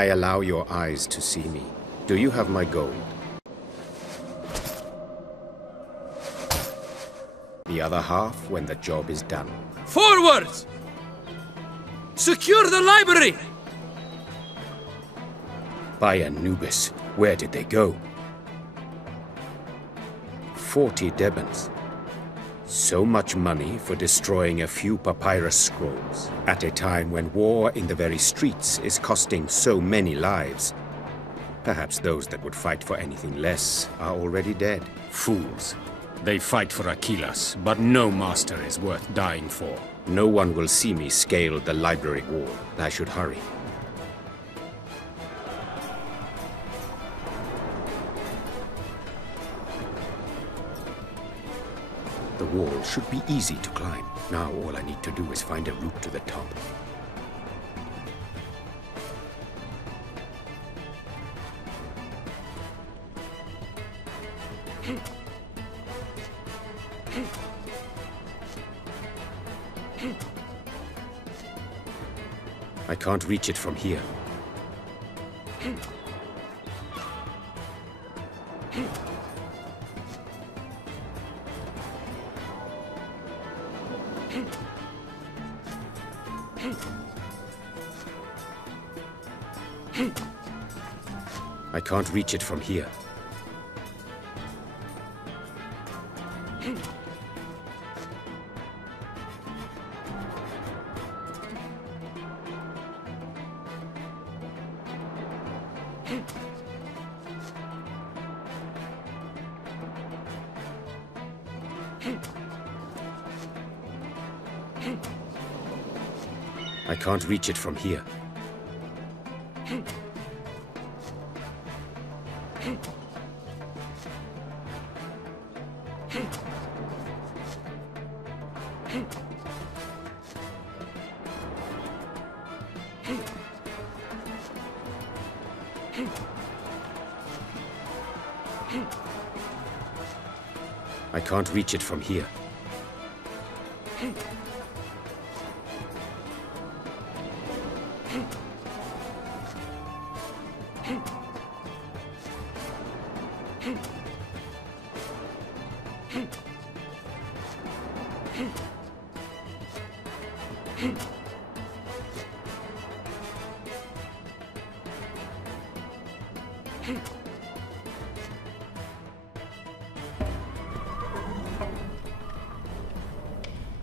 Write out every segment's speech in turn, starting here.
I allow your eyes to see me. Do you have my gold? The other half when the job is done. Forwards! Secure the library! By Anubis, where did they go? 40 Debans. So much money for destroying a few papyrus scrolls, at a time when war in the very streets is costing so many lives. Perhaps those that would fight for anything less are already dead. Fools. They fight for Achilles, but no master is worth dying for. No one will see me scale the library wall. I should hurry. The wall should be easy to climb. Now all I need to do is find a route to the top. I can't reach it from here. I can't reach it from here. I can't reach it from here. I can't reach it from here.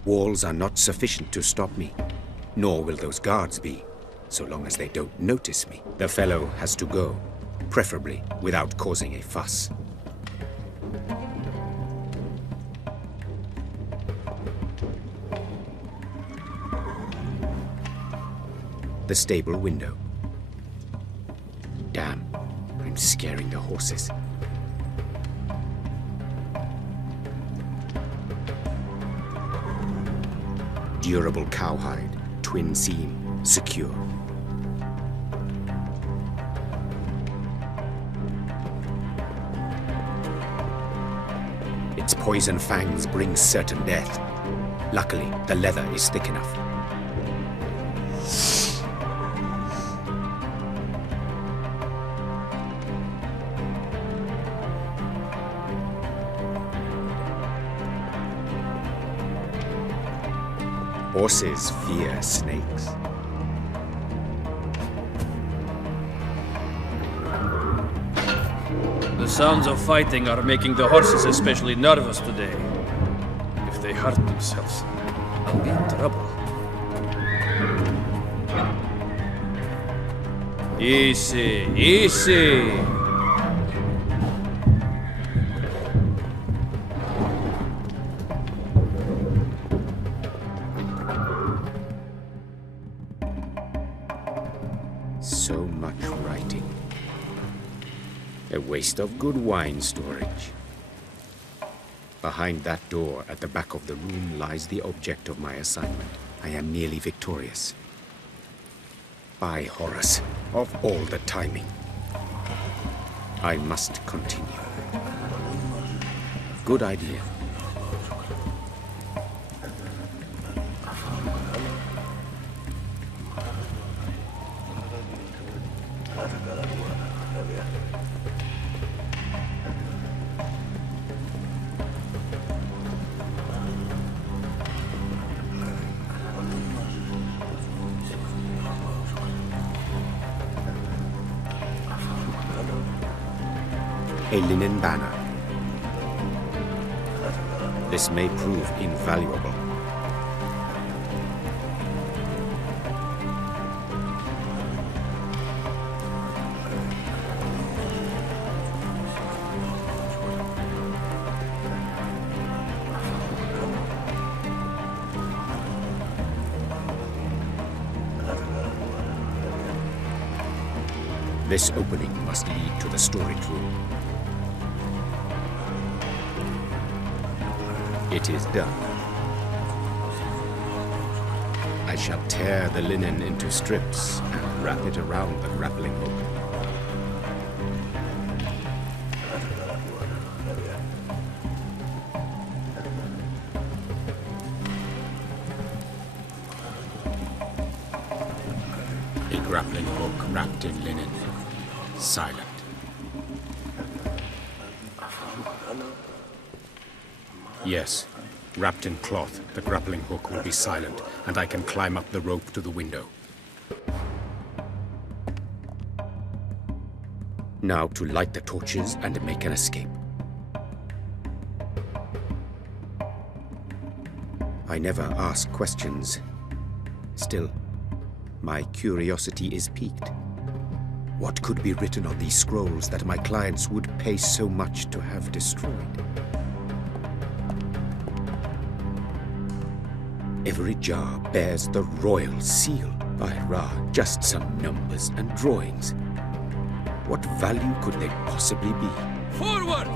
Walls are not sufficient to stop me, nor will those guards be, so long as they don't notice me. The fellow has to go, preferably without causing a fuss. The stable window. Damn, I'm scaring the horses. Durable cowhide, twin seam, secure. Its poison fangs bring certain death. Luckily, the leather is thick enough. Horses fear snakes. The sounds of fighting are making the horses especially nervous today. If they hurt themselves, I'll be in trouble. Easy, easy! So much writing. A waste of good wine storage. Behind that door at the back of the room lies the object of my assignment. I am nearly victorious. By Horus, of all the timing. I must continue. Good idea. A linen banner. This may prove invaluable. This opening must lead to the storage room. It is done. I shall tear the linen into strips and wrap it around the grappling hook. A grappling hook wrapped in linen. Silent. Yes. Wrapped in cloth, the grappling hook will be silent, and I can climb up the rope to the window. Now to light the torches and make an escape. I never ask questions. Still, my curiosity is piqued. What could be written on these scrolls that my clients would pay so much to have destroyed? Every jar bears the royal seal. By Ra, just some numbers and drawings. What value could they possibly be? Forward!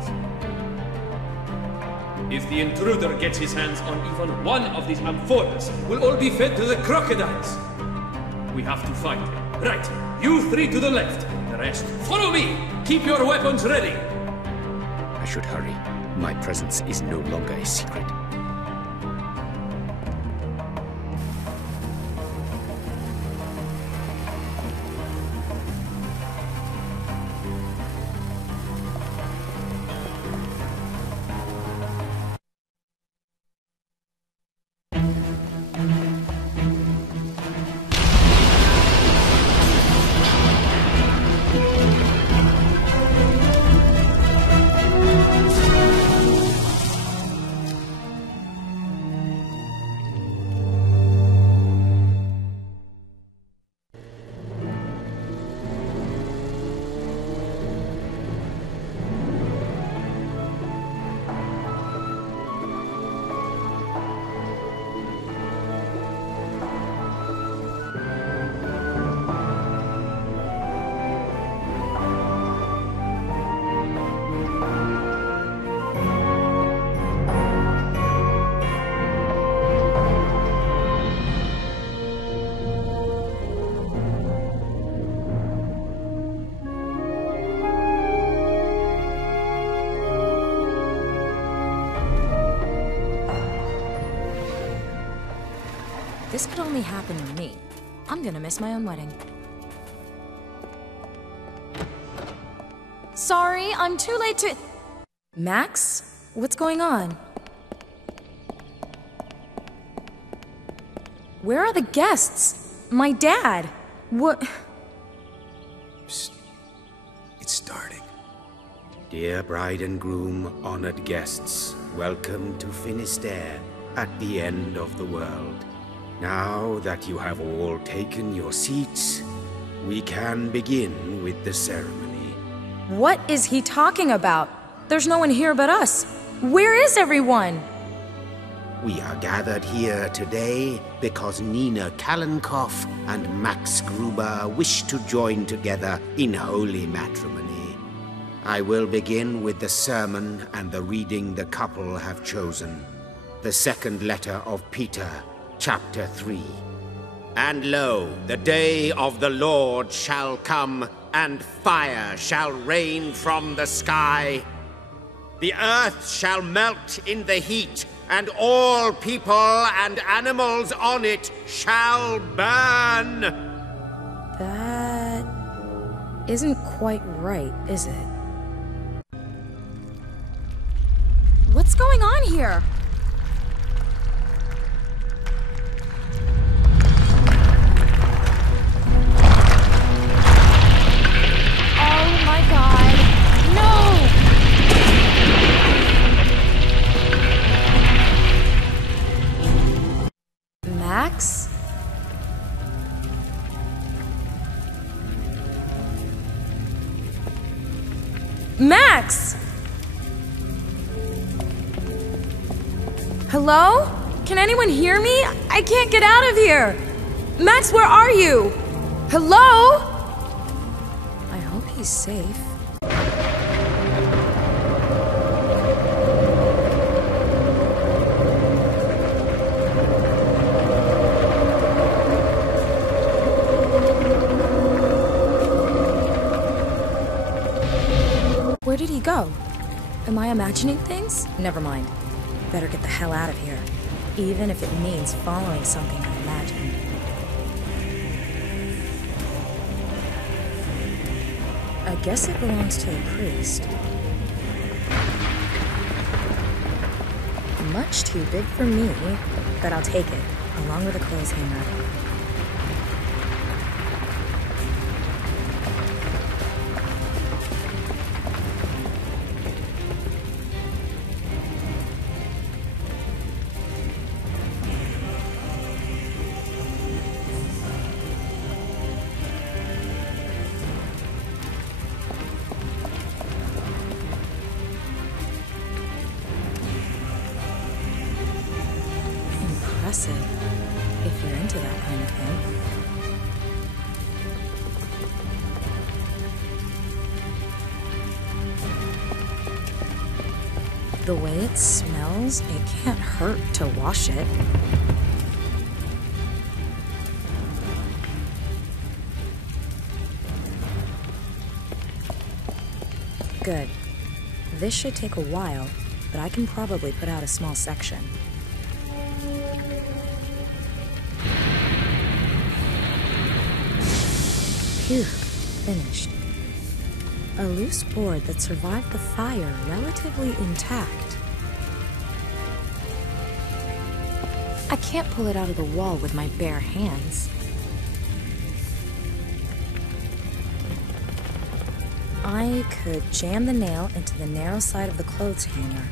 If the intruder gets his hands on even one of these amphoras, we'll all be fed to the crocodiles. We have to find him. Right, you three to the left. The rest, follow me! Keep your weapons ready! I should hurry. My presence is no longer a secret. This could only happen to me. I'm gonna miss my own wedding. Sorry, I'm too late to... Max? What's going on? Where are the guests? My dad? What... Psst. It's starting. Dear bride and groom, honored guests, welcome to Finisterre, at the end of the world. Now that you have all taken your seats, we can begin with the ceremony. What is he talking about? There's no one here but us. Where is everyone? We are gathered here today because Nina Kalenkoff and Max Gruber wish to join together in holy matrimony. I will begin with the sermon and the reading the couple have chosen. The second letter of Peter, Chapter 3. And lo, the day of the Lord shall come, and fire shall rain from the sky. The earth shall melt in the heat, and all people and animals on it shall burn. That... isn't quite right, is it? What's going on here? Oh my god. No! Max? Max! Hello? Can anyone hear me? I can't get out of here! Max, where are you? Hello? I hope he's safe. Where did he go? Am I imagining things? Never mind. Better get the hell out of here, even if it means following something I imagined. I guess it belongs to a priest. Much too big for me, but I'll take it, along with a clothes hanger. If you're into that kind of thing. The way it smells, it can't hurt to wash it. Good. This should take a while, but I can probably put out a small section. Phew, finished. A loose board that survived the fire relatively intact. I can't pull it out of the wall with my bare hands. I could jam the nail into the narrow side of the clothes hanger.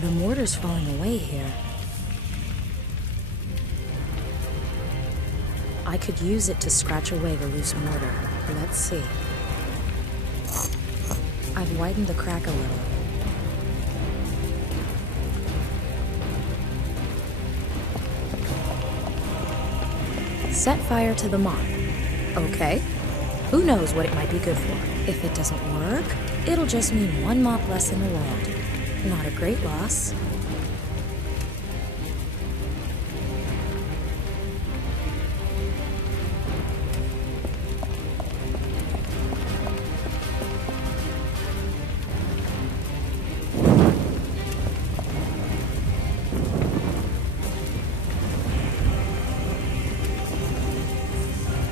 The mortar's falling away here. I could use it to scratch away the loose mortar. Let's see. I've widened the crack a little. Set fire to the mop. Okay. Who knows what it might be good for? If it doesn't work, it'll just mean one mop less in the world. Not a great loss.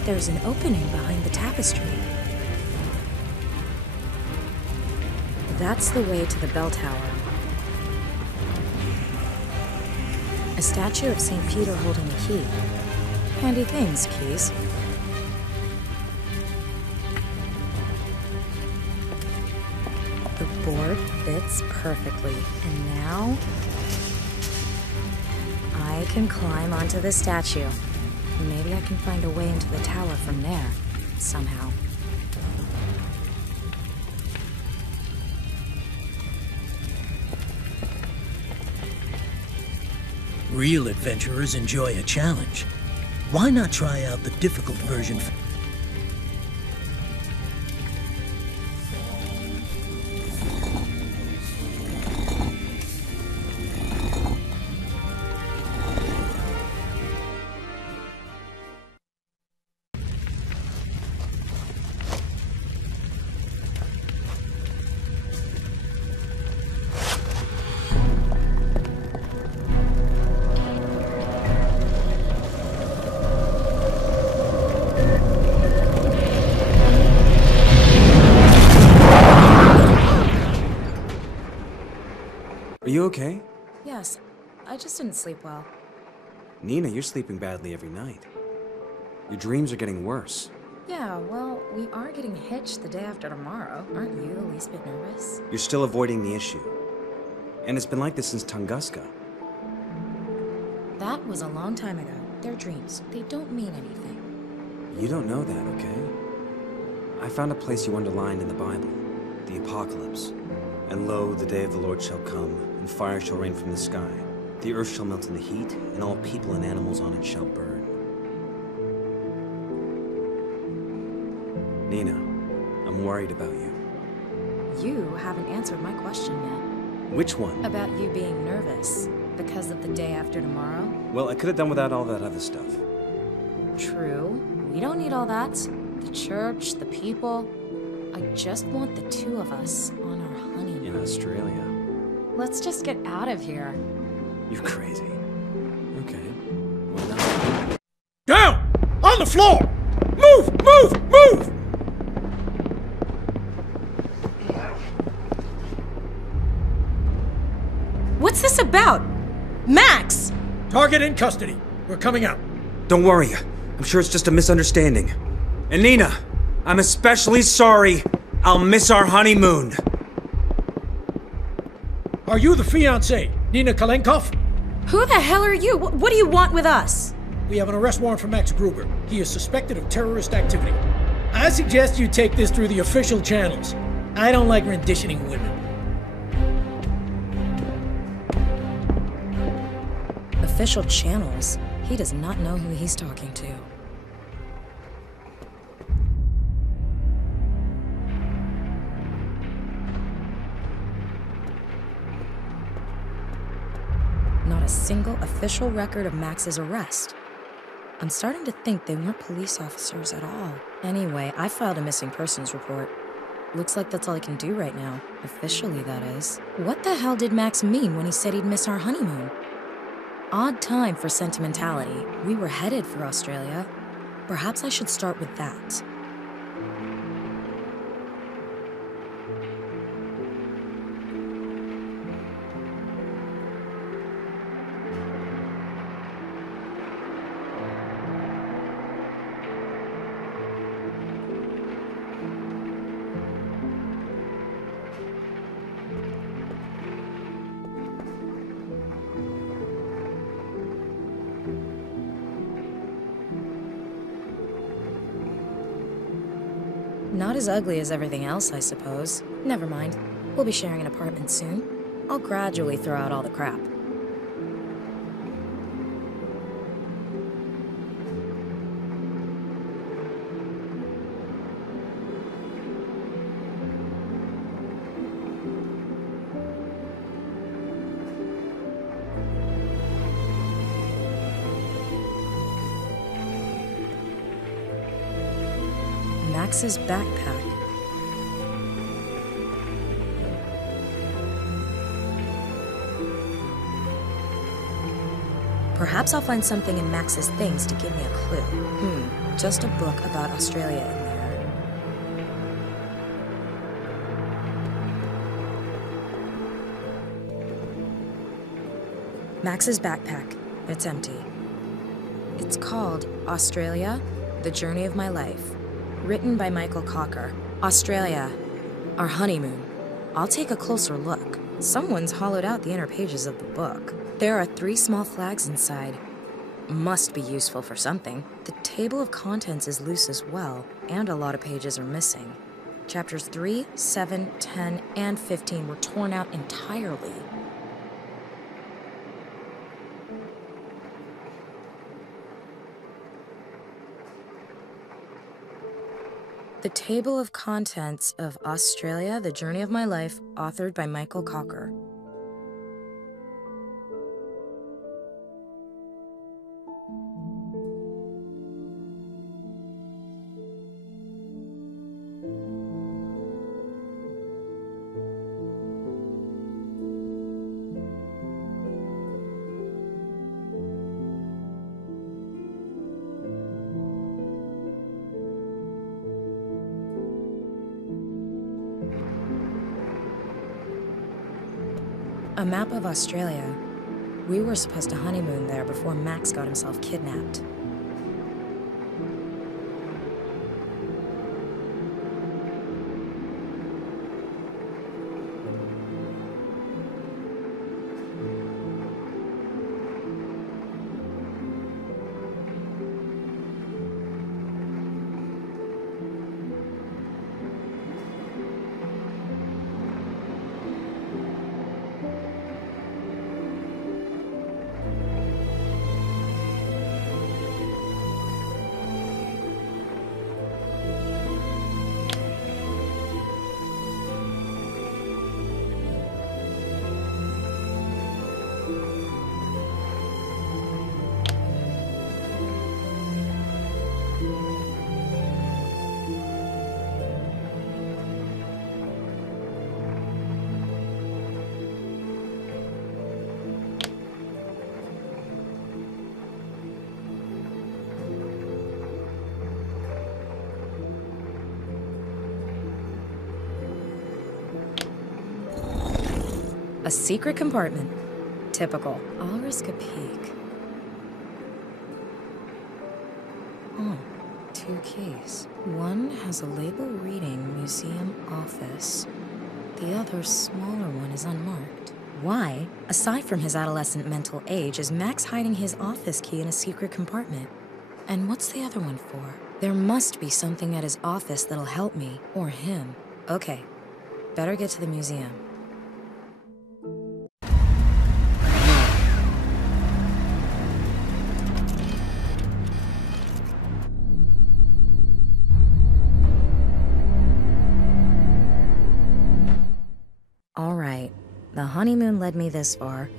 There's an opening behind the tapestry. That's the way to the bell tower. A statue of St. Peter holding a key. Handy things, keys. The board fits perfectly, and now I can climb onto the statue. Maybe I can find a way into the tower from there, somehow. Real adventurers enjoy a challenge. Why not try out the difficult version? you okay? Yes, I just didn't sleep well. Nina, you're sleeping badly every night. Your dreams are getting worse. Yeah, well, we are getting hitched the day after tomorrow. Aren't you the least bit nervous? You're still avoiding the issue. And it's been like this since Tunguska. That was a long time ago. They're dreams. They don't mean anything. You don't know that, okay? I found a place you underlined in the Bible. The Apocalypse. And lo, the day of the Lord shall come, and fire shall rain from the sky. The earth shall melt in the heat, and all people and animals on it shall burn. Nina, I'm worried about you. You haven't answered my question yet. Which one? About you being nervous. Because of the day after tomorrow? Well, I could have done without all that other stuff. True. We don't need all that. The church, the people. I just want the two of us on our honeymoon. In Australia. Let's just get out of here. You're crazy. Okay. Well, now. Down! On the floor! Move! Move! Move! What's this about? Max! Target in custody. We're coming out. Don't worry. I'm sure it's just a misunderstanding. And Nina, I'm especially sorry. I'll miss our honeymoon. Are you the fiancé, Nina Kalenkov? Who the hell are you? What do you want with us? We have an arrest warrant for Max Gruber. He is suspected of terrorist activity. I suggest you take this through the official channels. I don't like renditioning women. Official channels? He does not know who he's talking to. Not a single official record of Max's arrest. I'm starting to think they weren't police officers at all. Anyway, I filed a missing persons report. Looks like that's all I can do right now. Officially, that is. What the hell did Max mean when he said he'd miss our honeymoon? Odd time for sentimentality. We were headed for Australia. Perhaps I should start with that. Not as ugly as everything else, I suppose. Never mind. We'll be sharing an apartment soon. I'll gradually throw out all the crap. Max's backpack. Perhaps I'll find something in Max's things to give me a clue. Just a book about Australia in there. Max's backpack. It's empty. It's called Australia, The Journey of My Life. Written by Michael Cocker. Australia. Our honeymoon. I'll take a closer look. Someone's hollowed out the inner pages of the book. There are 3 small flags inside. Must be useful for something. The table of contents is loose as well, and a lot of pages are missing. Chapters 3, 7, 10, and 15 were torn out entirely. The Table of Contents of Australia, The Journey of My Life, authored by Michael Cocker. A map of Australia. We were supposed to honeymoon there before Max got himself kidnapped. A secret compartment. Typical. I'll risk a peek. Oh, 2 keys. One has a label reading Museum Office. The other, smaller one, is unmarked. Why, aside from his adolescent mental age, is Max hiding his office key in a secret compartment? And what's the other one for? There must be something at his office that'll help me, or him. Okay, better get to the museum. Alright, the honeymoon led me this far.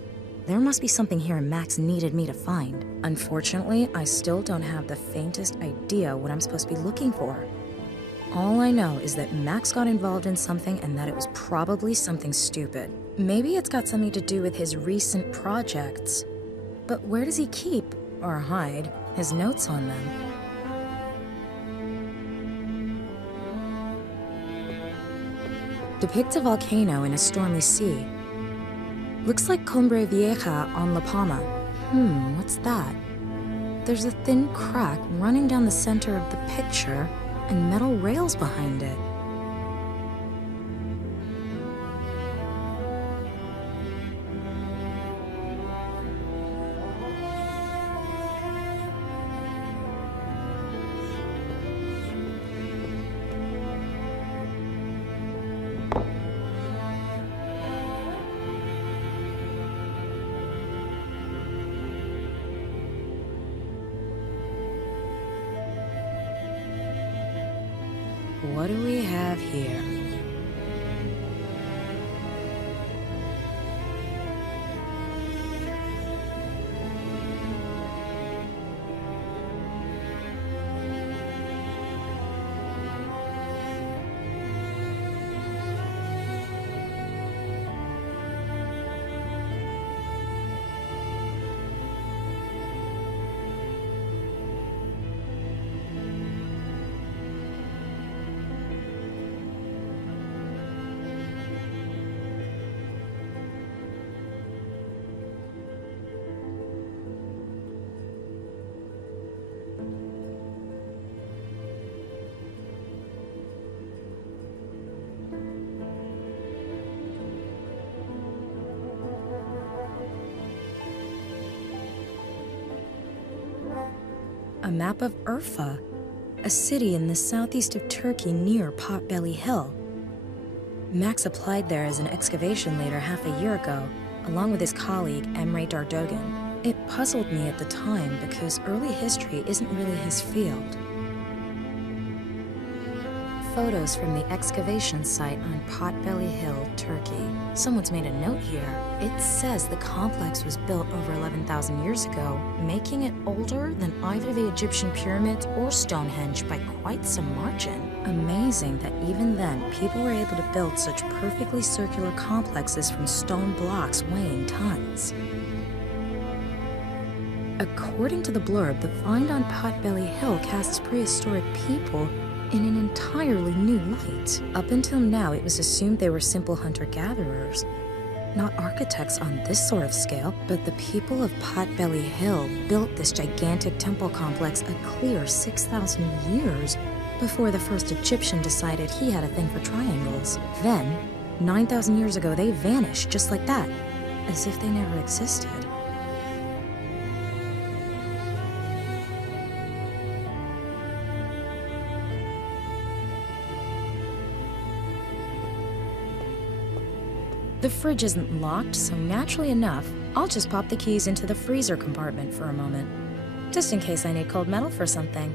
There must be something here Max needed me to find. Unfortunately, I still don't have the faintest idea what I'm supposed to be looking for. All I know is that Max got involved in something and that it was probably something stupid. Maybe it's got something to do with his recent projects. But where does he keep, or hide, his notes on them? Depicts a volcano in a stormy sea. Looks like Cumbre Vieja on La Palma. What's that? There's a thin crack running down the center of the picture and metal rails behind it. What do we have here? A map of Urfa, a city in the southeast of Turkey near Potbelly Hill. Max applied there as an excavation later half a year ago, along with his colleague Emre Dardogan. It puzzled me at the time because early history isn't really his field. Photos from the excavation site on Potbelly Hill, Turkey. Someone's made a note here. It says the complex was built over 11,000 years ago, making it older than either the Egyptian pyramids or Stonehenge by quite some margin. Amazing that even then, people were able to build such perfectly circular complexes from stone blocks weighing tons. According to the blurb, the find on Potbelly Hill casts prehistoric people in an entirely new light. Up until now, it was assumed they were simple hunter-gatherers. not architects on this sort of scale, but the people of Potbelly Hill built this gigantic temple complex a clear 6,000 years before the first Egyptian decided he had a thing for triangles. Then, 9,000 years ago, they vanished just like that, as if they never existed. The fridge isn't locked, so naturally enough, I'll just pop the keys into the freezer compartment for a moment, just in case I need cold metal for something.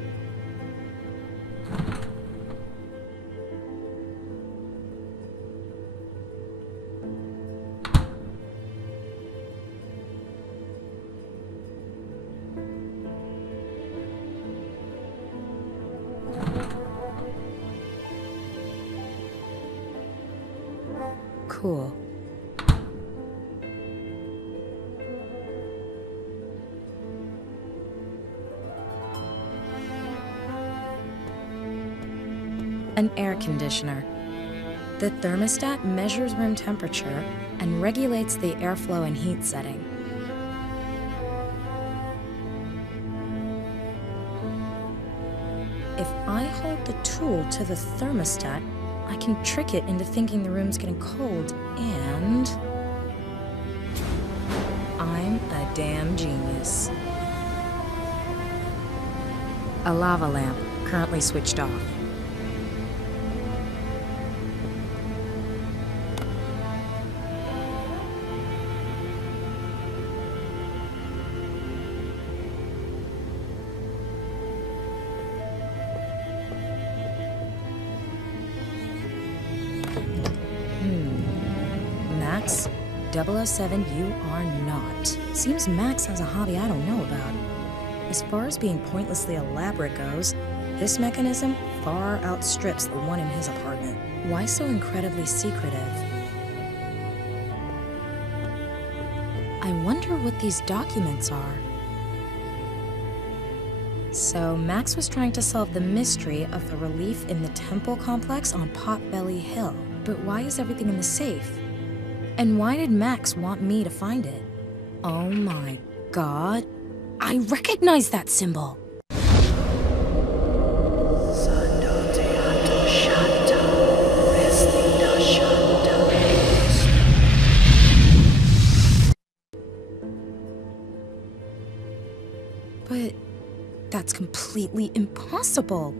Cool. An air conditioner. The thermostat measures room temperature and regulates the airflow and heat setting. If I hold the tool to the thermostat, I can trick it into thinking the room's getting cold, and I'm a damn genius. A lava lamp, currently switched off. Max, 007, you are not. Seems Max has a hobby I don't know about. As far as being pointlessly elaborate goes, this mechanism far outstrips the one in his apartment. Why so incredibly secretive? I wonder what these documents are. So Max was trying to solve the mystery of the relief in the temple complex on Potbelly Hill. But why is everything in the safe? And why did Max want me to find it? Oh my god. I recognize that symbol! But that's completely impossible.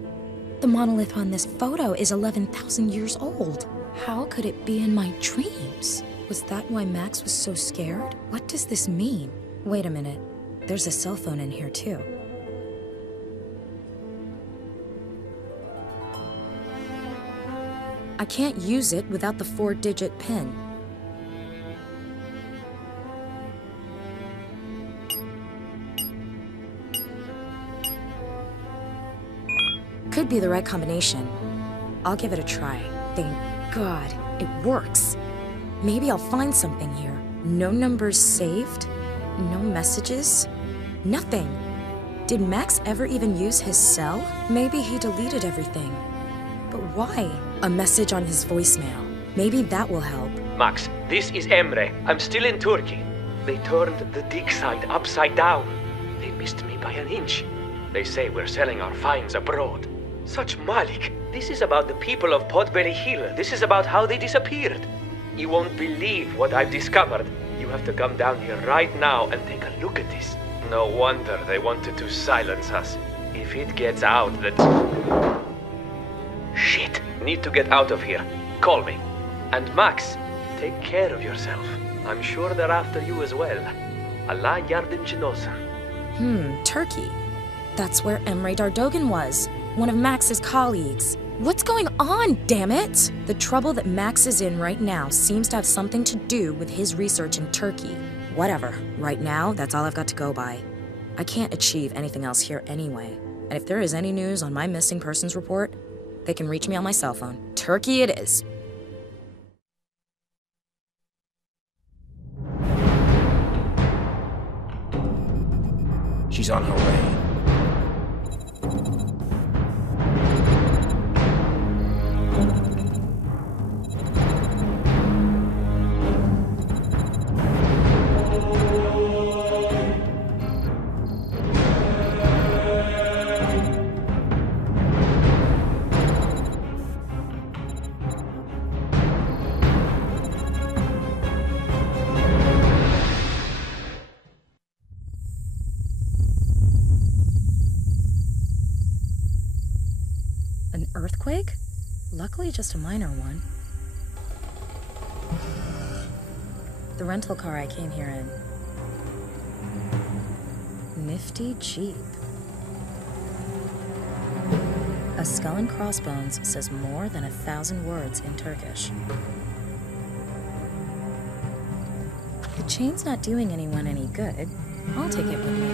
The monolith on this photo is 11,000 years old. How could it be in my dreams? Was that why Max was so scared? What does this mean? Wait a minute. There's a cell phone in here, too. I can't use it without the 4-digit PIN. Could be the right combination. I'll give it a try. Thank God, it works. Maybe I'll find something here. No numbers saved? No messages? Nothing. Did Max ever even use his cell? Maybe he deleted everything. But why? A message on his voicemail. Maybe that will help. Max, this is Emre. I'm still in Turkey. They turned the dig site upside down. They missed me by an inch. They say we're selling our finds abroad. Such Malik. This is about the people of Potbelly Hill. This is about how they disappeared. You won't believe what I've discovered. You have to come down here right now and take a look at this. No wonder they wanted to silence us. If it gets out that... Shit! Need to get out of here. Call me. And Max, take care of yourself. I'm sure they're after you as well. Allah yardımcın olsun. Turkey. That's where Emre Dardogan was. One of Max's colleagues. What's going on, damn it? The trouble that Max is in right now seems to have something to do with his research in Turkey. Whatever. Right now, that's all I've got to go by. I can't achieve anything else here anyway. And if there is any news on my missing persons report, they can reach me on my cell phone. Turkey it is. She's on her way. earthquake? Luckily, just a minor one. The rental car I came here in. Nifty Jeep. A skull and crossbones says more than 1,000 words in Turkish. The chain's not doing anyone any good. I'll take it with me.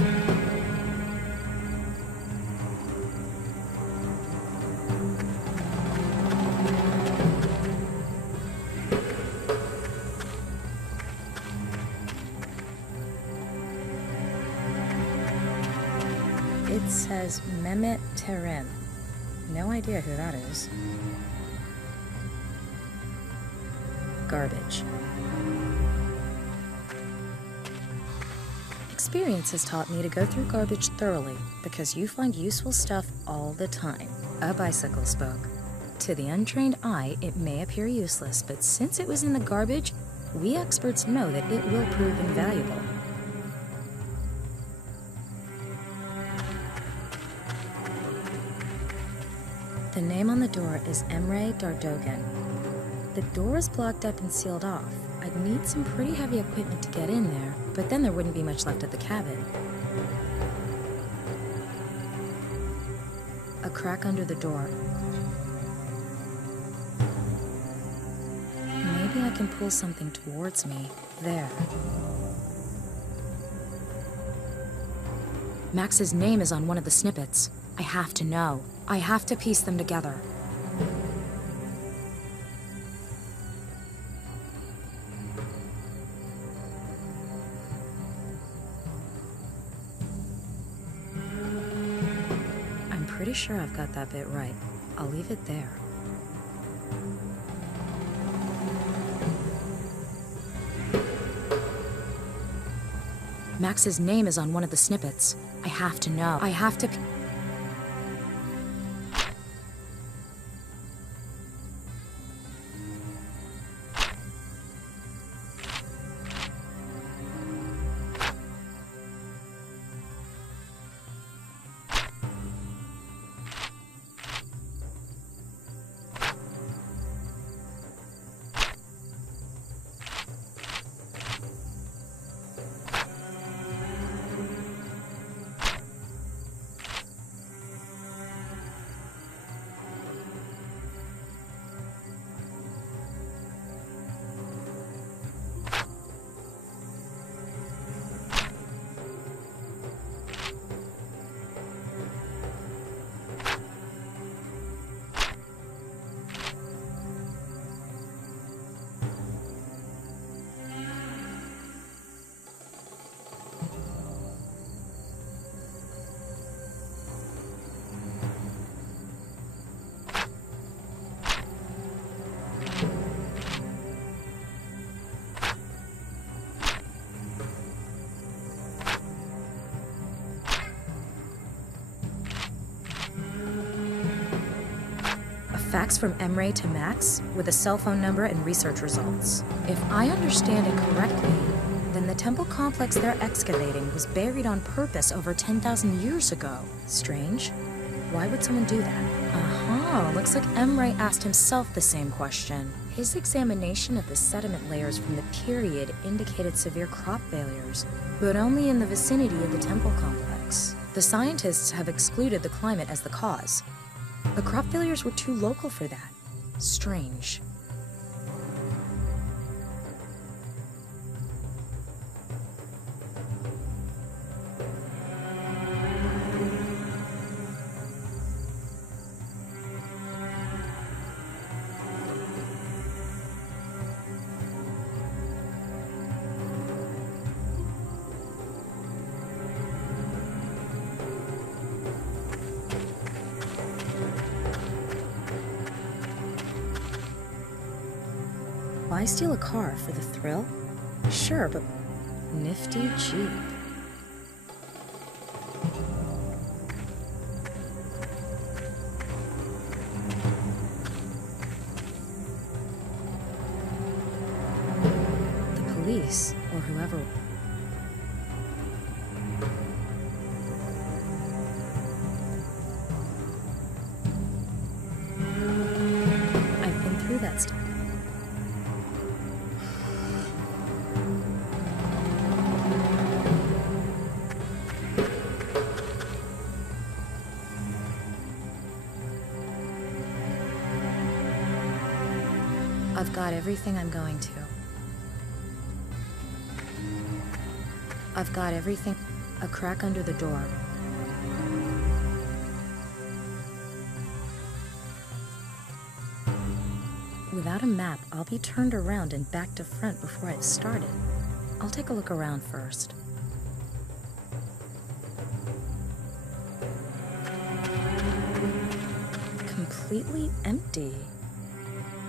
It says Mehmet Terim. No idea who that is. Garbage. Experience has taught me to go through garbage thoroughly, because you find useful stuff all the time. A bicycle spoke. To the untrained eye, it may appear useless, but since it was in the garbage, we experts know that it will prove invaluable. The name on the door is Emre Dardogan. The door is blocked up and sealed off. I'd need some pretty heavy equipment to get in there, but then there wouldn't be much left at the cabin. A crack under the door. Maybe I can pull something towards me. There. Max's name is on one of the snippets. I have to know. I have to piece them together. I'm pretty sure I've got that bit right. I'll leave it there. Max's name is on one of the snippets. I have to know. I have to... Fax from Emre to Max with a cell phone number and research results. If I understand it correctly, then the temple complex they're excavating was buried on purpose over 10,000 years ago. Strange. Why would someone do that? Looks like Emre asked himself the same question. His examination of the sediment layers from the period indicated severe crop failures, but only in the vicinity of the temple complex. The scientists have excluded the climate as the cause. The crop failures were too local for that. Strange. Why steal a car for the thrill? Sure, but nifty Jeep. The police, or whoever... got everything I'm going to. I've got everything. A crack under the door. Without a map, I'll be turned around and back to front before I've started. I'll take a look around first. Completely empty.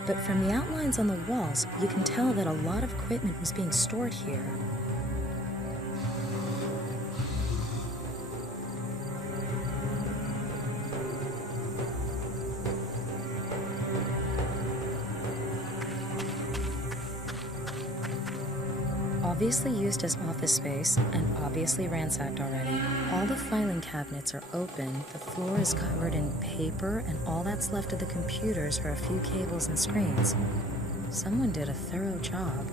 But from the outlines on the walls, you can tell that a lot of equipment was being stored here. Obviously used as office space, and obviously ransacked already. All the filing cabinets are open, the floor is covered in paper, and all that's left of the computers are a few cables and screens. Someone did a thorough job.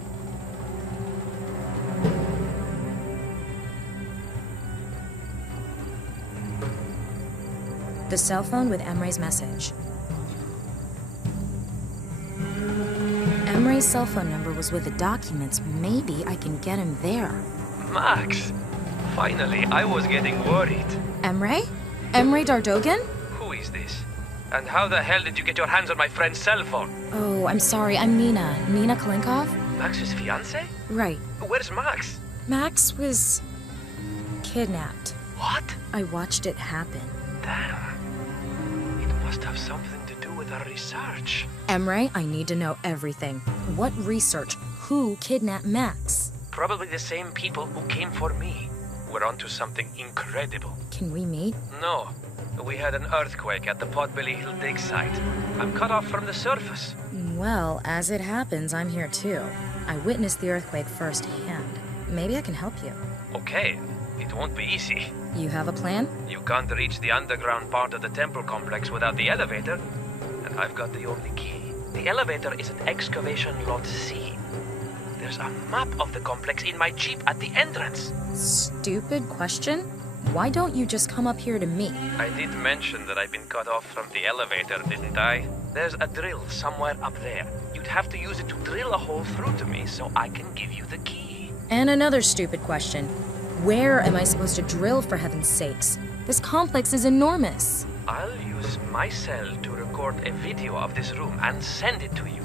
The cell phone with Emre's message. Emre's cell phone number was with the documents. Maybe I can get him there. Max! Finally, I was getting worried. Emre? Emre Dardogan? Who is this? And how the hell did you get your hands on my friend's cell phone? Oh, I'm sorry. I'm Nina. Nina Kalinkov? Max's fiancé? Right. Where's Max? Max was kidnapped. What? I watched it happen. Damn. It must have something to do with our research. Emre, I need to know everything. What research? Who kidnapped Max? Probably the same people who came for me. We're onto something incredible. Can we meet? No. We had an earthquake at the Potbelly Hill dig site. I'm cut off from the surface. Well, as it happens, I'm here too. I witnessed the earthquake firsthand. Maybe I can help you. Okay. It won't be easy. You have a plan? You can't reach the underground part of the temple complex without the elevator, and I've got the only key. The elevator is at excavation lot C. There's a map of the complex in my jeep at the entrance. Stupid question? Why don't you just come up here to me? I did mention that I've been cut off from the elevator, didn't I? There's a drill somewhere up there. You'd have to use it to drill a hole through to me so I can give you the key. And another stupid question. Where am I supposed to drill, for heaven's sakes? This complex is enormous. I'll use my cell to record a video of this room and send it to you.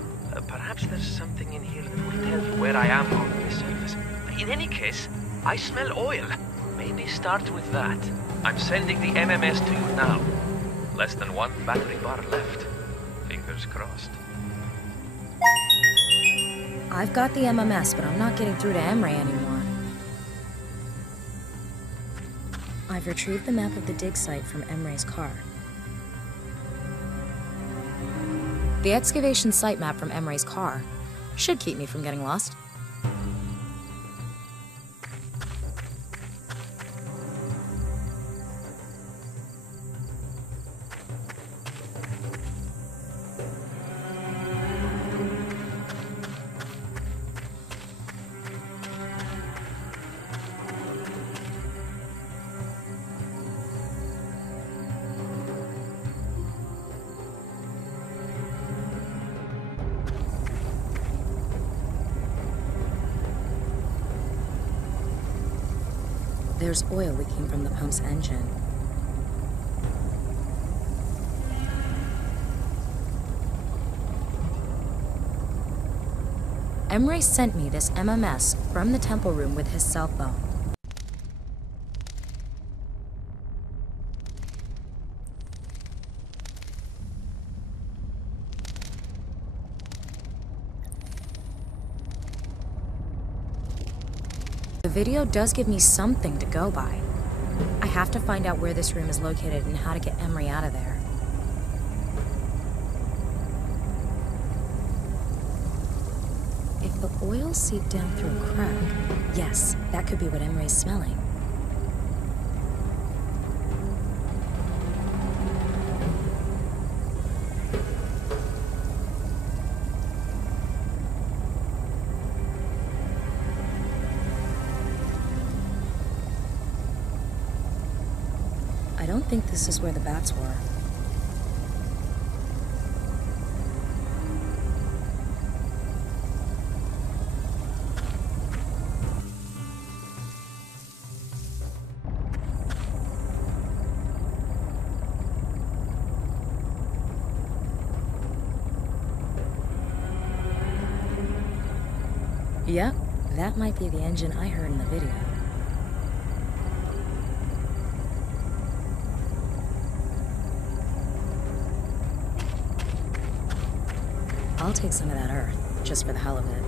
Perhaps there's something in here that will tell you where I am on the surface. In any case, I smell oil. Maybe start with that. I'm sending the MMS to you now. Less than one battery bar left. Fingers crossed. I've got the MMS, but I'm not getting through to Emre anymore. I've retrieved the map of the dig site from Emre's car. The excavation site map from Emre's car should keep me from getting lost. There's oil leaking from the pump's engine. Emre sent me this MMS from the temple room with his cell phone. The video does give me something to go by. I have to find out where this room is located and how to get Emre out of there. If the oil seeped down through a crack, yes, that could be what Emre's smelling. I don't think this is where the bats were. Yep, that might be the engine I heard in the video. I'll take some of that earth, just for the hell of it.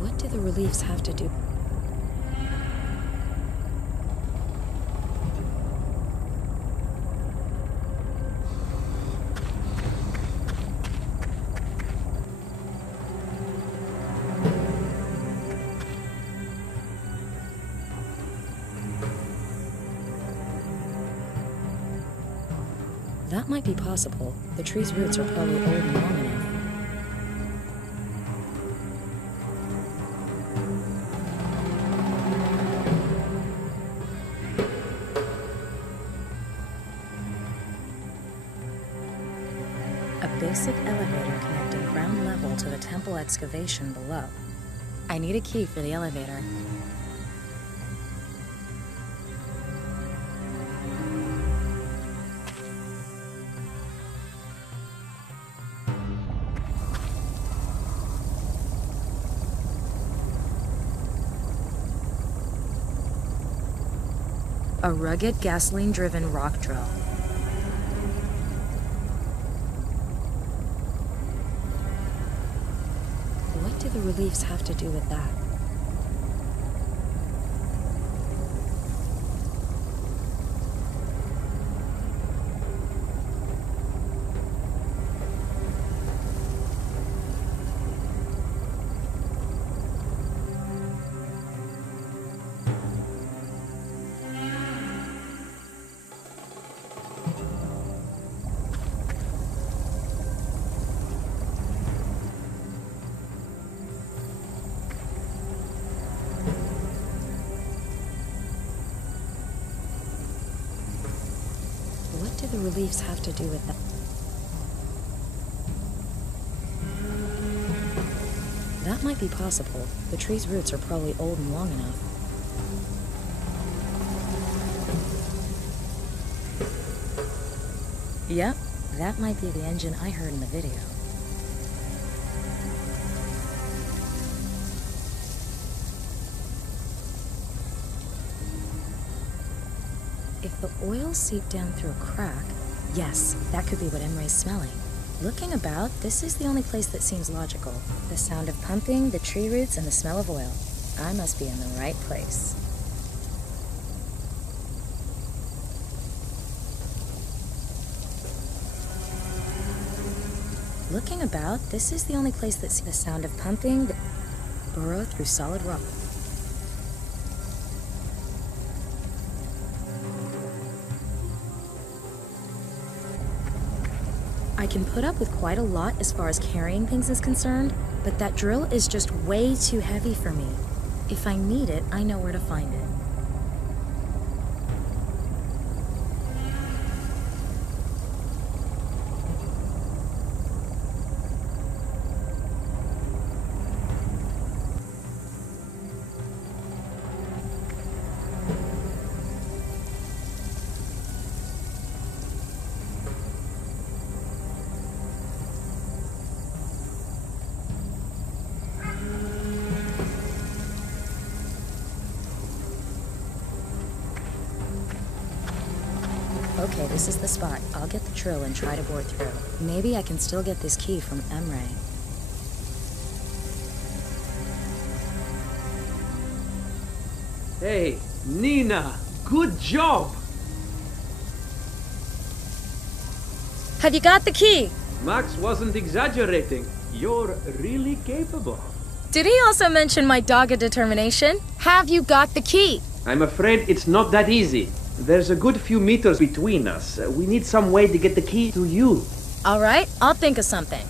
What do the reliefs have to do? That might be possible. The tree's roots are probably old and long enough. A basic elevator connecting ground level to the temple excavation below. I need a key for the elevator. A rugged, gasoline-driven rock drill. What do the reliefs have to do with that? What do the reliefs have to do with that? That might be possible. The tree's roots are probably old and long enough. Yep, that might be the engine I heard in the video. If the oil seeped down through a crack, yes, that could be what Emre's smelling. Looking about, this is the only place that seems logical. The sound of pumping, the tree roots, and the smell of oil. I must be in the right place. Looking about, this is the only place that sees the sound of pumping, the burrow through solid rock. I can put up with quite a lot as far as carrying things is concerned, but that drill is just way too heavy for me. If I need it, I know where to find it. Okay, this is the spot. I'll get the drill and try to bore through. Maybe I can still get this key from Emre. Hey, Nina, good job! Have you got the key? Max wasn't exaggerating. You're really capable. Did he also mention my dogged determination? Have you got the key? I'm afraid it's not that easy. There's a good few meters between us. We need some way to get the key to you. All right, I'll think of something.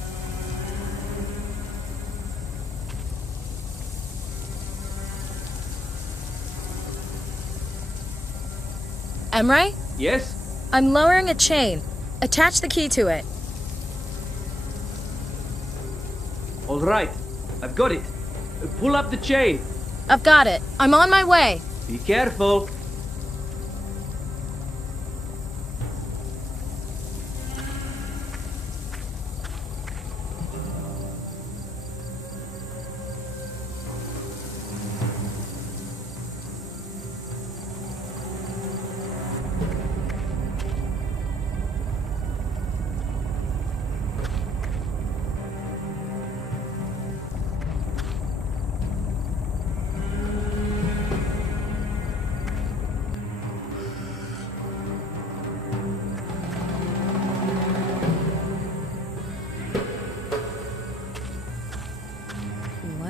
Emre? Yes? I'm lowering a chain. Attach the key to it. All right. I've got it. Pull up the chain. I've got it. I'm on my way. Be careful.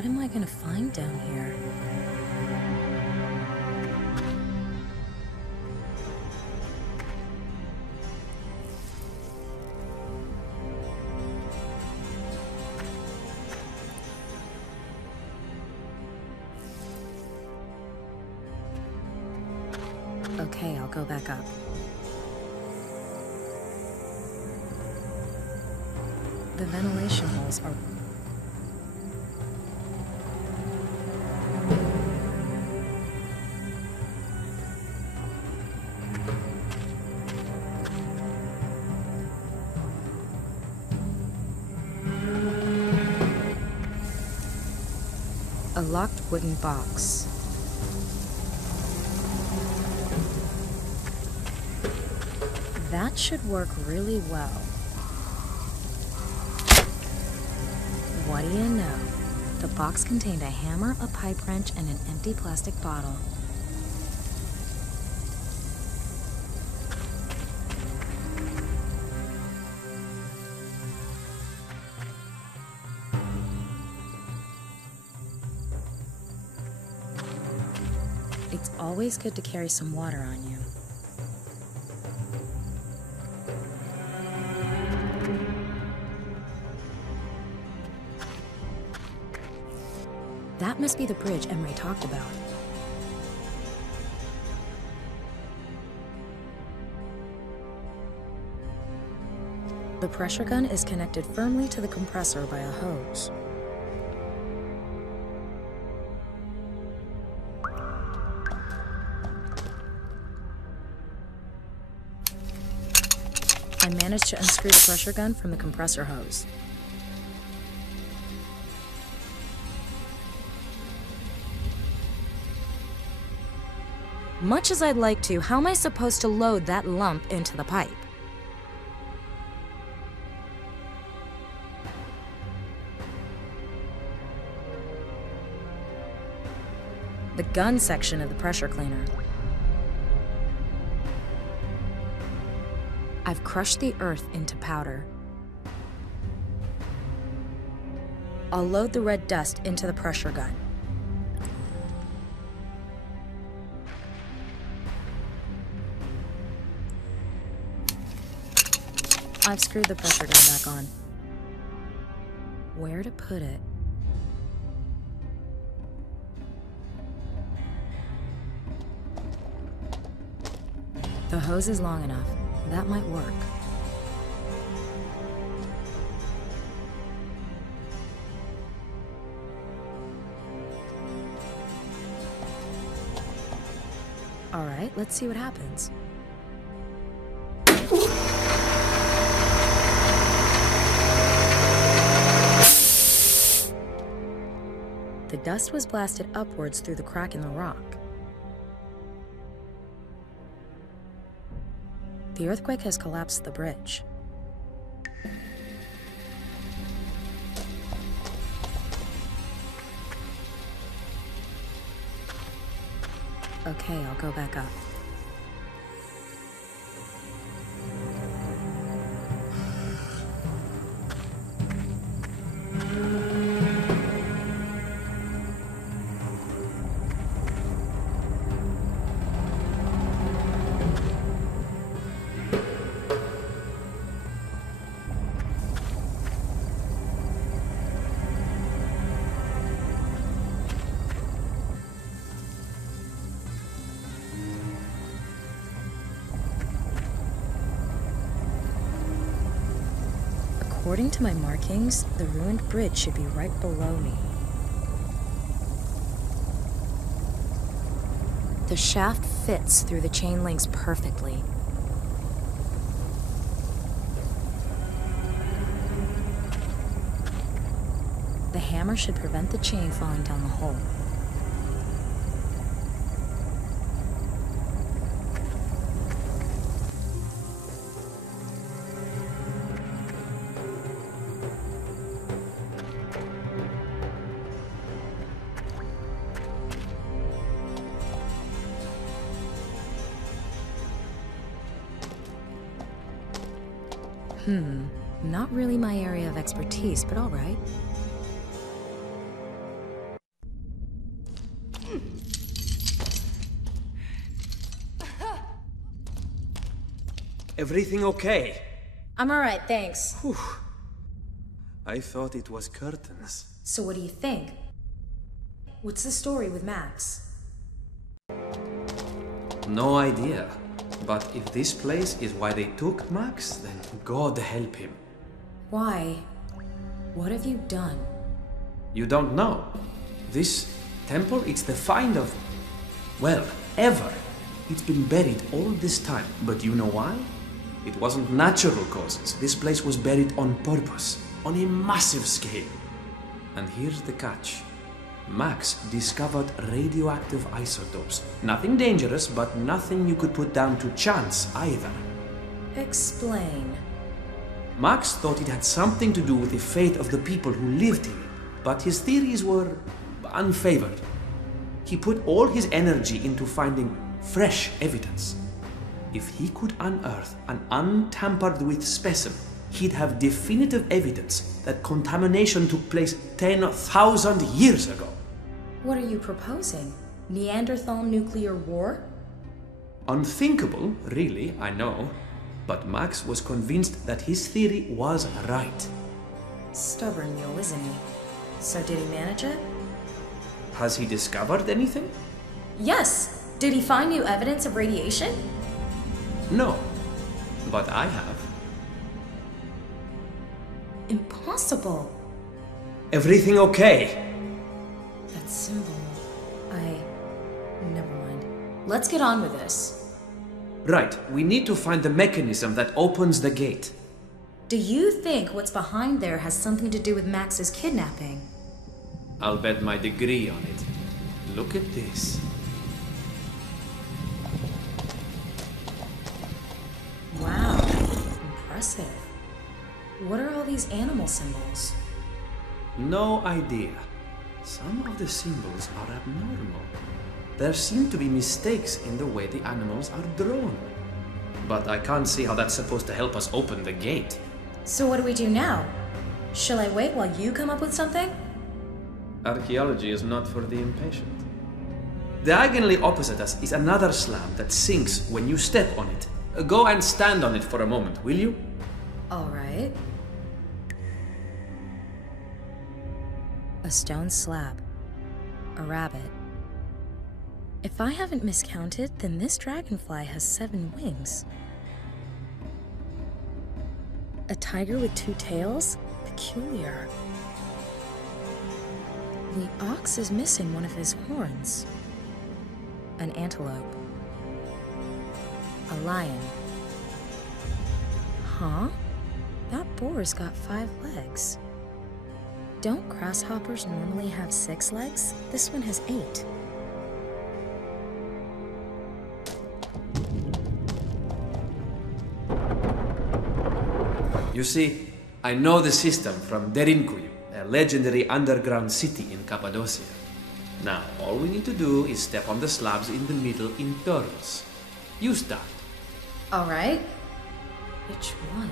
What am I gonna find down here? Okay, I'll go back up. The ventilation holes are... a locked wooden box. That should work really well. What do you know? The box contained a hammer, a pipe wrench, and an empty plastic bottle. It's always good to carry some water on you. That must be the bridge Emre talked about. The pressure gun is connected firmly to the compressor by a hose. I managed to unscrew the pressure gun from the compressor hose. Much as I'd like to, how am I supposed to load that lump into the pipe? The gun section of the pressure cleaner. I've crushed the earth into powder. I'll load the red dust into the pressure gun. I've screwed the pressure gun back on. Where to put it? The hose is long enough. That might work. All right, let's see what happens. The dust was blasted upwards through the crack in the rock. The earthquake has collapsed the bridge. Okay, I'll go back up. According to my markings, the ruined bridge should be right below me. The shaft fits through the chain links perfectly. The hammer should prevent the chain falling down the hole. Not really my area of expertise, but all right. Everything okay? I'm alright, thanks. Whew. I thought it was curtains. So what do you think? What's the story with Max? No idea. But if this place is why they took Max, then God help him. Why? What have you done? You don't know. This temple, it's the find of... well, ever. It's been buried all this time. But you know why? It wasn't natural causes. This place was buried on purpose, on a massive scale. And here's the catch. Max discovered radioactive isotopes. Nothing dangerous, but nothing you could put down to chance either. Explain. Max thought it had something to do with the fate of the people who lived here, but his theories were unfavored. He put all his energy into finding fresh evidence. If he could unearth an untampered-with specimen, he'd have definitive evidence that contamination took place 10,000 years ago. What are you proposing? Neanderthal nuclear war? Unthinkable, really, I know. But Max was convinced that his theory was right. Stubborn mule, isn't he? So did he manage it? Has he discovered anything? Yes! Did he find new evidence of radiation? No, but I have. Impossible! Everything okay? That symbol... Never mind. Let's get on with this. Right, we need to find the mechanism that opens the gate. Do you think what's behind there has something to do with Max's kidnapping? I'll bet my degree on it. Look at this. Wow, impressive. What are all these animal symbols? No idea. Some of the symbols are abnormal. There seem to be mistakes in the way the animals are drawn. But I can't see how that's supposed to help us open the gate. So what do we do now? Shall I wait while you come up with something? Archaeology is not for the impatient. Diagonally opposite us is another slab that sinks when you step on it. Go and stand on it for a moment, will you? All right. A stone slab. A rabbit. If I haven't miscounted, then this dragonfly has 7 wings. A tiger with 2 tails? Peculiar. The ox is missing one of his horns. An antelope. A lion. Huh? That boar's got 5 legs. Don't grasshoppers normally have 6 legs? This one has 8. You see, I know the system from Derinkuyu, a legendary underground city in Cappadocia. Now, all we need to do is step on the slabs in the middle in turns. You start. All right. Which one?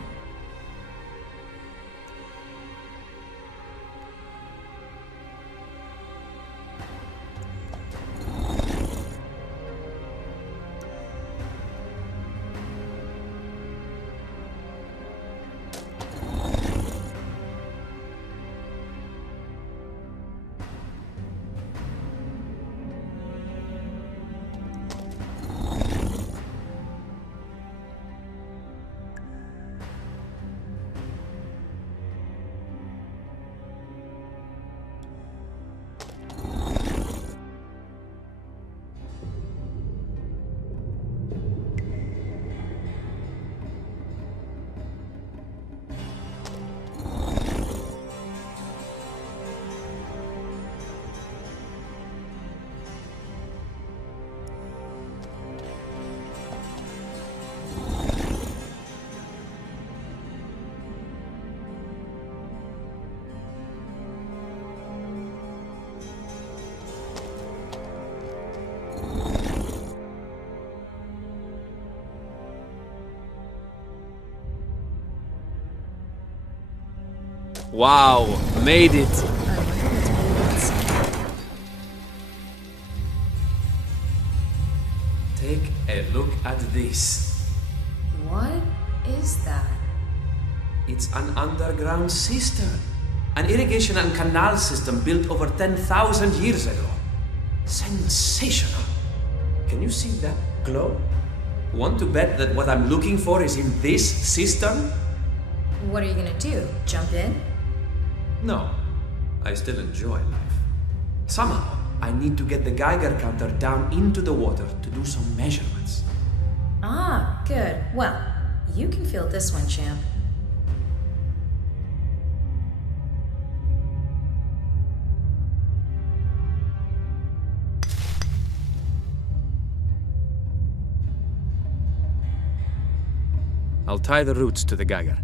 Wow, made it! Take a look at this. What? is that? It's an underground cistern. An irrigation and canal system built over 10,000 years ago. Sensational. Can you see that glow? Want to bet that what I'm looking for is in this cistern? What are you gonna do? Jump in? No. I still enjoy life. Somehow, I need to get the Geiger counter down into the water to do some measurements. Ah, good. Well, you can feel this one, champ. I'll tie the roots to the Geiger.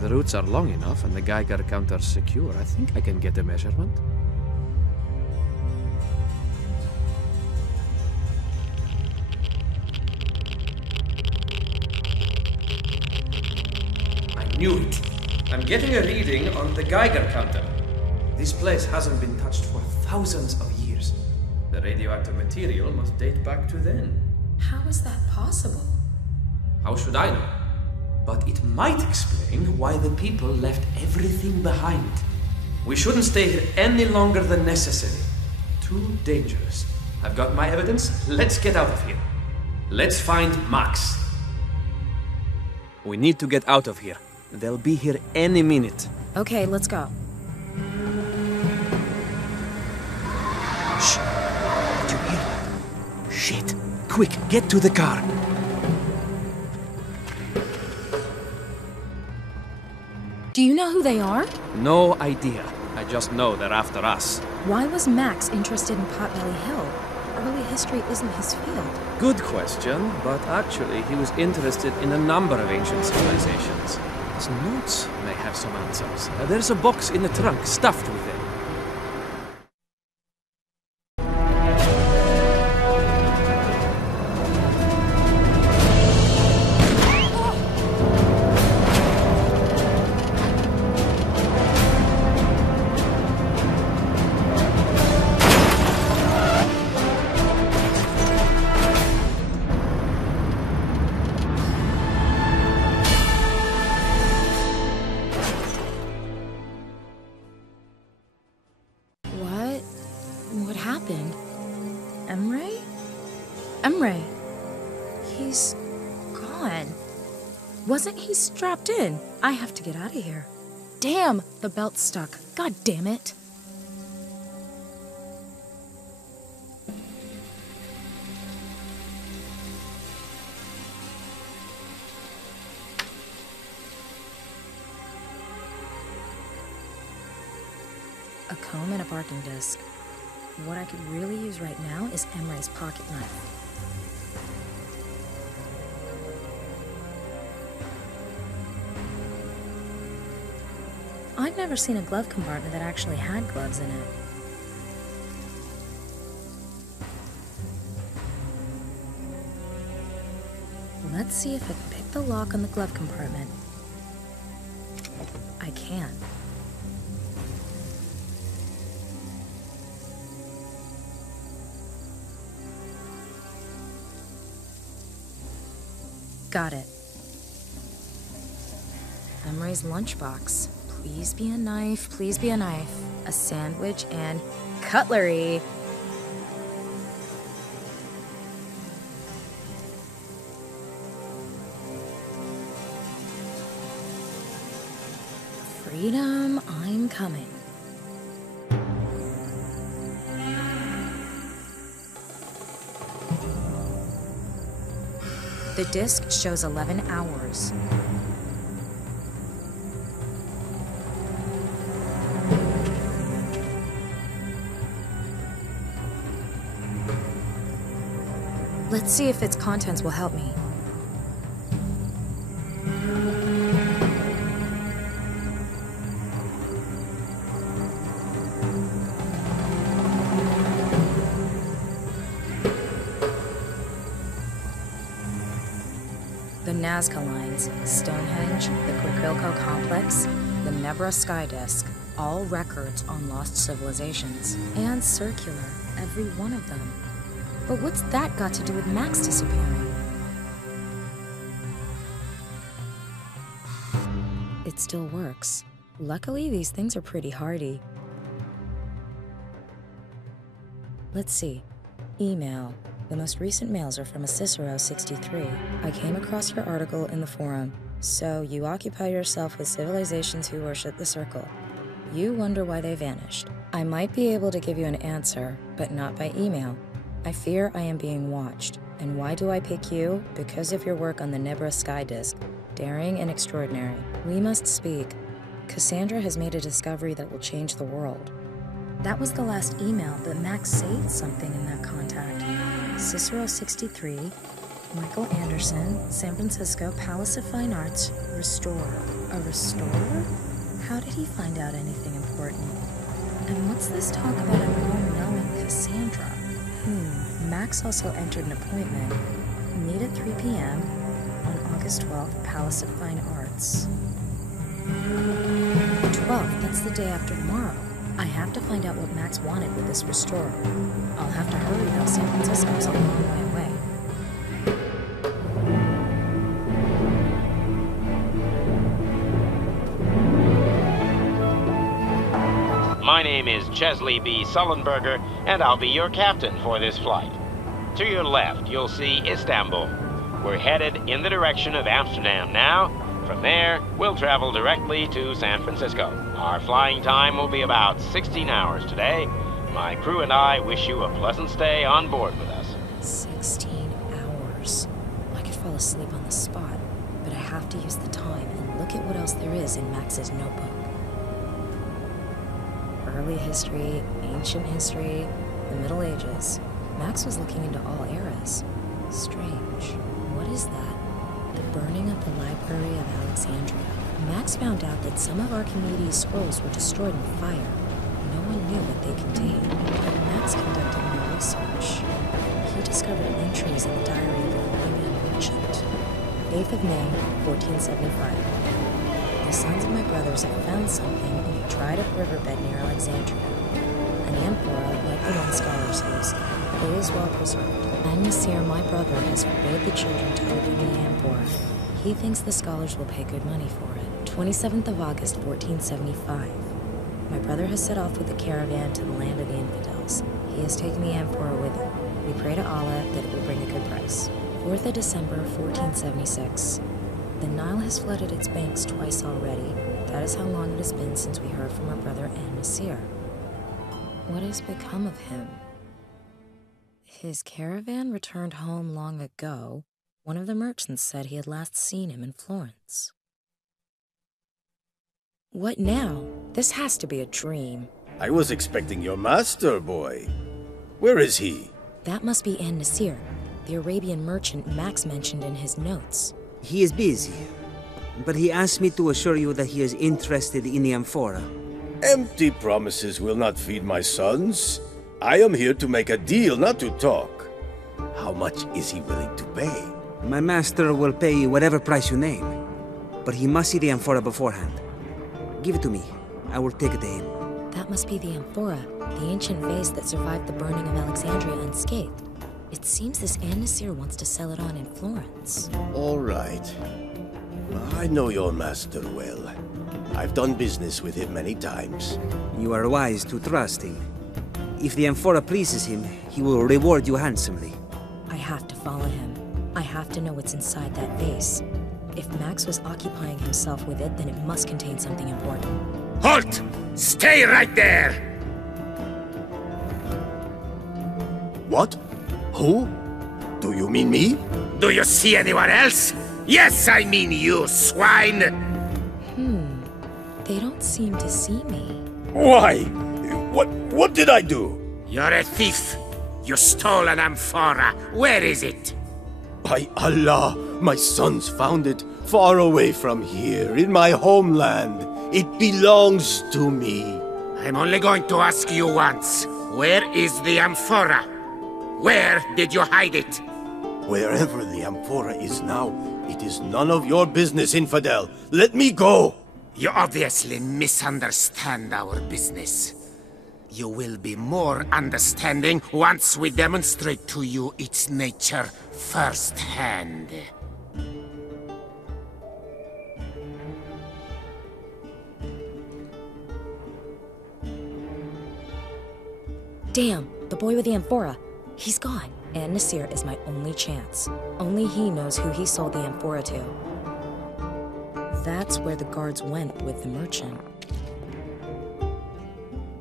The roots are long enough and the Geiger counter secure. I think I can get a measurement. I knew it. I'm getting a reading on the Geiger counter. This place hasn't been touched for thousands of years. The radioactive material must date back to then. How is that possible? How should I know? But it might explain why the people left everything behind. We shouldn't stay here any longer than necessary. Too dangerous. I've got my evidence. Let's get out of here. Let's find Max. We need to get out of here. They'll be here any minute. Okay, let's go. Shh. Did you hear that? Shit. Quick, get to the car. Do you know who they are? No idea. I just know they're after us. Why was Max interested in Potbelly Hill? Early history isn't his field. Good question, but actually he was interested in a number of ancient civilizations. His notes may have some answers. There's a box in the trunk stuffed with them. What happened? Emre? Emre. He's gone. Wasn't he strapped in? I have to get out of here. Damn, the belt's stuck. God damn it. A comb and a barking disc. What I could really use right now is Emre's pocket knife. I've never seen a glove compartment that actually had gloves in it. Let's see if I can pick the lock on the glove compartment. I can. Got it. Emre's lunchbox. Please be a knife, please be a knife. A sandwich and cutlery. Freedom, I'm coming. The disc shows 11 hours. Let's see if its contents will help me. The Nazca lines, Stonehenge, the Quicquilco complex, the Nebra sky disk, all records on lost civilizations. And circular, every one of them. But what's that got to do with Max disappearing? It still works. Luckily, these things are pretty hardy. Let's see. Email. The most recent mails are from a Cicero63. I came across your article in the forum. So, you occupy yourself with civilizations who worship the circle. You wonder why they vanished. I might be able to give you an answer, but not by email. I fear I am being watched. And why do I pick you? Because of your work on the Nebra Sky Disk. Daring and extraordinary. We must speak. Cassandra has made a discovery that will change the world. That was the last email, but Max saved something in that contact. Cicero63, Michael Anderson, San Francisco, Palace of Fine Arts, Restorer. A restorer? How did he find out anything important? And what's this talk about a home knowing Cassandra? Max also entered an appointment. Meet at 3 p.m. on August 12th, Palace of Fine Arts. 12th, that's the day after tomorrow. I have to find out what Max wanted with this restorer. I'll have to hurry though, San Francisco's a long way away. My name is Chesley B. Sullenberger, and I'll be your captain for this flight. To your left, you'll see Istanbul. We're headed in the direction of Amsterdam now. From there, we'll travel directly to San Francisco. Our flying time will be about 16 hours today. My crew and I wish you a pleasant stay on board with us. 16 hours. I could fall asleep on the spot, but I have to use the time and look at what else there is in Max's notebook. Early history, ancient history, the Middle Ages. Max was looking into all eras. Strange. What is that? The burning of the Library of Alexandria. Max found out that some of Archimedes' scrolls were destroyed in fire. No one knew what they contained. But Max conducted more research. He discovered entries in the diary of a Arabian merchant. 8th of May, 1475. The sons of my brothers have found something in a dried-up riverbed near Alexandria. An amphora, like the one scholars use. It is well preserved. Nasir, my brother, has forbade the children to open the amphora. He thinks the scholars will pay good money for it. 27th of August, 1475. My brother has set off with the caravan to the land of the infidels. He has taken the amphora with him. We pray to Allah that it will bring a good price. 4th of December, 1476. The Nile has flooded its banks twice already. That is how long it has been since we heard from our brother Nasir. What has become of him? His caravan returned home long ago. One of the merchants said he had last seen him in Florence. What now? This has to be a dream. I was expecting your master, boy. Where is he? That must be Nasir, the Arabian merchant Max mentioned in his notes. He is busy, but he asked me to assure you that he is interested in the amphora. Empty promises will not feed my sons. I am here to make a deal, not to talk. How much is he willing to pay? My master will pay whatever price you name, but he must see the amphora beforehand. Give it to me. I will take it to him. That must be the amphora, the ancient vase that survived the burning of Alexandria unscathed. It seems this Nasir wants to sell it on in Florence. All right. I know your master well. I've done business with him many times. You are wise to trust him. If the amphora pleases him, he will reward you handsomely. I have to follow him. I have to know what's inside that vase. If Max was occupying himself with it, then it must contain something important. Halt! Stay right there! What? Who? Do you mean me? Do you see anyone else? Yes, I mean you, swine! They don't seem to see me. Why? What did I do? You're a thief. You stole an amphora. Where is it? By Allah, my sons found it far away from here, in my homeland. It belongs to me. I'm only going to ask you once. Where is the amphora? Where did you hide it? Wherever the amphora is now, it is none of your business, infidel. Let me go! You obviously misunderstand our business. You will be more understanding once we demonstrate to you its nature firsthand. Damn, the boy with the amphora. He's gone. And Nasir is my only chance. Only he knows who he sold the amphora to. That's where the guards went with the merchant.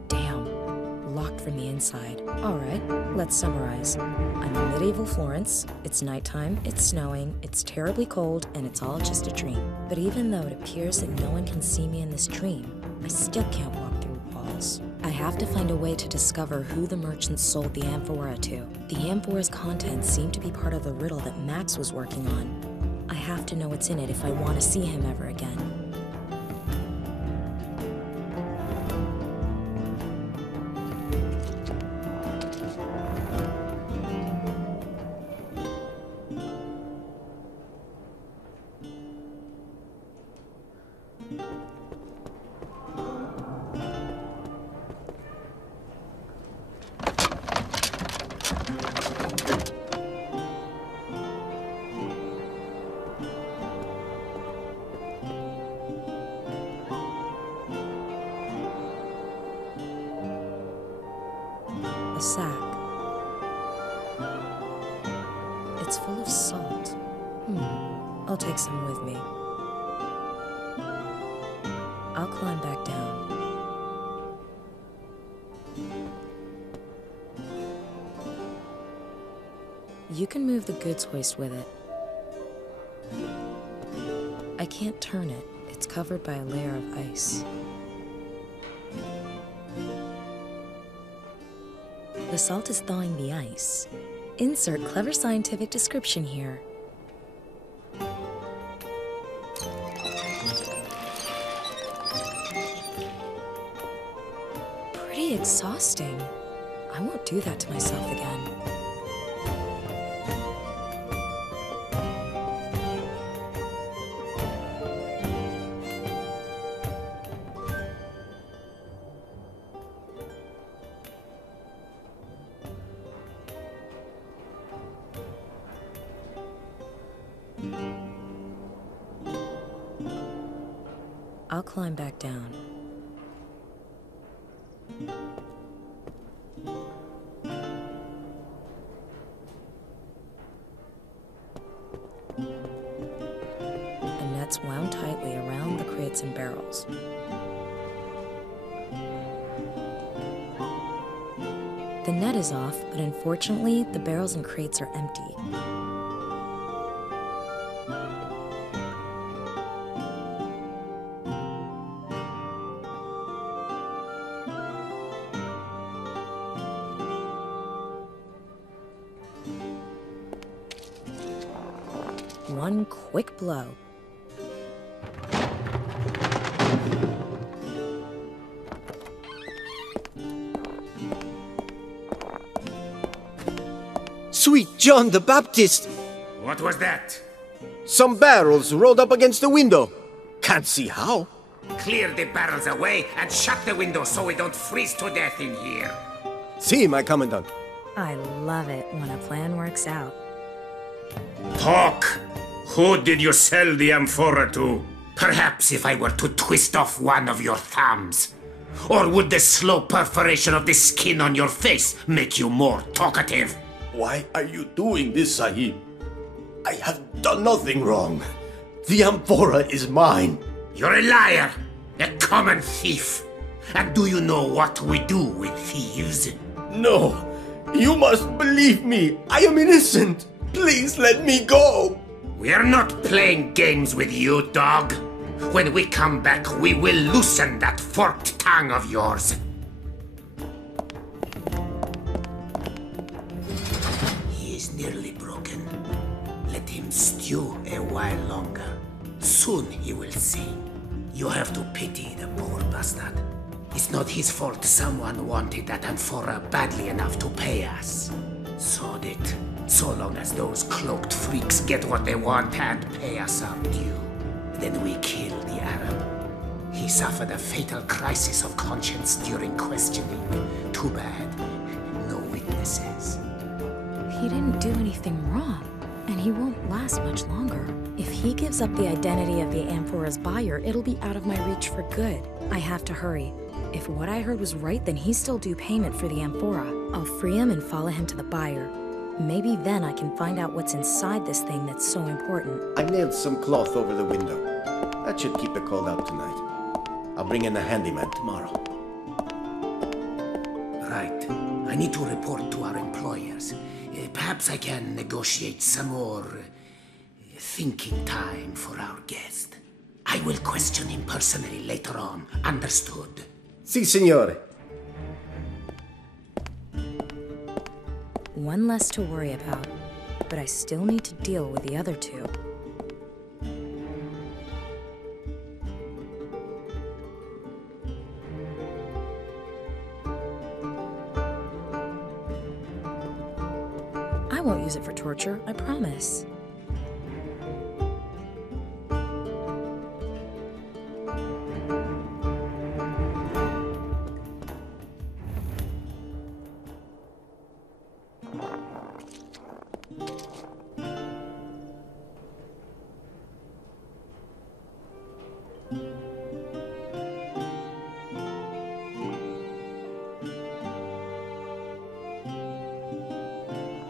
Damn, locked from the inside. Alright, let's summarize. I'm in medieval Florence, it's nighttime, it's snowing, it's terribly cold, and it's all just a dream. But even though it appears that no one can see me in this dream, I still can't walk through walls. I have to find a way to discover who the merchant sold the amphora to. The amphora's contents seem to be part of the riddle that Max was working on. I have to know what's in it if I want to see him ever again. A sack. It's full of salt. I'll take some with me. I'll climb back down. You can move the goods hoist with it. I can't turn it. It's covered by a layer of ice. The salt is thawing the ice. Insert clever scientific description here. Pretty exhausting. I won't do that to myself again. I'll climb back down. A net's wound tightly around the crates and barrels. The net is off, but unfortunately, the barrels and crates are empty. One quick blow. Sweet John the Baptist! What was that? Some barrels rolled up against the window. Can't see how. Clear the barrels away and shut the window so we don't freeze to death in here. See, my commandant. I love it when a plan works out. Talk! Who did you sell the amphora to? Perhaps if I were to twist off one of your thumbs. Or would the slow perforation of the skin on your face make you more talkative? Why are you doing this, Sahib? I have done nothing wrong. The amphora is mine. You're a liar, a common thief. And do you know what we do with thieves? No, you must believe me. I am innocent. Please let me go. We're not playing games with you, dog. When we come back, we will loosen that forked tongue of yours. He is nearly broken. Let him stew a while longer. Soon he will see. You have to pity the poor bastard. It's not his fault someone wanted that amphora badly enough to pay us. Sod it. So long as those cloaked freaks get what they want and pay us our due. Then we kill the Arab. He suffered a fatal crisis of conscience during questioning. Too bad. No witnesses. He didn't do anything wrong, and he won't last much longer. If he gives up the identity of the amphora's buyer, it'll be out of my reach for good. I have to hurry. If what I heard was right, then he's still due payment for the amphora. I'll free him and follow him to the buyer. Maybe then I can find out what's inside this thing that's so important. I nailed some cloth over the window. That should keep the cold out tonight. I'll bring in a handyman tomorrow. Right. I need to report to our employers. Perhaps I can negotiate some more thinking time for our guest. I will question him personally later on. Understood? Si, signore. One less to worry about, but I still need to deal with the other two. I won't use it for torture, I promise.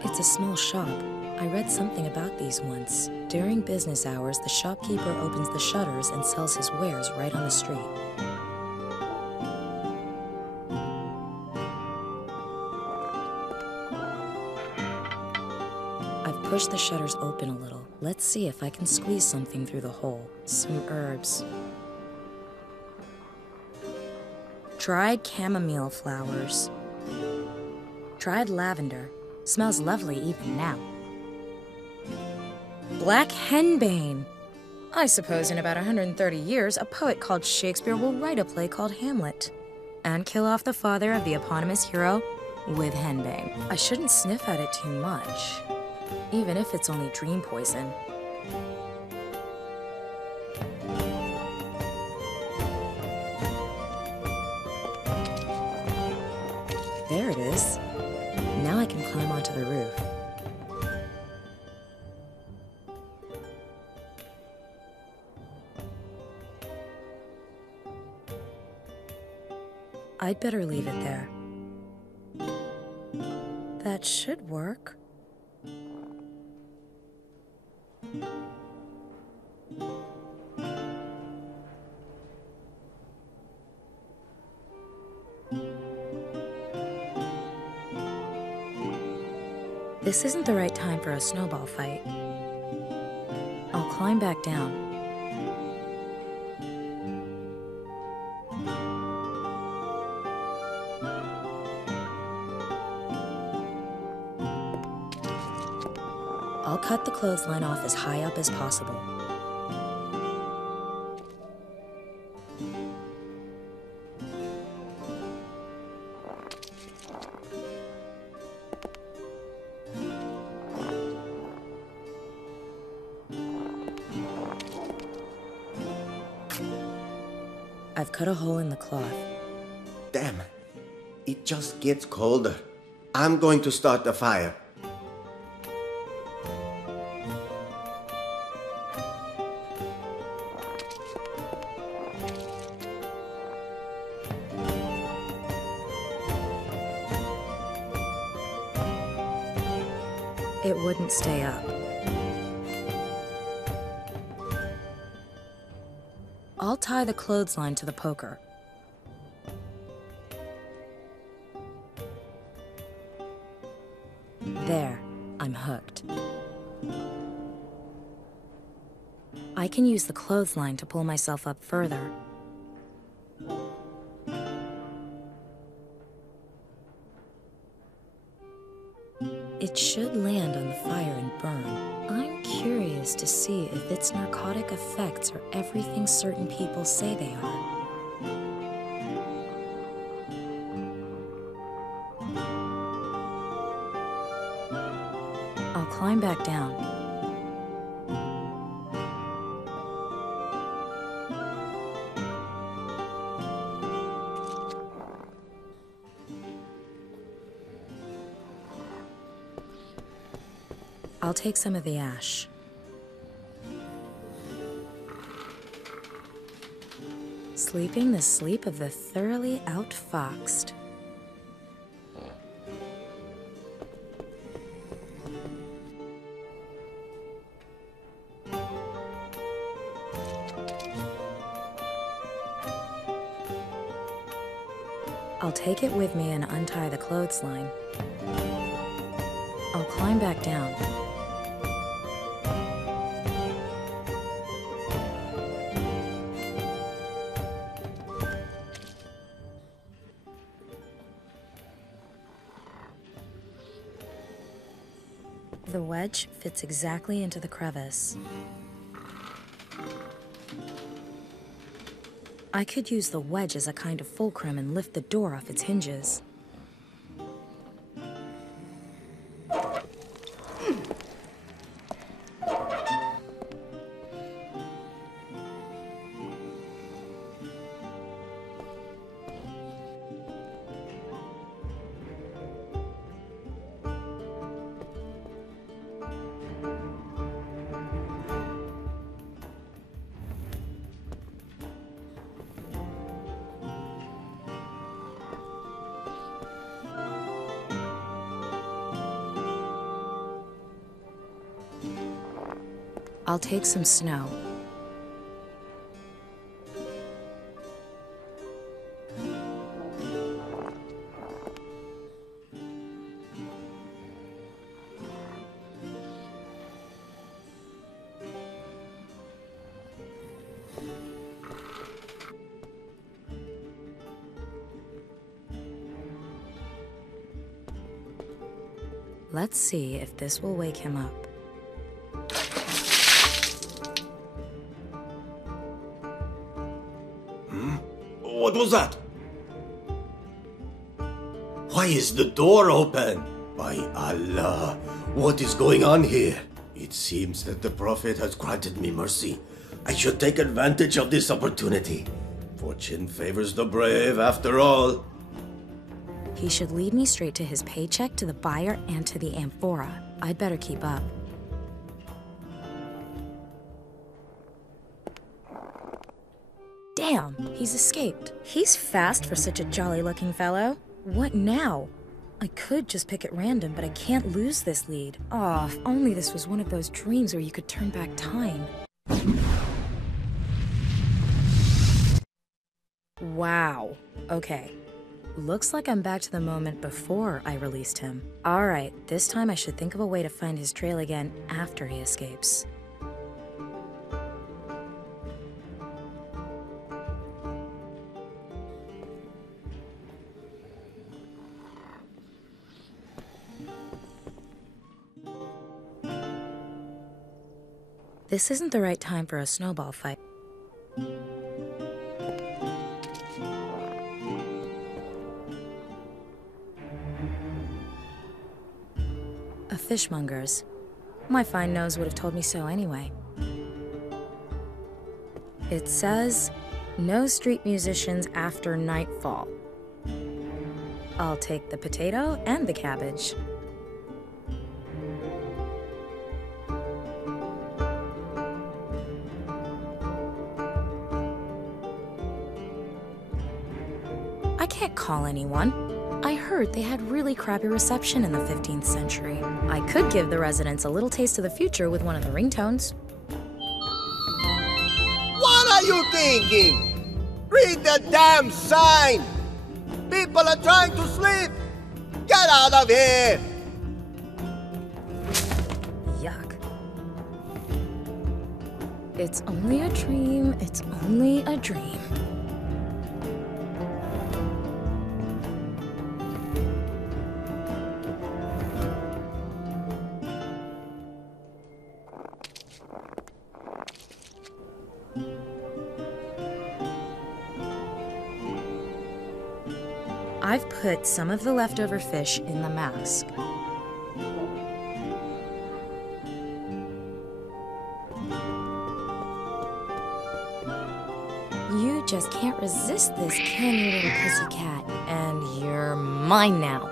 It's a small shop. I read something about these once. During business hours, the shopkeeper opens the shutters and sells his wares right on the street. I've pushed the shutters open a little. Let's see if I can squeeze something through the hole. Some herbs. Dried chamomile flowers. Dried lavender. Smells lovely even now. Black henbane. I suppose in about 130 years, a poet called Shakespeare will write a play called Hamlet. And kill off the father of the eponymous hero with henbane. I shouldn't sniff at it too much, even if it's only dream poison. There it is. Now I can climb onto the roof. I'd better leave it there. That should work. This isn't the right time for a snowball fight. I'll climb back down. I'll cut the clothesline off as high up as possible. I've cut a hole in the cloth. Damn. It just gets colder. I'm going to start the fire. It wouldn't stay up. I'll tie the clothesline to the poker. There, I'm hooked. I can use the clothesline to pull myself up further. It should land on the fire and burn. I'm curious to see if its narcotic effects are everything certain people say they are. I'll climb back down. I'll take some of the ash. Sleeping the sleep of the thoroughly outfoxed. I'll take it with me and untie the clothesline. I'll climb back down. The wedge fits exactly into the crevice. I could use the wedge as a kind of fulcrum and lift the door off its hinges. I'll take some snow. Let's see if this will wake him up. What was that? Why is the door open? By Allah, what is going on here? It seems that the Prophet has granted me mercy. I should take advantage of this opportunity. Fortune favors the brave, after all. He should lead me straight to his paycheck, to the buyer, and to the amphora. I'd better keep up. Damn, he's escaped. He's fast for such a jolly-looking fellow. What now? I could just pick at random, but I can't lose this lead. Oh, if only this was one of those dreams where you could turn back time. Wow. Okay. Looks like I'm back to the moment before I released him. Alright, this time I should think of a way to find his trail again after he escapes. This isn't the right time for a snowball fight. A fishmonger's. My fine nose would have told me so anyway. It says, no street musicians after nightfall. I'll take the potato and the cabbage. I can't call anyone. I heard they had really crappy reception in the 15th century. I could give the residents a little taste of the future with one of the ringtones. What are you thinking? Read the damn sign! People are trying to sleep! Get out of here! Yuck. It's only a dream, it's only a dream. I've put some of the leftover fish in the mask. You just can't resist this, can you, little pussycat? And you're mine now.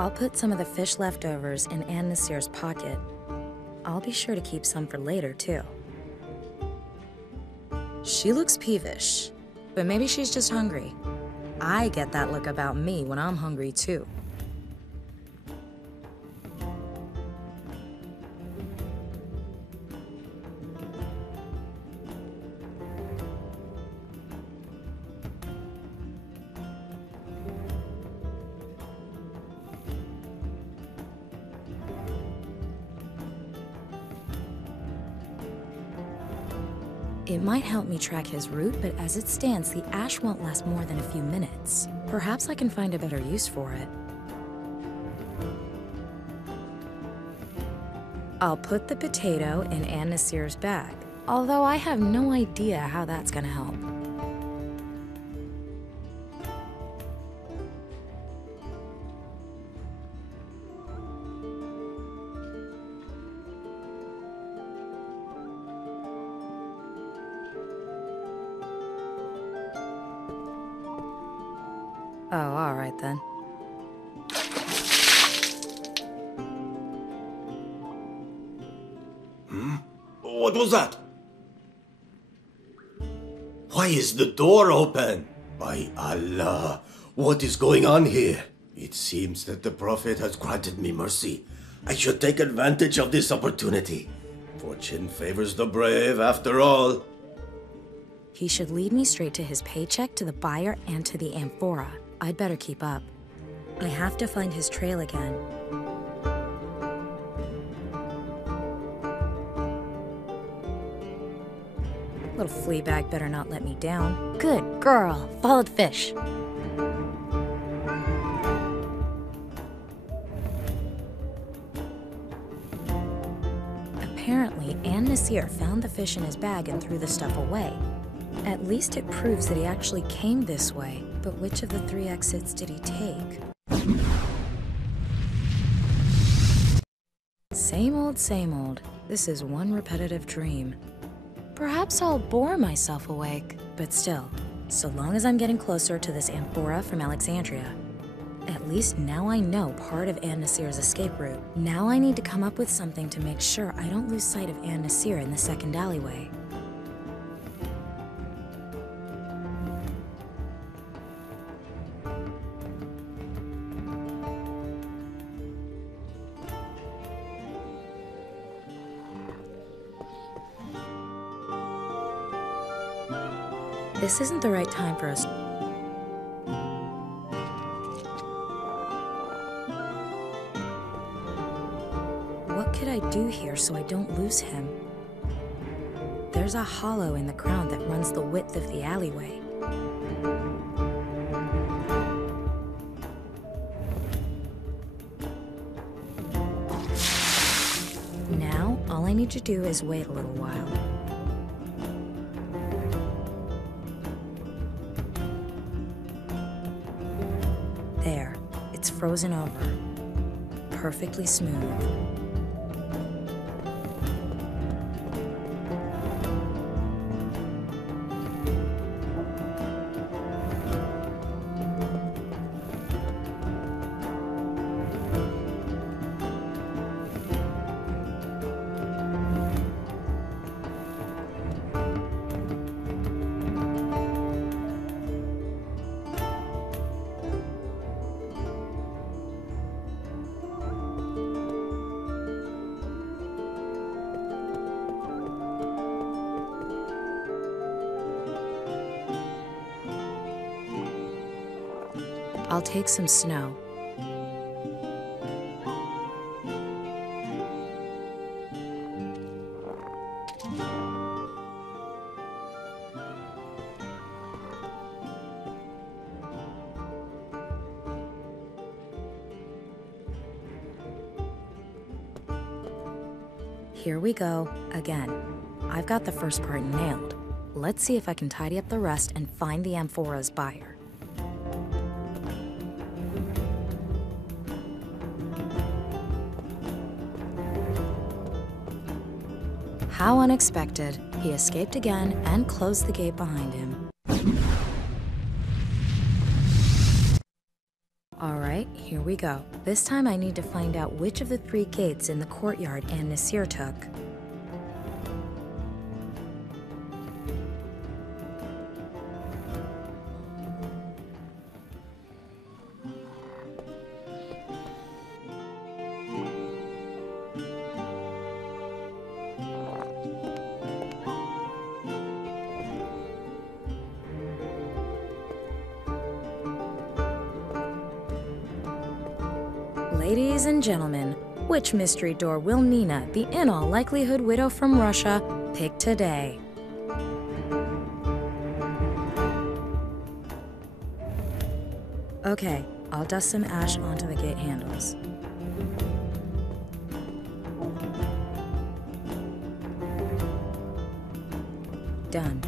I'll put some of the fish leftovers in Anne Nasir's pocket. I'll be sure to keep some for later, too. She looks peevish, but maybe she's just hungry. I get that look about me when I'm hungry, too. It might help me track his route, but as it stands, the ash won't last more than a few minutes. Perhaps I can find a better use for it. I'll put the potato in Anne Nasir's bag, although I have no idea how that's gonna help. Oh, all right then. What was that? Why is the door open? By Allah, what is going on here? It seems that the Prophet has granted me mercy. I should take advantage of this opportunity. Fortune favors the brave, after all. He should lead me straight to his paycheck, to the buyer, and to the amphora. I'd better keep up. I have to find his trail again. Little flea bag better not let me down. Good girl, followed fish. Apparently, Anne Nasir found the fish in his bag and threw the stuff away. At least it proves that he actually came this way. But which of the 3 exits did he take? Same old, same old. This is one repetitive dream. Perhaps I'll bore myself awake. But still, so long as I'm getting closer to this amphora from Alexandria. At least now I know part of Anne Nasir's escape route. Now I need to come up with something to make sure I don't lose sight of Anne Nasir in the second alleyway. This isn't the right time for us. What could I do here so I don't lose him? There's a hollow in the ground that runs the width of the alleyway. Now, all I need to do is wait a little while. There, it's frozen over. Perfectly smooth. I'll take some snow. Here we go, again. I've got the first part nailed. Let's see if I can tidy up the rest and find the amphora's buyer. How unexpected. He escaped again and closed the gate behind him. All right. Alright, here we go. This time I need to find out which of the 3 gates in the courtyard An-Nasir took. Ladies and gentlemen, which mystery door will Nina, the in all likelihood widow from Russia, pick today? Okay, I'll dust some ash onto the gate handles. Done.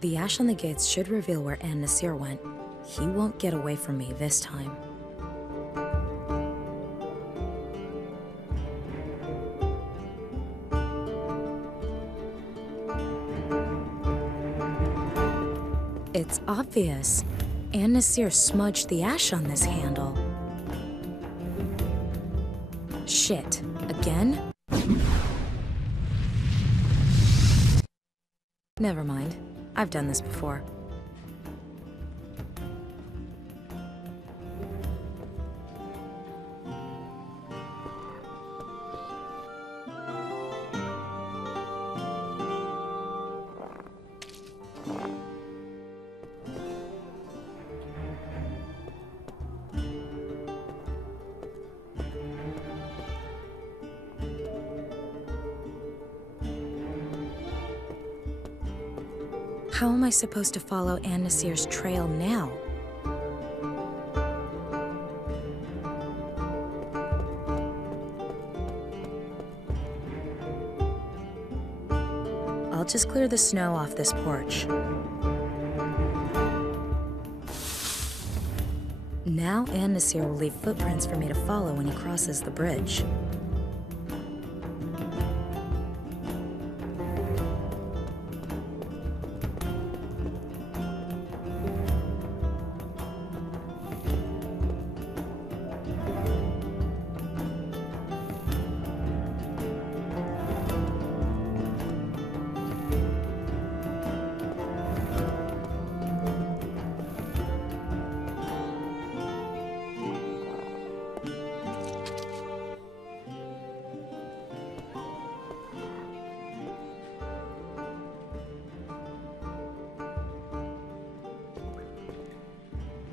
The ash on the gates should reveal where An-Nasir went. He won't get away from me this time. It's obvious. An-Nasir smudged the ash on this handle. Shit. Again? Never mind. I've done this before. How am I supposed to follow An-Nasir's trail now? I'll just clear the snow off this porch. Now An-Nasir will leave footprints for me to follow when he crosses the bridge.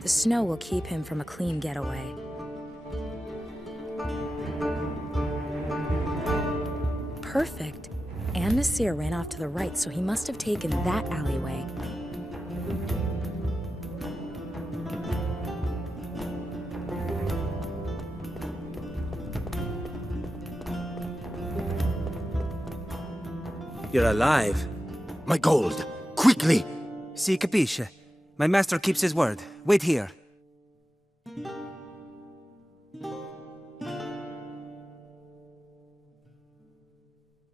The snow will keep him from a clean getaway. Perfect. An-Nasir ran off to the right, so he must have taken that alleyway. You're alive. My gold! Quickly! Si capisce. My master keeps his word. Wait here.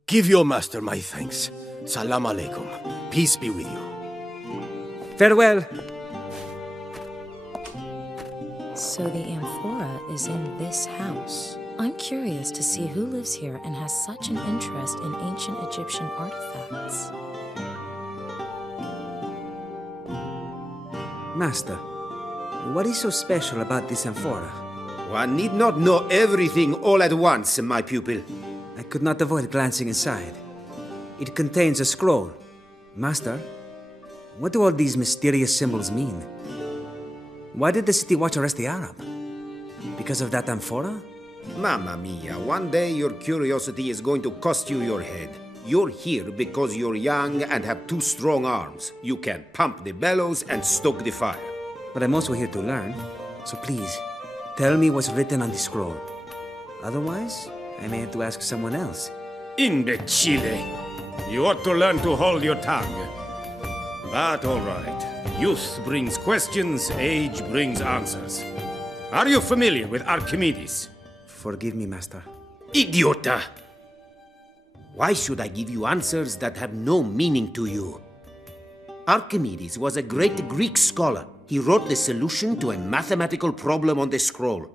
Give your master my thanks. Salam alaikum. Peace be with you. Farewell. So the amphora is in this house. I'm curious to see who lives here and has such an interest in ancient Egyptian artifacts. Master, what is so special about this amphora? One need not know everything all at once, my pupil. I could not avoid glancing inside. It contains a scroll. Master, what do all these mysterious symbols mean? Why did the city watch arrest the Arab? Because of that amphora? Mamma mia, one day your curiosity is going to cost you your head. You're here because you're young and have 2 strong arms. You can pump the bellows and stoke the fire. But I'm also here to learn. So please, tell me what's written on the scroll. Otherwise, I may have to ask someone else. Imbecile! You ought to learn to hold your tongue. But all right. Youth brings questions, age brings answers. Are you familiar with Archimedes? Forgive me, Master. Idiota! Why should I give you answers that have no meaning to you? Archimedes was a great Greek scholar. He wrote the solution to a mathematical problem on the scroll.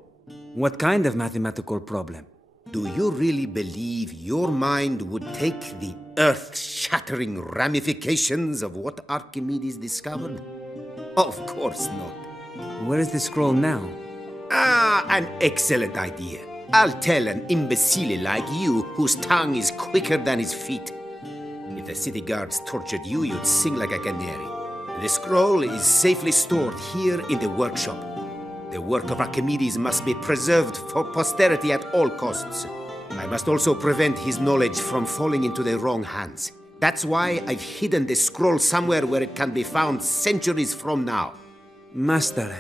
What kind of mathematical problem? Do you really believe your mind would take the earth-shattering ramifications of what Archimedes discovered? Of course not. Where is the scroll now? Ah, an excellent idea. I'll tell an imbecile like you whose tongue is quicker than his feet. If the city guards tortured you, you'd sing like a canary. The scroll is safely stored here in the workshop. The work of Archimedes must be preserved for posterity at all costs. I must also prevent his knowledge from falling into the wrong hands. That's why I've hidden the scroll somewhere where it can be found centuries from now. Master,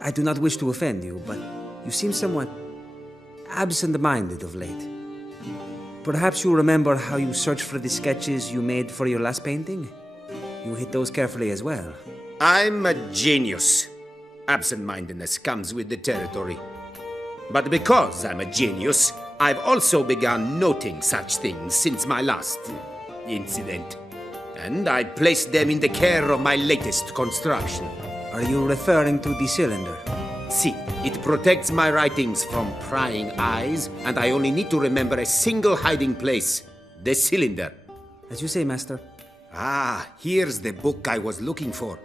I do not wish to offend you, but you seem somewhat absent-minded of late. Perhaps you remember how you searched for the sketches you made for your last painting? You hid those carefully as well. I'm a genius. Absent-mindedness comes with the territory. But because I'm a genius, I've also begun noting such things since my last incident. And I placed them in the care of my latest construction. Are you referring to the cylinder? See, it protects my writings from prying eyes, and I only need to remember a single hiding place. The cylinder. As you say, Master. Ah, here's the book I was looking for.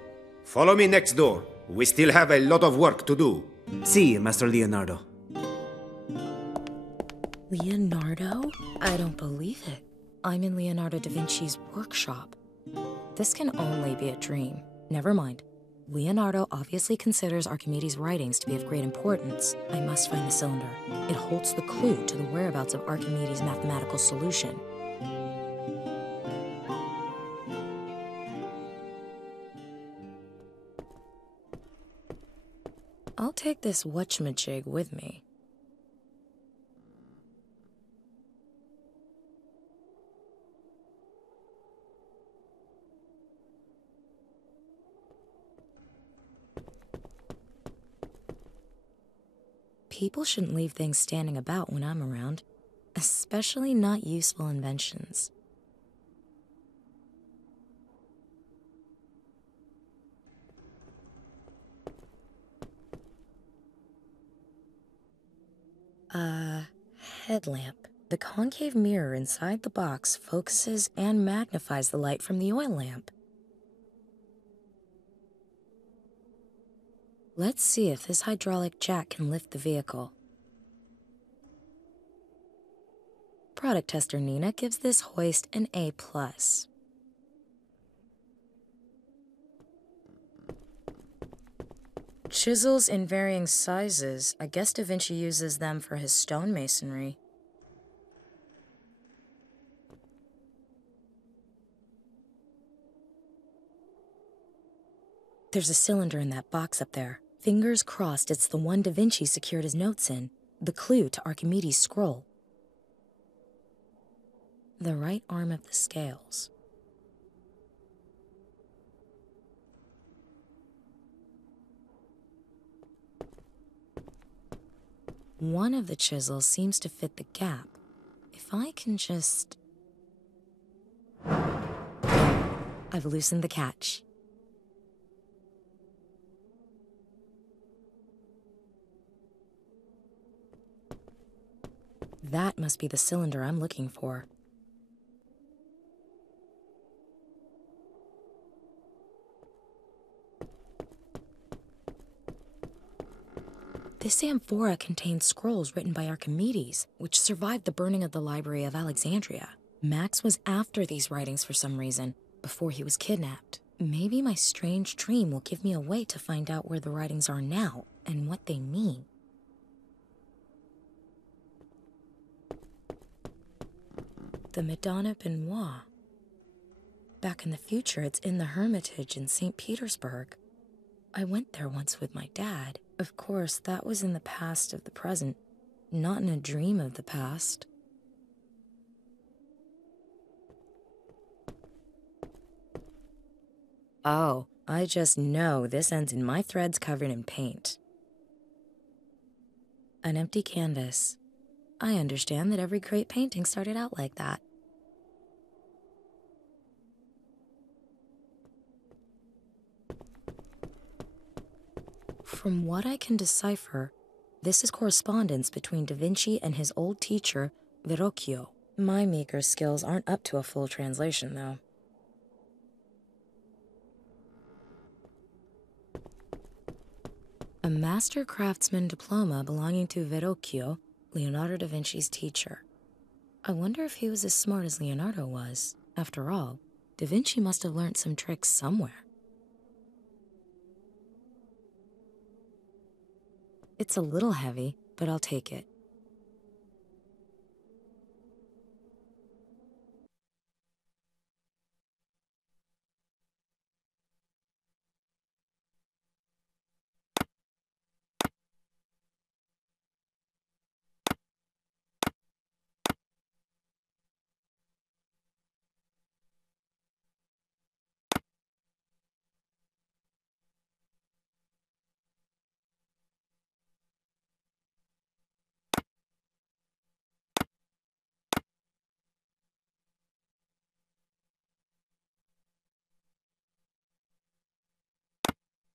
Follow me next door. We still have a lot of work to do. See you, Master Leonardo. Leonardo? I don't believe it. I'm in Leonardo da Vinci's workshop. This can only be a dream. Never mind. Leonardo obviously considers Archimedes' writings to be of great importance. I must find the cylinder. It holds the clue to the whereabouts of Archimedes' mathematical solution. I'll take this whatchamajig with me. People shouldn't leave things standing about when I'm around, especially not useful inventions. Headlamp. The concave mirror inside the box focuses and magnifies the light from the oil lamp. Let's see if this hydraulic jack can lift the vehicle. Product tester Nina gives this hoist an A+. Chisels in varying sizes. I guess Da Vinci uses them for his stonemasonry. There's a cylinder in that box up there. Fingers crossed it's the one Da Vinci secured his notes in. The clue to Archimedes' scroll. The right arm of the scales. One of the chisels seems to fit the gap. If I can just... I've loosened the catch. That must be the cylinder I'm looking for. This amphora contains scrolls written by Archimedes, which survived the burning of the Library of Alexandria. Max was after these writings for some reason, before he was kidnapped. Maybe my strange dream will give me a way to find out where the writings are now, and what they mean. The Madonna Benoit. Back in the future, it's in the Hermitage in St. Petersburg. I went there once with my dad. Of course, that was in the past of the present, not in a dream of the past. Oh, I just know this ends in my threads covered in paint. An empty canvas. I understand that every great painting started out like that. From what I can decipher, this is correspondence between Da Vinci and his old teacher, Verrocchio. My meager skills aren't up to a full translation, though. A master craftsman diploma belonging to Verrocchio, Leonardo da Vinci's teacher. I wonder if he was as smart as Leonardo was. After all, Da Vinci must have learned some tricks somewhere. It's a little heavy, but I'll take it.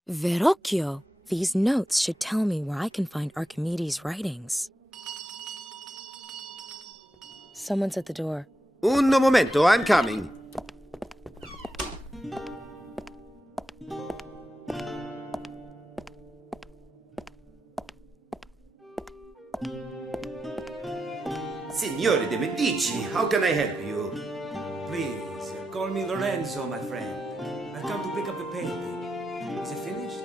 Verrocchio! These notes should tell me where I can find Archimedes' writings. Someone's at the door. Un momento, I'm coming. Signore de Medici, how can I help you? Please, call me Lorenzo, my friend. I've come to pick up the painting. Is it finished?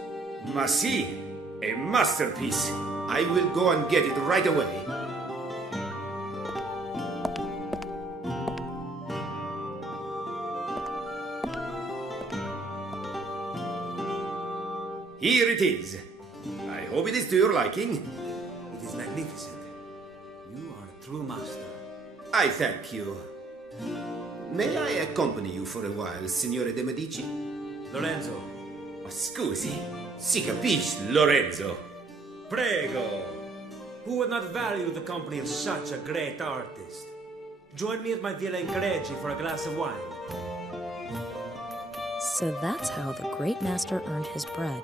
Ma si, a masterpiece. I will go and get it right away. Here it is. I hope it is to your liking. It is magnificent. You are a true master. I thank you. May I accompany you for a while, Signore de Medici? Lorenzo. Scusi, si capisce, Lorenzo. Prego. Who would not value the company of such a great artist? Join me at my Villa in Cregi for a glass of wine. So that's how the great master earned his bread.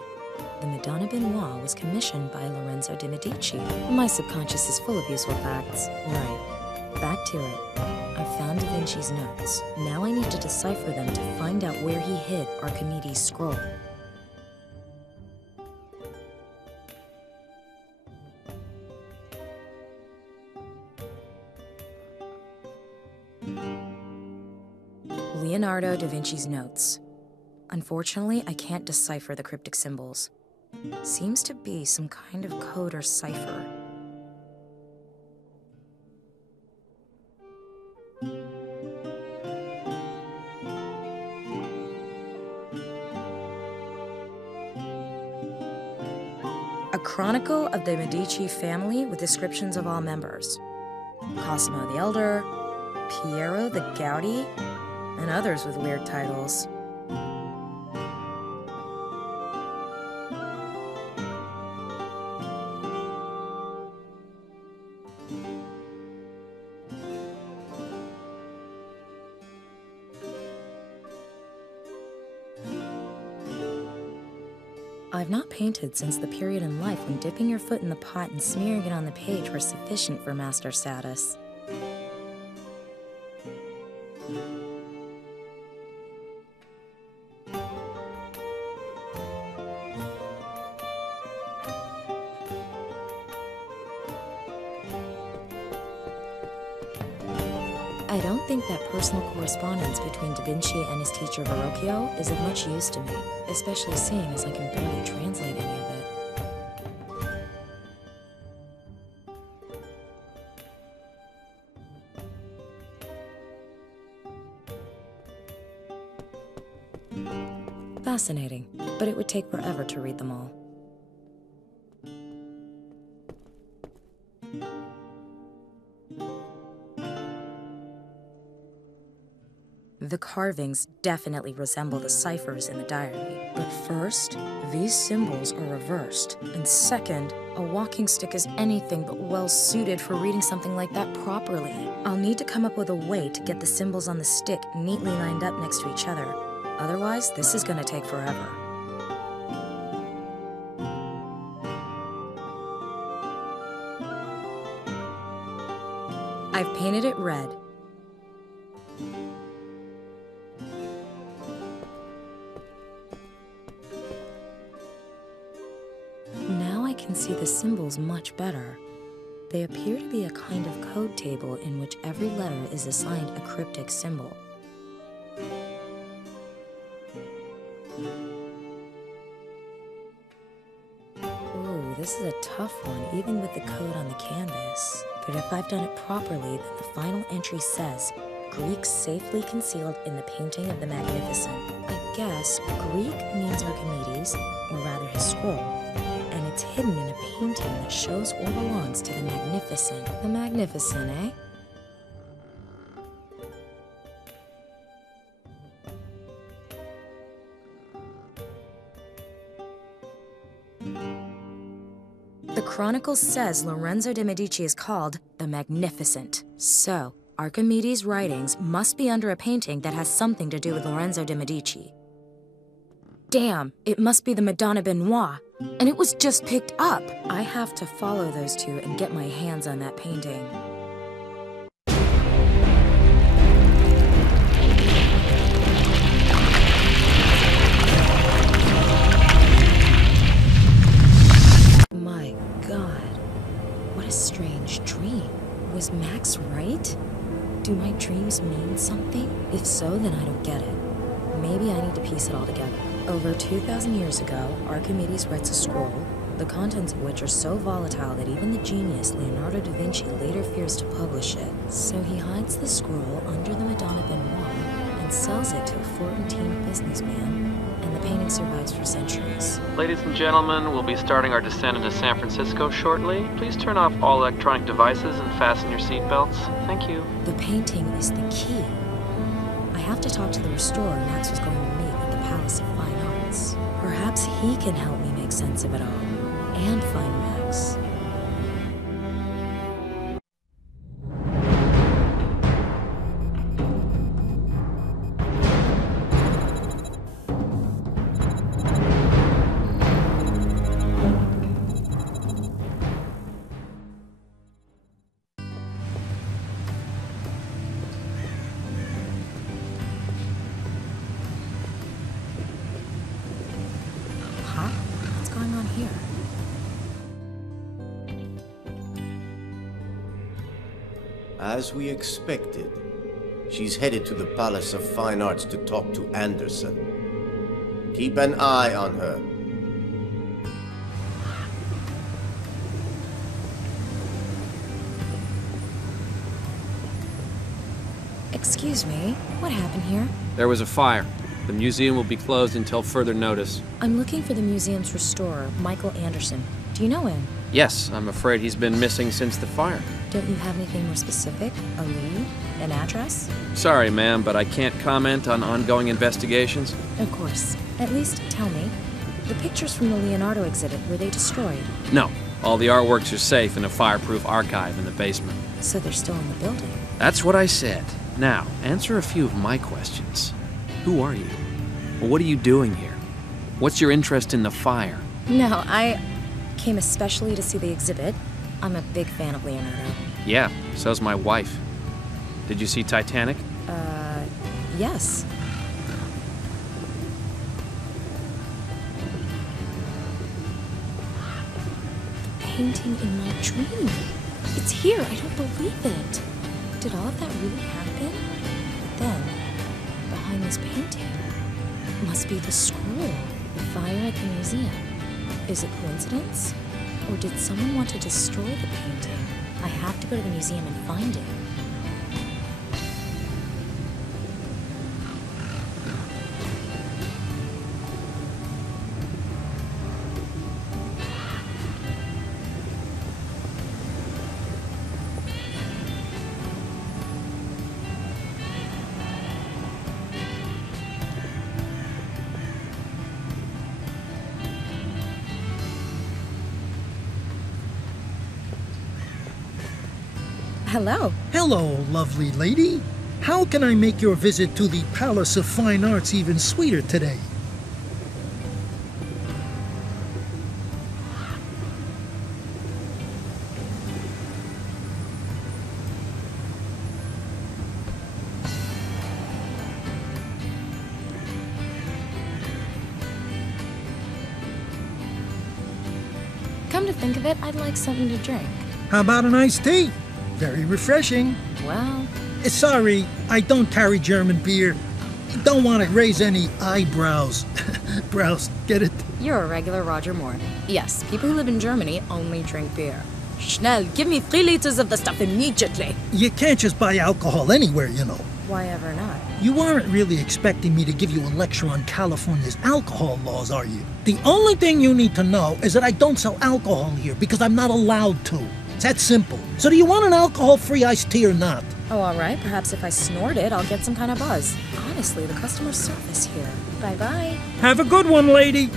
The Madonna Benoit was commissioned by Lorenzo de Medici. My subconscious is full of useful facts. Right. Back to it. I've found Da Vinci's notes. Now I need to decipher them to find out where he hid Archimedes' scroll. Leonardo da Vinci's notes. Unfortunately, I can't decipher the cryptic symbols. Seems to be some kind of code or cipher. A chronicle of the Medici family with descriptions of all members. Cosimo the Elder, Piero the Gouty, and others with weird titles. I've not painted since the period in life when dipping your foot in the pot and smearing it on the page were sufficient for master status. I don't think that personal correspondence between Da Vinci and his teacher Verrocchio is of much use to me, especially seeing as I can barely translate any of it. Fascinating, but it would take forever to read them all. The carvings definitely resemble the ciphers in the diary. But first, these symbols are reversed. And second, a walking stick is anything but well suited for reading something like that properly. I'll need to come up with a way to get the symbols on the stick neatly lined up next to each other. Otherwise, this is gonna take forever. I've painted it red. Now I can see the symbols much better. They appear to be a kind of code table in which every letter is assigned a cryptic symbol. Ooh, this is a tough one, even with the code on the canvas. But if I've done it properly, then the final entry says, Greek safely concealed in the painting of the Magnificent. I guess Greek means Archimedes, or rather his scroll, and it's hidden in a painting that shows or belongs to the Magnificent. The Magnificent, eh? The Chronicle says Lorenzo de' Medici is called the Magnificent. So, Archimedes' writings must be under a painting that has something to do with Lorenzo de' Medici. Damn, it must be the Madonna Benoit, and it was just picked up. I have to follow those two and get my hands on that painting. My God, what a strange dream. Was Max right? Do my dreams mean something? If so, then I don't get it. Maybe I need to piece it all together. Over 2,000 years ago, Archimedes writes a scroll, the contents of which are so volatile that even the genius Leonardo da Vinci later fears to publish it. So he hides the scroll under the Madonna Benoit and sells it to a Florentine businessman, and the painting survives for centuries. Ladies and gentlemen, we'll be starting our descent into San Francisco shortly. Please turn off all electronic devices and fasten your seatbelts. Thank you. The painting is the key. I have to talk to the restorer Max was going to meet at the Palace of Fine Arts. Perhaps he can help me make sense of it all, and find Max. As we expected, she's headed to the Palace of Fine Arts to talk to Anderson. Keep an eye on her. Excuse me, what happened here? There was a fire. The museum will be closed until further notice. I'm looking for the museum's restorer, Michael Anderson. Do you know him? Yes, I'm afraid he's been missing since the fire. Don't you have anything more specific? A lead? An address? Sorry, ma'am, but I can't comment on ongoing investigations. Of course. At least tell me. The pictures from the Leonardo exhibit, were they destroyed? No. All the artworks are safe in a fireproof archive in the basement. So they're still in the building? That's what I said. Now, answer a few of my questions. Who are you? Well, what are you doing here? What's your interest in the fire? No, I came especially to see the exhibit. I'm a big fan of Leonardo. Yeah, so's my wife. Did you see Titanic? Yes. The painting in my dream. It's here, I don't believe it. Did all of that really happen? But then, behind this painting, must be the scroll, the fire at the museum. Is it coincidence? Or did someone want to destroy the painting? I have to go to the museum and find it. hello. Hello, lovely lady. How can I make your visit to the Palace of Fine Arts even sweeter today? Come to think of it, I'd like something to drink. How about an iced tea? Very refreshing. Well... Sorry, I don't carry German beer. Don't want to raise any eyebrows. Brows, get it? You're a regular Roger Moore. Yes, people who live in Germany only drink beer. Schnell, give me 3 liters of the stuff immediately. You can't just buy alcohol anywhere, you know. Why ever not? You aren't really expecting me to give you a lecture on California's alcohol laws, are you? The only thing you need to know is that I don't sell alcohol here because I'm not allowed to. It's that simple. So do you want an alcohol-free iced tea or not? Oh, all right. Perhaps if I snort it, I'll get some kind of buzz. Honestly, the customer service here. Bye-bye. Have a good one, lady.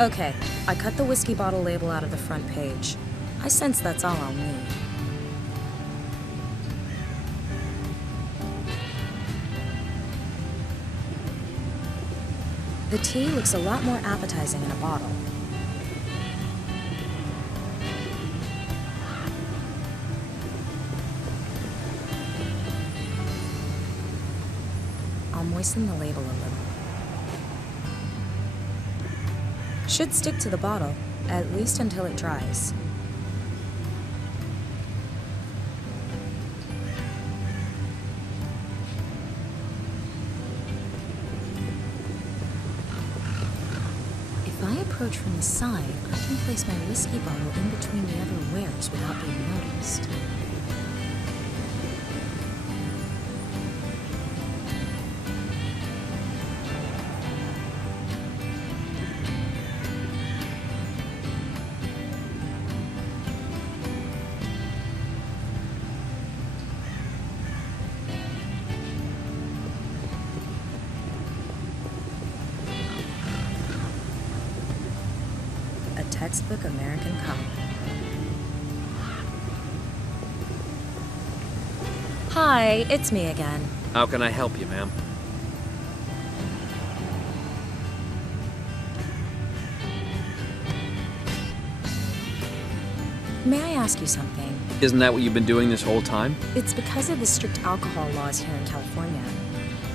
Okay, I cut the whiskey bottle label out of the front page. I sense that's all I'll need. The tea looks a lot more appetizing in a bottle. I'll moisten the label a little. Should stick to the bottle, at least until it dries. If I approach from the side, I can place my whiskey bottle in between the other wares without being noticed. Textbook American cop. Hi, it's me again. How can I help you, ma'am? May I ask you something? Isn't that what you've been doing this whole time? It's because of the strict alcohol laws here in California.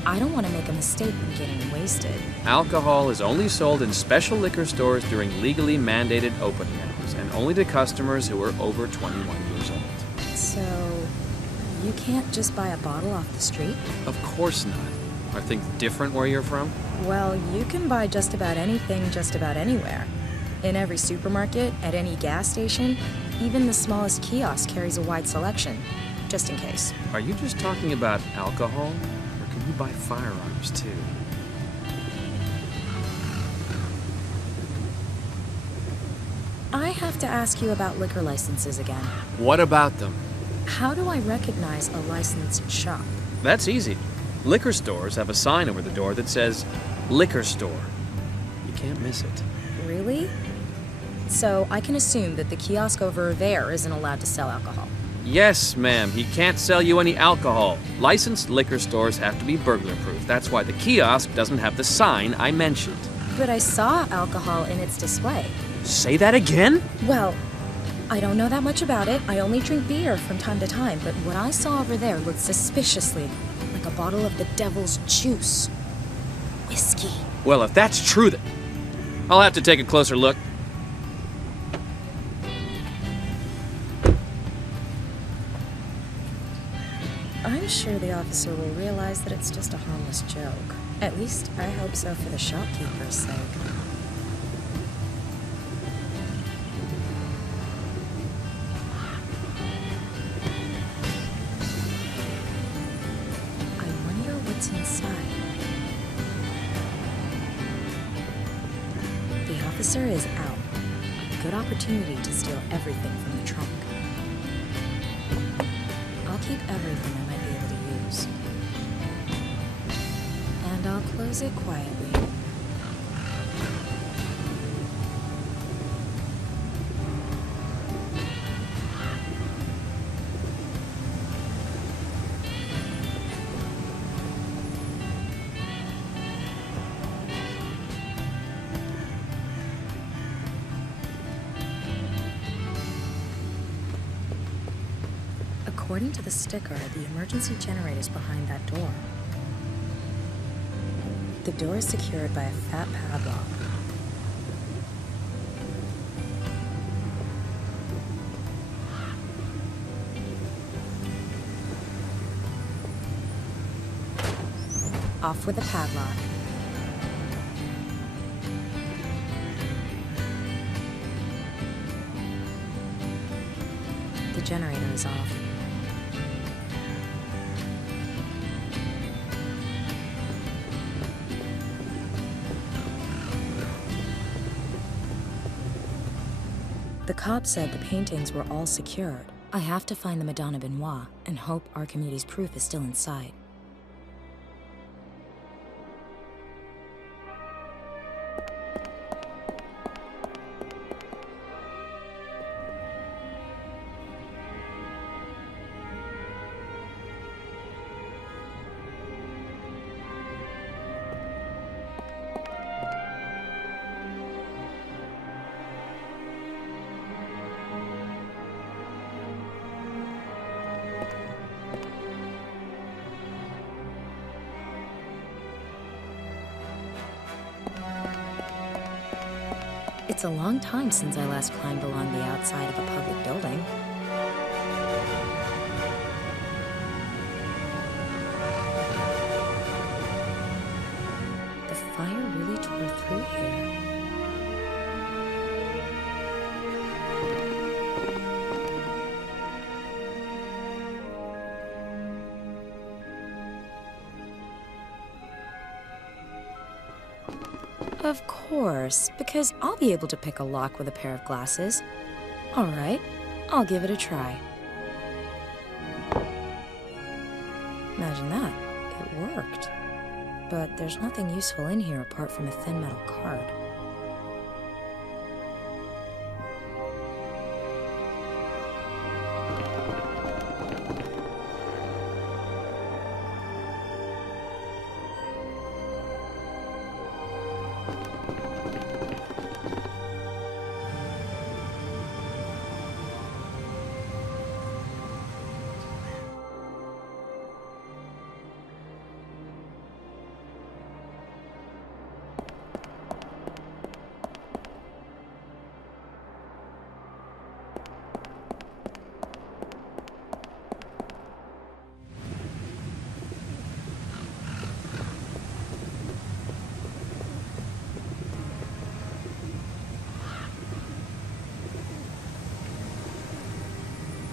I don't want to make a mistake when getting wasted. Alcohol is only sold in special liquor stores during legally mandated opening hours, and only to customers who are over 21 years old. So, you can't just buy a bottle off the street? Of course not. Are things different where you're from? Well, you can buy just about anything just about anywhere. In every supermarket, at any gas station, even the smallest kiosk carries a wide selection, just in case. Are you just talking about alcohol? You buy firearms, too. I have to ask you about liquor licenses again. What about them? How do I recognize a licensed shop? That's easy. Liquor stores have a sign over the door that says, liquor store. You can't miss it. Really? So I can assume that the kiosk over there isn't allowed to sell alcohol. Yes, ma'am. He can't sell you any alcohol. Licensed liquor stores have to be burglar-proof. That's why the kiosk doesn't have the sign I mentioned. But I saw alcohol in its display. Say that again? Well, I don't know that much about it. I only drink beer from time to time, but what I saw over there looked suspiciously like a bottle of the devil's juice. Whiskey. Well, if that's true, then I'll have to take a closer look. I'm sure the officer will realize that it's just a harmless joke. At least, I hope so for the shopkeeper's sake. I wonder what's inside. The officer is out. Good opportunity to steal everything from the trunk. I'll keep everything I might be able to use. Close it quietly. According to the sticker, the emergency generator is behind that door. The door is secured by a fat padlock. Off with the padlock. The generator is off. The cop said the paintings were all secured. I have to find the Madonna Benoit and hope Archimedes' proof is still inside. It's a long time since I last climbed along the outside of a public building. The fire really tore through here. Of course, because I'll be able to pick a lock with a pair of glasses. All right, I'll give it a try. Imagine that. It worked. But there's nothing useful in here apart from a thin metal card.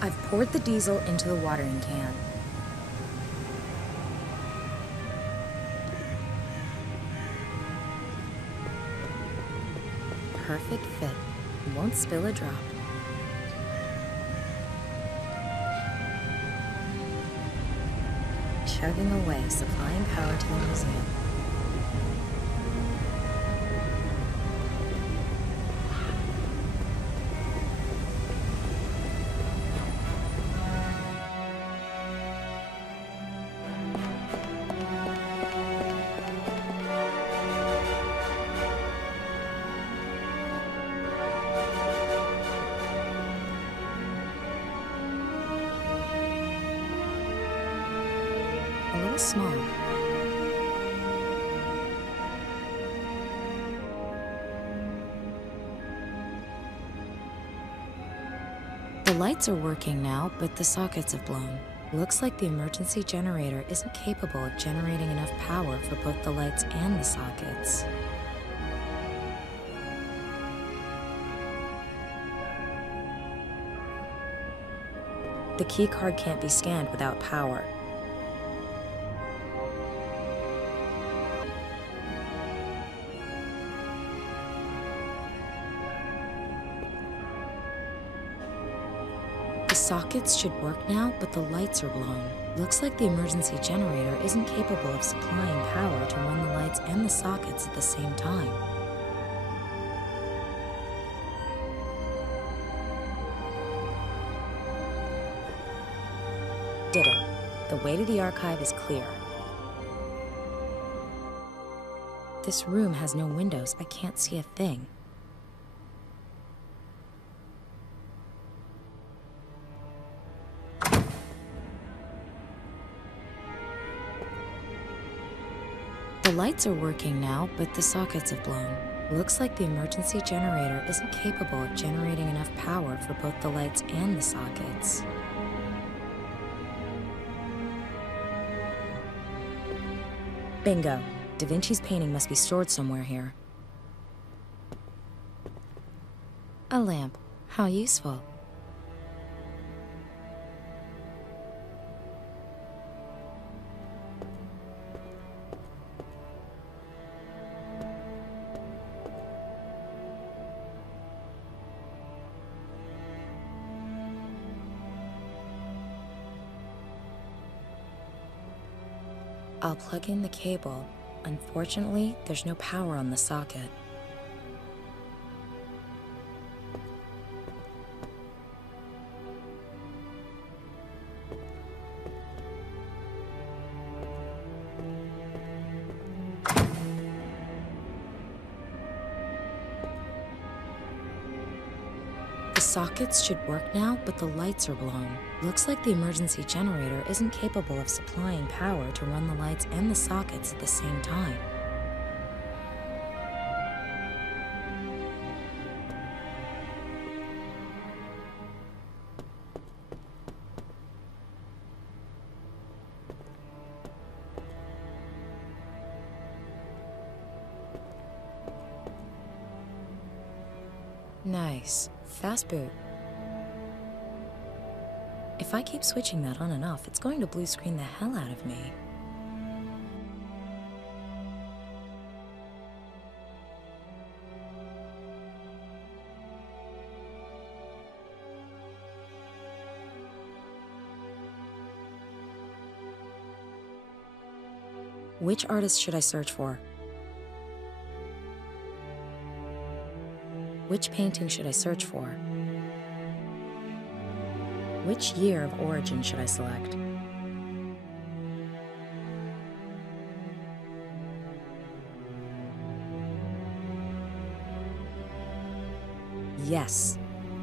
I've poured the diesel into the watering can. Perfect fit. Won't spill a drop. Chugging away, supplying power to the museum. A little small. The lights are working now, but the sockets have blown. Looks like the emergency generator isn't capable of generating enough power for both the lights and the sockets. The key card can't be scanned without power. The sockets should work now, but the lights are blown. Looks like the emergency generator isn't capable of supplying power to run the lights and the sockets at the same time. Did it. The way to the archive is clear. This room has no windows. I can't see a thing. The lights are working now, but the sockets have blown. Looks like the emergency generator isn't capable of generating enough power for both the lights and the sockets. Bingo. Da Vinci's painting must be stored somewhere here. A lamp. How useful. I'll plug in the cable. Unfortunately, there's no power on the socket. The sockets should work now, but the lights are blown. Looks like the emergency generator isn't capable of supplying power to run the lights and the sockets at the same time. Nice. Fast boot. If I keep switching that on and off, it's going to blue screen the hell out of me. Which artist should I search for? Which painting should I search for? Which year of origin should I select? Yes,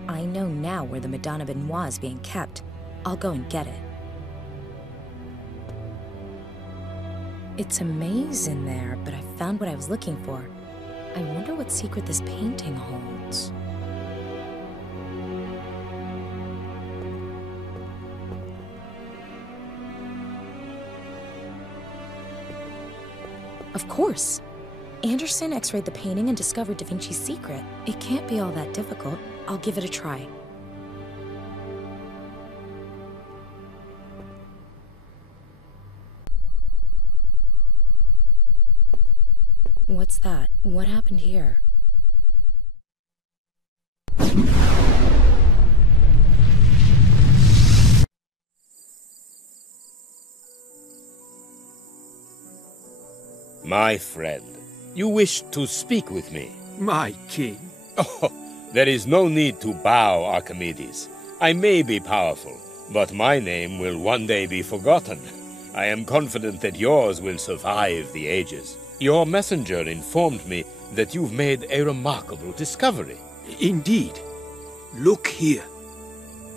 I know now where the Madonna Benoit is being kept. I'll go and get it. It's a maze in there, but I found what I was looking for. I wonder what secret this painting holds. Of course! Anderson x-rayed the painting and discovered Da Vinci's secret. It can't be all that difficult. I'll give it a try. What's that? What happened here? My friend, you wish to speak with me? My king. Oh, there is no need to bow, Archimedes. I may be powerful, but my name will one day be forgotten. I am confident that yours will survive the ages. Your messenger informed me that you've made a remarkable discovery. Indeed. Look here.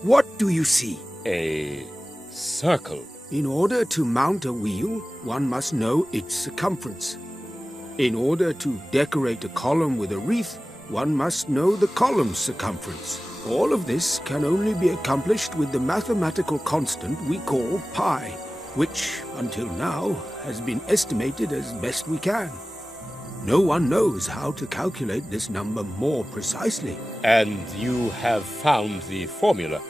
What do you see? A circle. In order to mount a wheel, one must know its circumference. In order to decorate a column with a wreath, one must know the column's circumference. All of this can only be accomplished with the mathematical constant we call pi, which, until now, has been estimated as best we can. No one knows how to calculate this number more precisely. And you have found the formula?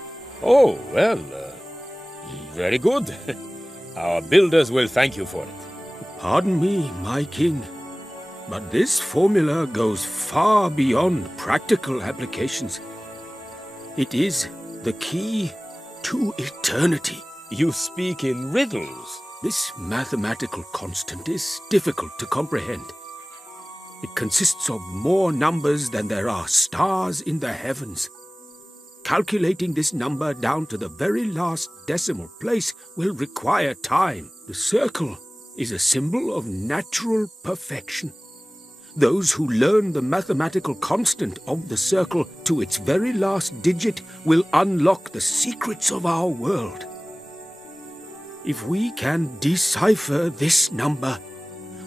Oh, well, very good. Our builders will thank you for it. Pardon me, my king, but this formula goes far beyond practical applications. It is the key to eternity. You speak in riddles. This mathematical constant is difficult to comprehend. It consists of more numbers than there are stars in the heavens. Calculating this number down to the very last decimal place will require time. The circle is a symbol of natural perfection. Those who learn the mathematical constant of the circle to its very last digit will unlock the secrets of our world. If we can decipher this number,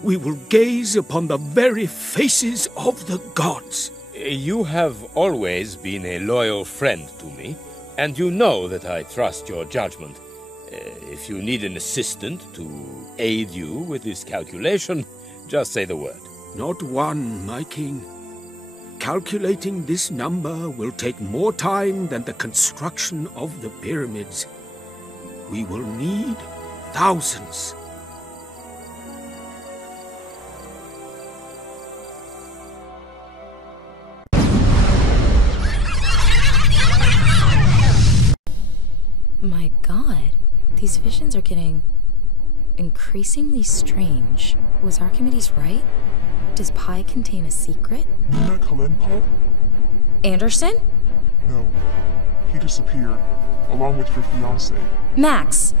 we will gaze upon the very faces of the gods. You have always been a loyal friend to me, and you know that I trust your judgment. If you need an assistant to aid you with this calculation, just say the word. Not one, my king. Calculating this number will take more time than the construction of the pyramids. We will need thousands. My God, these visions are getting increasingly strange. Was Archimedes right? Does pi contain a secret? Nina Kalenpov? Anderson? No. He disappeared, along with your fiancé. Max!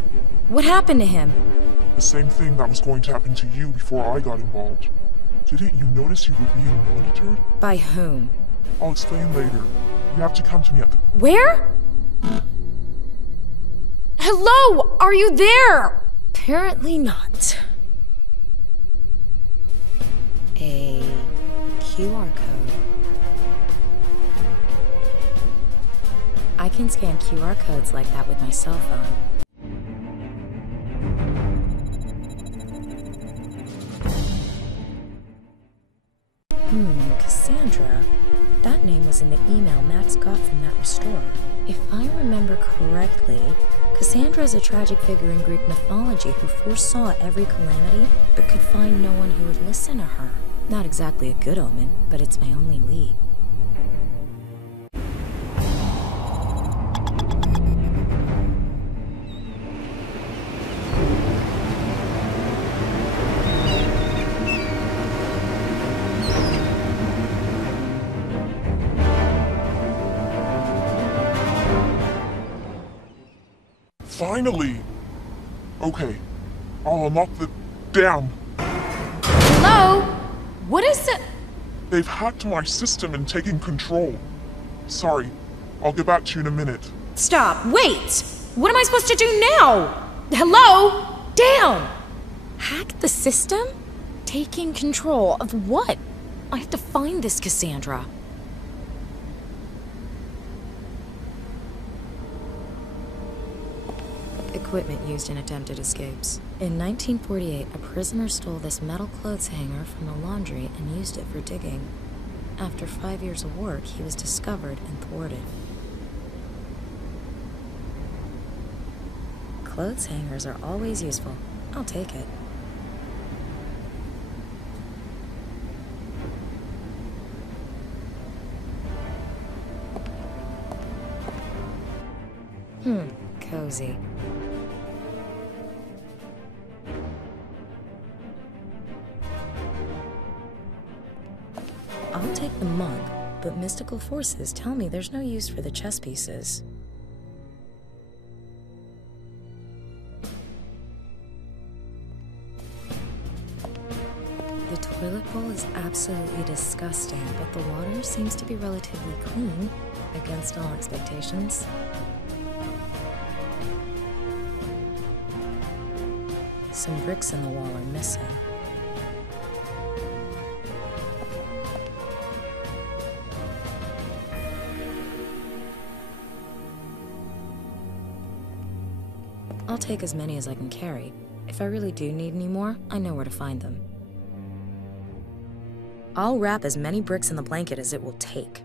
What happened to him? The same thing that was going to happen to you before I got involved. Didn't you notice you were being monitored? By whom? I'll explain later. You have to come to me at the... Where? Hello! Are you there? Apparently not. A QR code. I can scan QR codes like that with my cell phone. Cassandra. That name was in the email Max got from that restorer. If I remember correctly, Cassandra is a tragic figure in Greek mythology who foresaw every calamity, but could find no one who would listen to her. Not exactly a good omen, but it's my only lead. Finally! Okay, I'll unlock the... Damn! Hello? What is it? They've hacked my system and taken control. Sorry, I'll get back to you in a minute. Stop, wait! What am I supposed to do now? Hello? Down! Hack the system? Taking control of what? I have to find this Cassandra. Equipment used in attempted escapes. In 1948, a prisoner stole this metal clothes hanger from a laundry and used it for digging. After 5 years of work, he was discovered and thwarted. Clothes hangers are always useful. I'll take it. Cozy. I'll take the mug, but mystical forces tell me there's no use for the chess pieces. The toilet bowl is absolutely disgusting, but the water seems to be relatively clean, against all expectations. Some bricks in the wall are missing. I'll take as many as I can carry. If I really do need any more, I know where to find them. I'll wrap as many bricks in the blanket as it will take.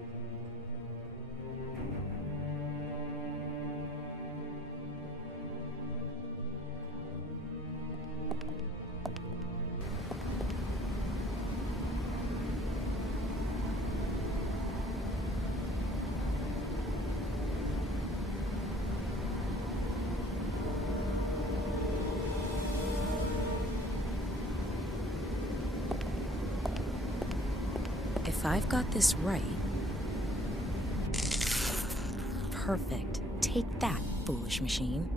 If I've got this right... Perfect. Take that, foolish machine.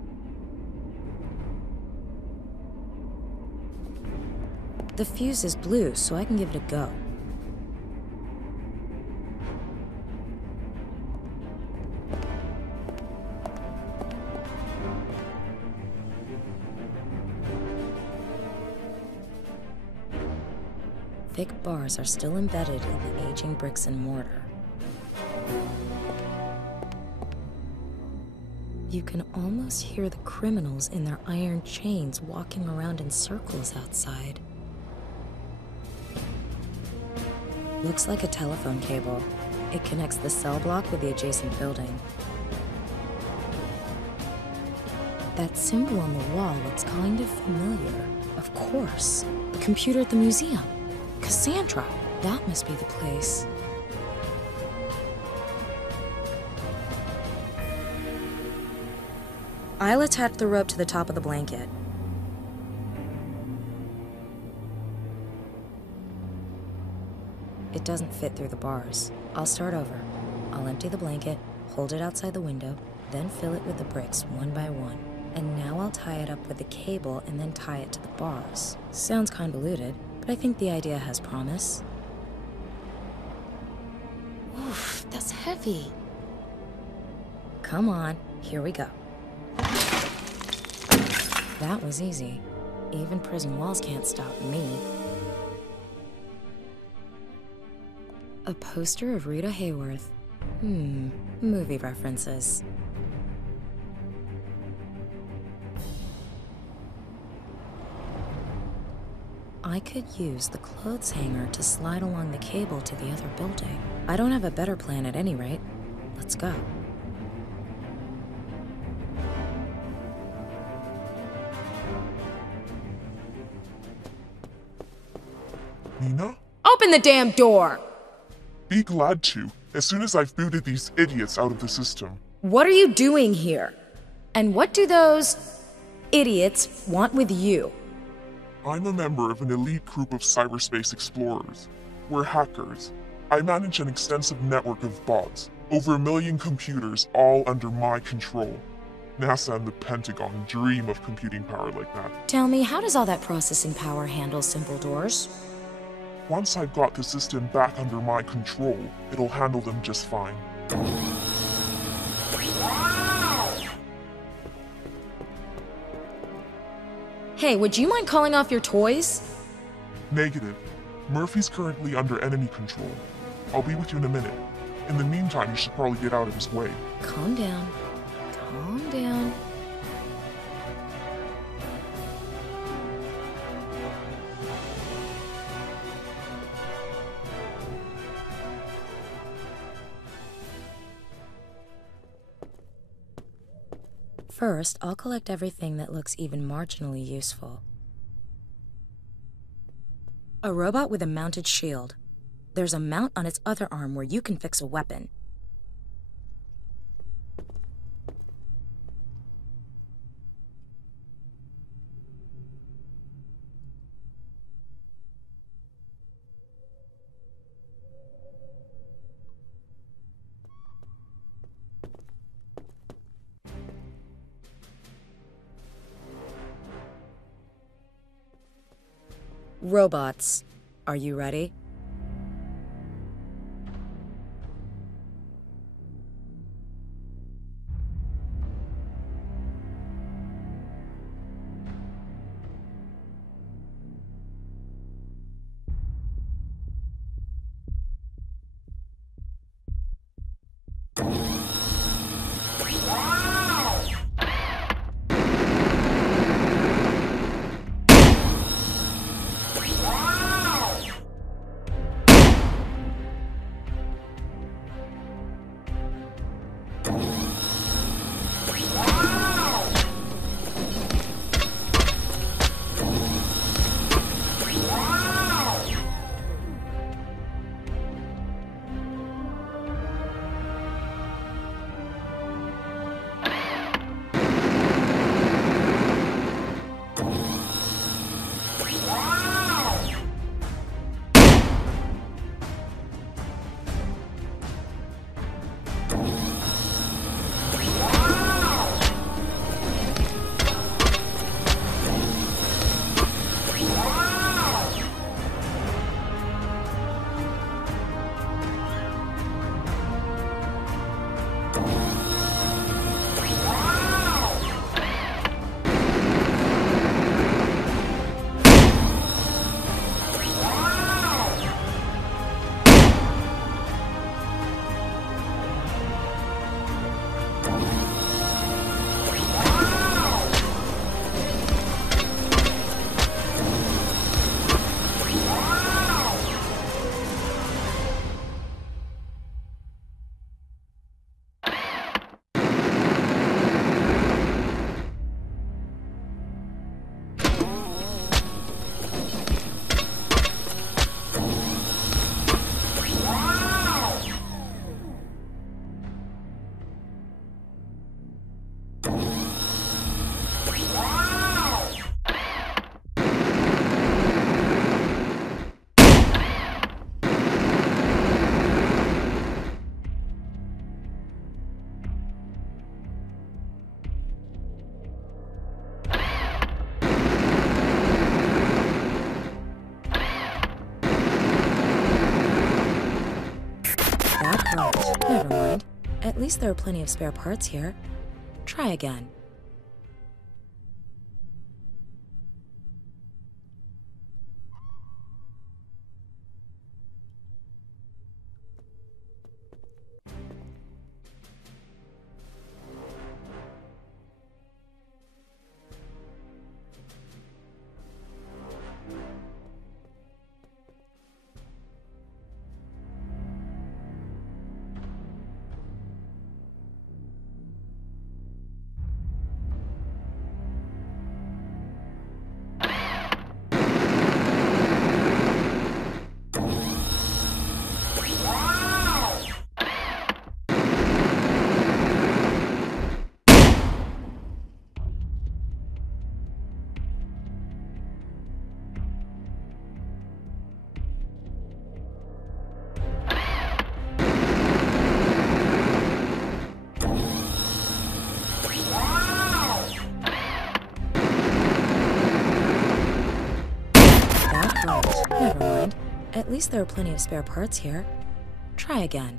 The fuse is blue, so I can give it a go. Thick bars are still embedded in the aging bricks and mortar. You can almost hear the criminals in their iron chains walking around in circles outside. Looks like a telephone cable. It connects the cell block with the adjacent building. That symbol on the wall looks kind of familiar. Of course, the computer at the museum. Cassandra, that must be the place. I'll attach the rope to the top of the blanket. It doesn't fit through the bars. I'll start over. I'll empty the blanket, hold it outside the window, then fill it with the bricks one by one. And now I'll tie it up with the cable and then tie it to the bars. Sounds convoluted, but I think the idea has promise. Oof, that's heavy. Come on, here we go. That was easy. Even prison walls can't stop me. A poster of Rita Hayworth. Movie references. I could use the clothes hanger to slide along the cable to the other building. I don't have a better plan at any rate. Let's go. Nina? Open the damn door! Be glad to, as soon as I've booted these idiots out of the system. What are you doing here? And what do those idiots want with you? I'm a member of an elite group of cyberspace explorers. We're hackers. I manage an extensive network of bots, over 1 million computers, all under my control. NASA and the Pentagon dream of computing power like that. Tell me, how does all that processing power handle simple doors? Once I've got the system back under my control, it'll handle them just fine. Hey, would you mind calling off your toys? Negative. Murphy's currently under enemy control. I'll be with you in a minute. In the meantime, you should probably get out of his way. Calm down. Calm down. First, I'll collect everything that looks even marginally useful. A robot with a mounted shield. There's a mount on its other arm where you can fix a weapon. Robots, are you ready? That broke. Never mind. At least there are plenty of spare parts here. Try again. Never mind. At least there are plenty of spare parts here. Try again.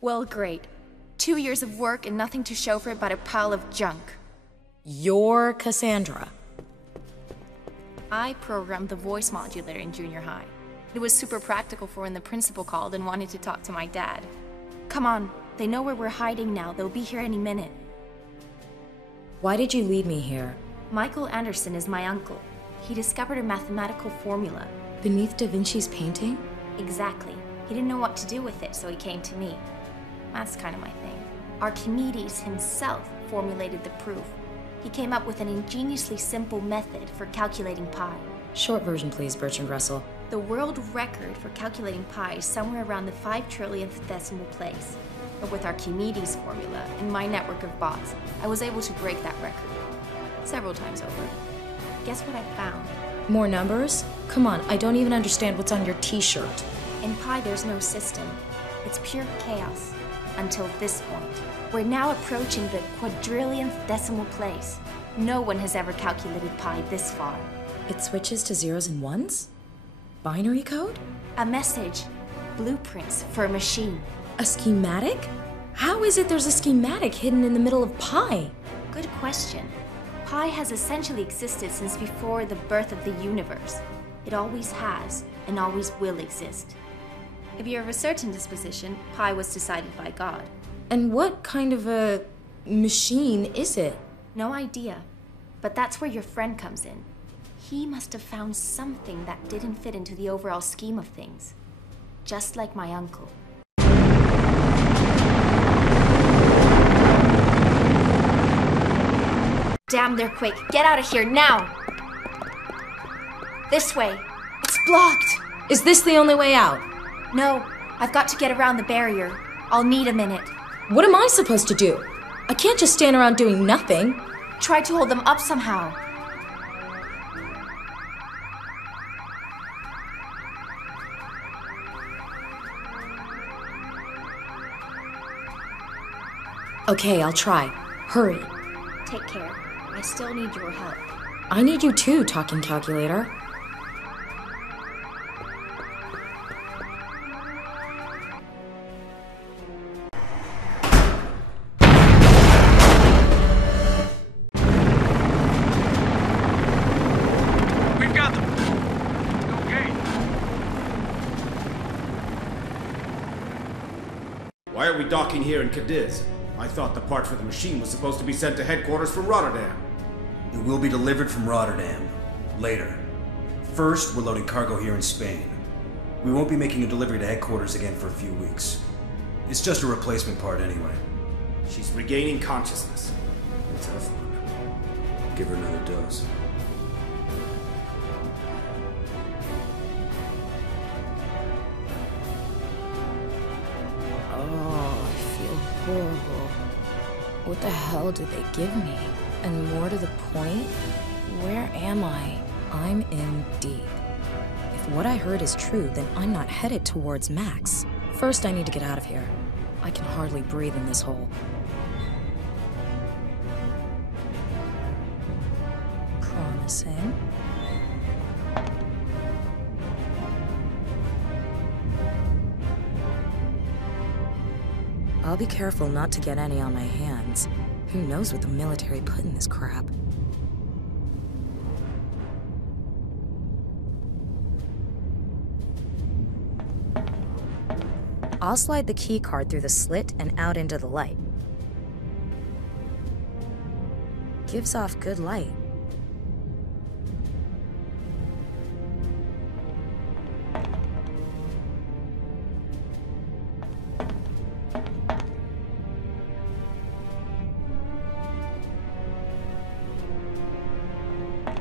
Well, great. 2 years of work and nothing to show for it but a pile of junk. You're Cassandra. I programmed the voice modulator in junior high. It was super practical for when the principal called and wanted to talk to my dad. Come on, they know where we're hiding now. They'll be here any minute. Why did you lead me here? Michael Anderson is my uncle. He discovered a mathematical formula. Beneath Da Vinci's painting? Exactly. He didn't know what to do with it, so he came to me. That's kind of my thing. Archimedes himself formulated the proof. He came up with an ingeniously simple method for calculating pi. Short version, please, Bertrand Russell. The world record for calculating pi is somewhere around the 5 trillionth decimal place. But with Archimedes' formula and my network of bots, I was able to break that record. Several times over. Guess what I found? More numbers? Come on, I don't even understand what's on your t-shirt. In pi, there's no system. It's pure chaos. Until this point. We're now approaching the quadrillionth decimal place. No one has ever calculated pi this far. It switches to zeros and ones? Binary code? A message. Blueprints for a machine. A schematic? How is it there's a schematic hidden in the middle of pi? Good question. Pi has essentially existed since before the birth of the universe. It always has, and always will exist. If you're of a certain disposition, pi was decided by God. And what kind of a machine is it? No idea. But that's where your friend comes in. He must have found something that didn't fit into the overall scheme of things. Just like my uncle. Damn, they're quick. Get out of here, now! This way. It's blocked! Is this the only way out? No, I've got to get around the barrier. I'll need a minute. What am I supposed to do? I can't just stand around doing nothing. Try to hold them up somehow. Okay, I'll try. Hurry. Take care. I still need your help. I need you too, talking calculator. We've got them! Okay. Why are we docking here in Cadiz? I thought the part for the machine was supposed to be sent to headquarters from Rotterdam. It will be delivered from Rotterdam. Later. First, we're loading cargo here in Spain. We won't be making a delivery to headquarters again for a few weeks. It's just a replacement part anyway. She's regaining consciousness. Let's have fun. Give her another dose. Oh, I feel horrible. What the hell did they give me? And more to the point, where am I? I'm in deep. If what I heard is true, then I'm not headed towards Max. First, I need to get out of here. I can hardly breathe in this hole. Promising. I'll be careful not to get any on my hands. Who knows what the military put in this crap? I'll slide the key card through the slit and out into the light. Gives off good light.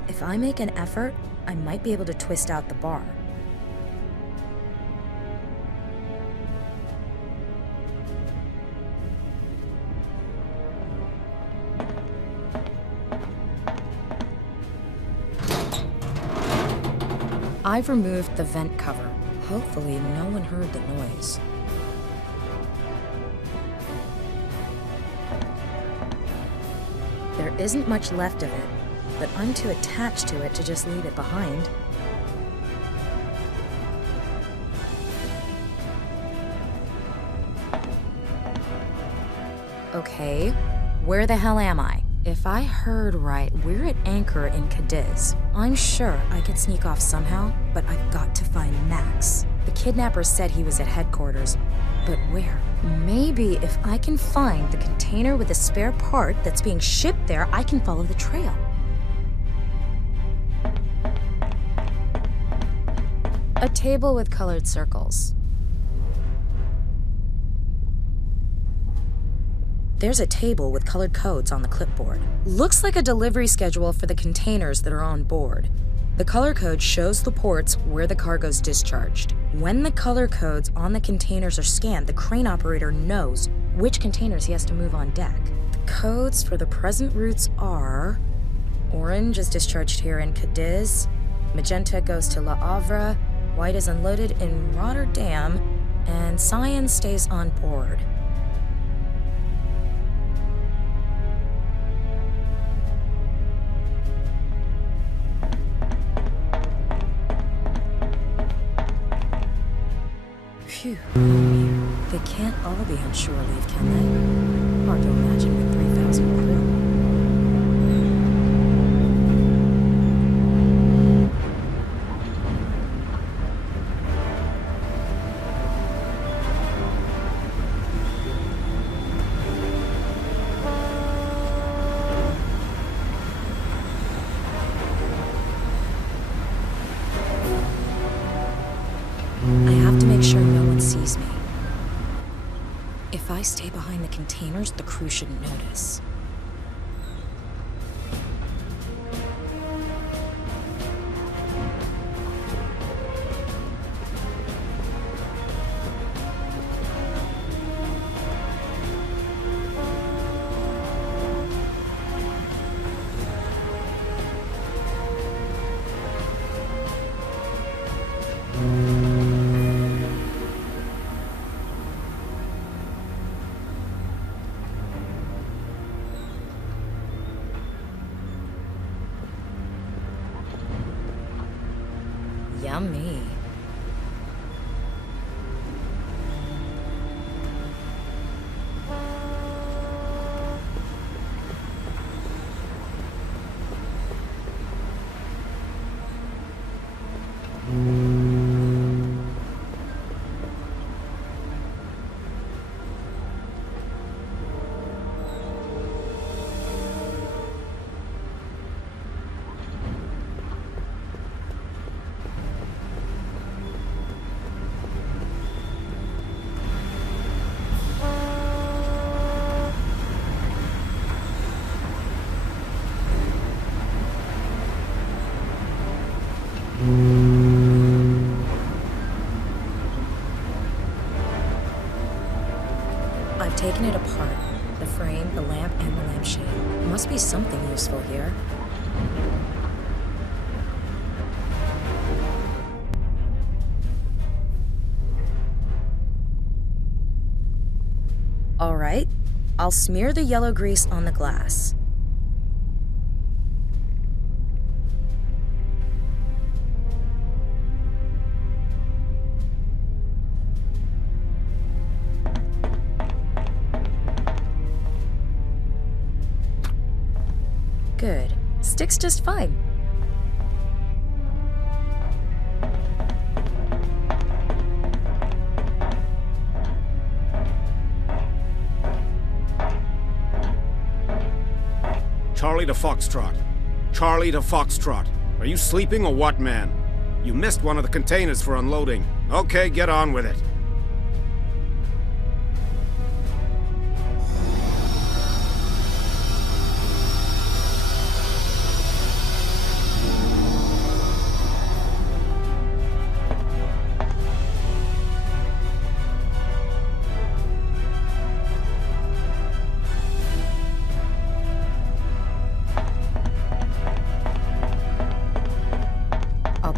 If I make an effort, I might be able to twist out the bar. I've removed the vent cover. Hopefully, no one heard the noise. There isn't much left of it, but I'm too attached to it to just leave it behind. Okay, where the hell am I? If I heard right, we're at anchor in Cadiz. I'm sure I could sneak off somehow, but I've got to find Max. The kidnapper said he was at headquarters, but where? Maybe if I can find the container with a spare part that's being shipped there, I can follow the trail. A table with colored circles. There's a table with colored codes on the clipboard. Looks like a delivery schedule for the containers that are on board. The color code shows the ports where the cargo's discharged. When the color codes on the containers are scanned, the crane operator knows which containers he has to move on deck. The codes for the present routes are... Orange is discharged here in Cadiz, magenta goes to La Havre, white is unloaded in Rotterdam, and cyan stays on board. Phew. They can't all be on shore leave, can they? Hard to imagine with 3,000 crew. Sees me. If I stay behind the containers, the crew shouldn't notice. Yummy. I've taken it apart. The frame, the lamp, and the lampshade. Must be something useful here. All right, I'll smear the yellow grease on the glass. Good. Sticks just fine. Charlie to Foxtrot. Charlie to Foxtrot. Are you sleeping or what, man? You missed one of the containers for unloading. Okay, get on with it.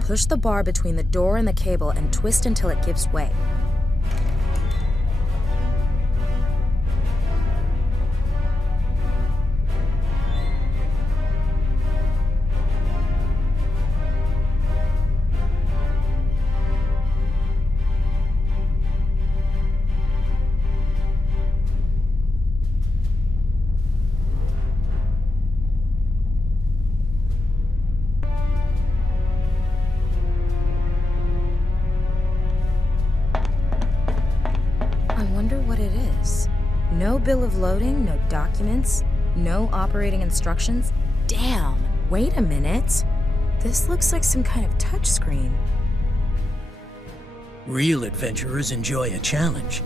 Push the bar between the door and the cable and twist until it gives way. No bill of loading, no documents, no operating instructions. Damn, wait a minute. This looks like some kind of touchscreen. Real adventurers enjoy a challenge.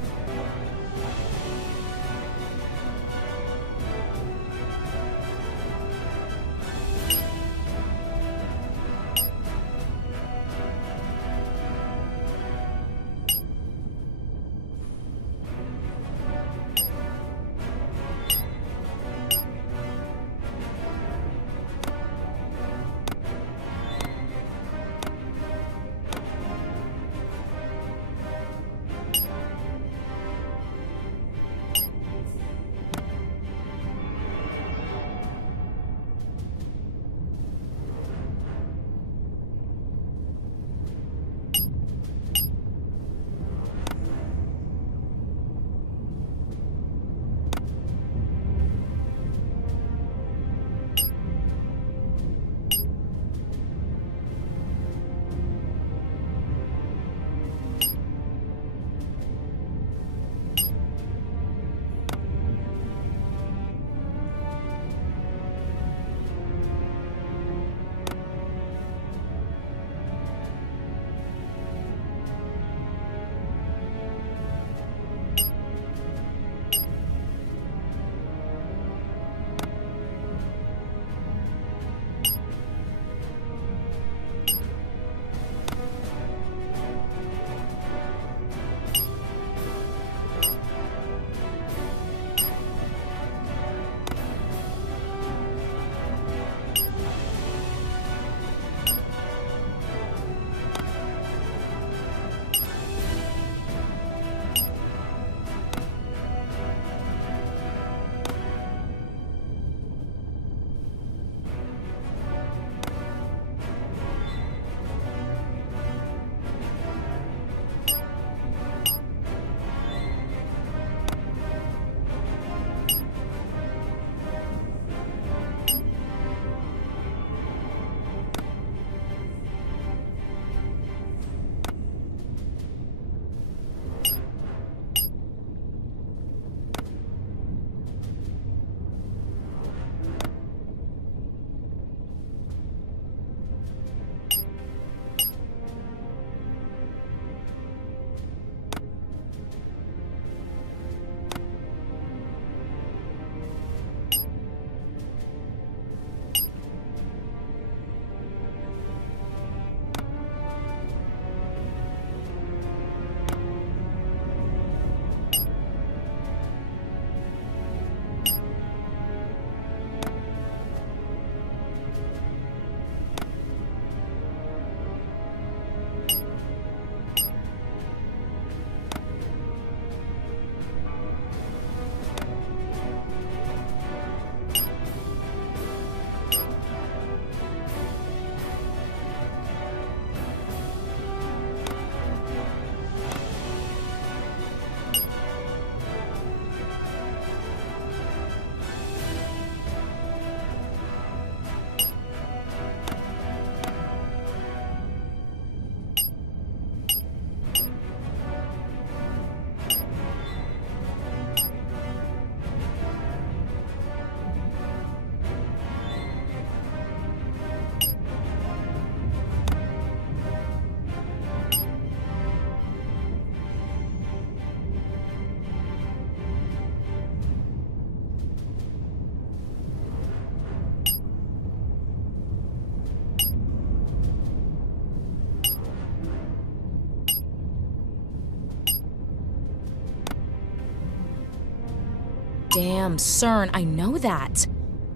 Damn, CERN, I know that.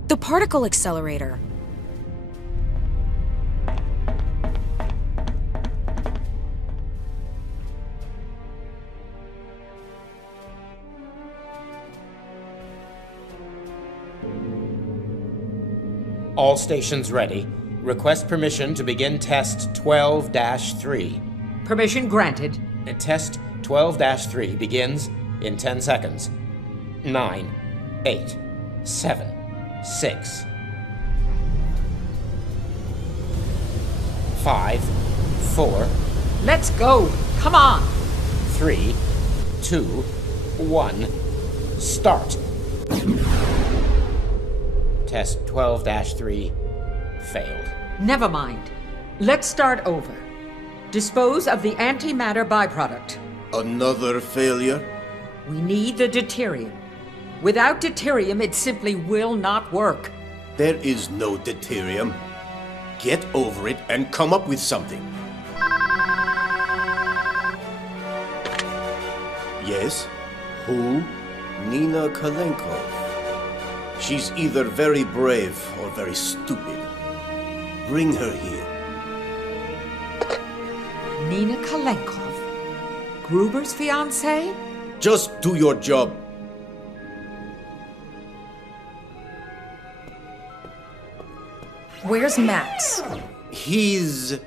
The particle accelerator. All stations ready. Request permission to begin test 12-3. Permission granted. Test 12-3 begins in 10 seconds. 9, 8, 7, 6, 5, 4. Let's go. Come on. 3, 2, 1. Start. Test 12-3 failed. Never mind. Let's start over. Dispose of the antimatter byproduct. Another failure? We need the deuterium. Without deuterium, it simply will not work. There is no deuterium. Get over it and come up with something. Yes? Who? Nina Kalenkov. She's either very brave or very stupid. Bring her here. Nina Kalenkov? Gruber's fiancée? Just do your job. Where's Max? He's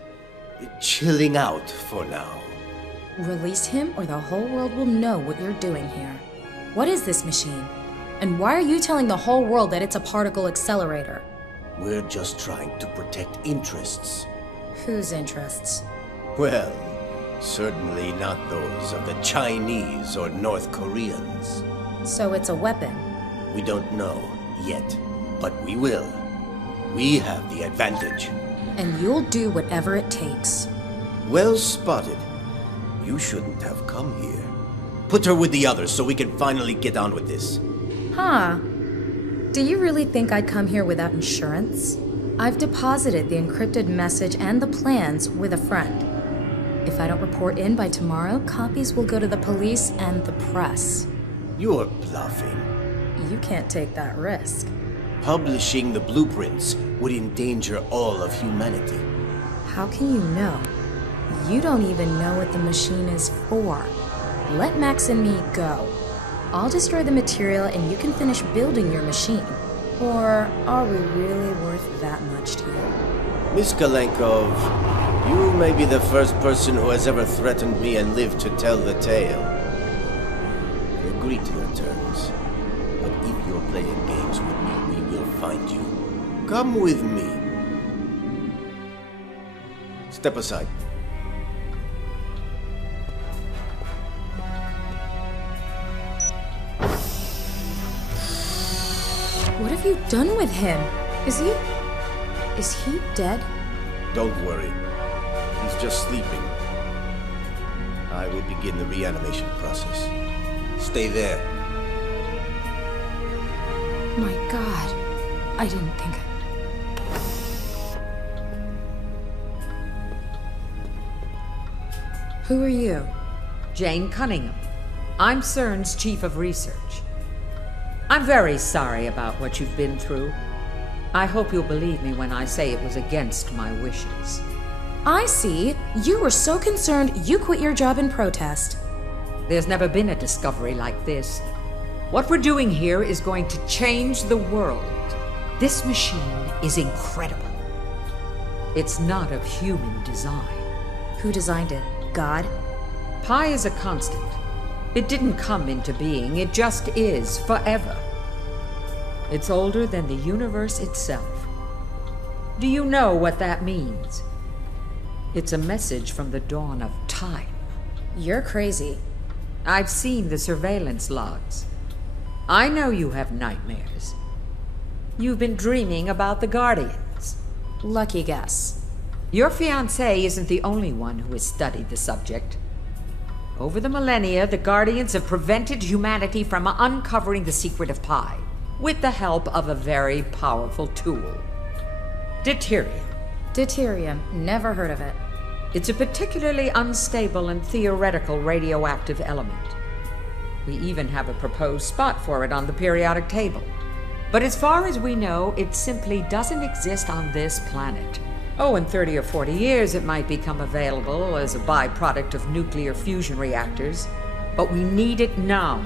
chilling out for now. Release him or the whole world will know what you're doing here. What is this machine? And why are you telling the whole world that it's a particle accelerator? We're just trying to protect interests. Whose interests? Well, certainly not those of the Chinese or North Koreans. So it's a weapon? We don't know yet, but we will. We have the advantage. And you'll do whatever it takes. Well spotted. You shouldn't have come here. Put her with the others so we can finally get on with this. Huh. Do you really think I'd come here without insurance? I've deposited the encrypted message and the plans with a friend. If I don't report in by tomorrow, copies will go to the police and the press. You're bluffing. You can't take that risk. Publishing the blueprints would endanger all of humanity. How can you know? You don't even know what the machine is for. Let Max and me go. I'll destroy the material and you can finish building your machine. Or are we really worth that much to you? Miss Kalenkov, you may be the first person who has ever threatened me and lived to tell the tale. Agree to your terms. But if you're playing games with me, we will find you. Come with me. Step aside. What have you done with him? Is he dead? Don't worry. He's just sleeping. I will begin the reanimation process. Stay there. My God. I didn't think Who are you? Jane Cunningham. I'm CERN's Chief of Research. I'm very sorry about what you've been through. I hope you'll believe me when I say it was against my wishes. I see. You were so concerned you quit your job in protest. There's never been a discovery like this. What we're doing here is going to change the world. This machine is incredible. It's not of human design. Who designed it? God? Pi is a constant. It didn't come into being, it just is, forever. It's older than the universe itself. Do you know what that means? It's a message from the dawn of time. You're crazy. I've seen the surveillance logs. I know you have nightmares. You've been dreaming about the Guardians. Lucky guess. Your fiancé isn't the only one who has studied the subject. Over the millennia, the Guardians have prevented humanity from uncovering the secret of Pi, with the help of a very powerful tool. Deuterium. Deuterium. Never heard of it. It's a particularly unstable and theoretical radioactive element. We even have a proposed spot for it on the periodic table. But as far as we know, it simply doesn't exist on this planet. Oh, in 30 or 40 years it might become available as a byproduct of nuclear fusion reactors. But we need it now.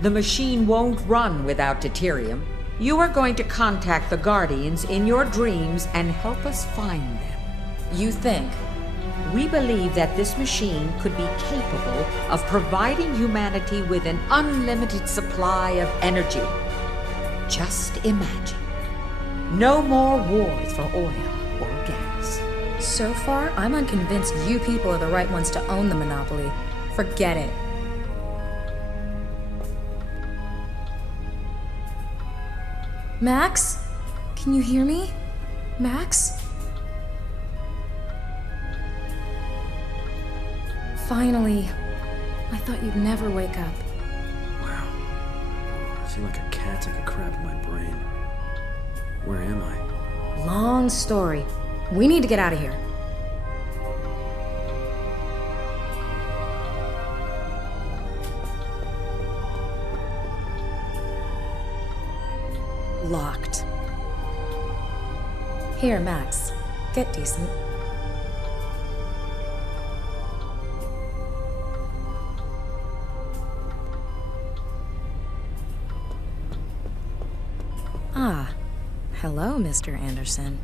The machine won't run without deuterium. You are going to contact the Guardians in your dreams and help us find them. You think? We believe that this machine could be capable of providing humanity with an unlimited supply of energy. Just imagine. No more wars for oil or gas. So far, I'm unconvinced you people are the right ones to own the monopoly. Forget it. Max? Can you hear me? Max? Finally. I thought you'd never wake up. Wow. I feel like a cat took a crap in my brain. Where am I? Long story. We need to get out of here. Locked. Here, Max. Get decent. Ah, hello, Mr. Anderson.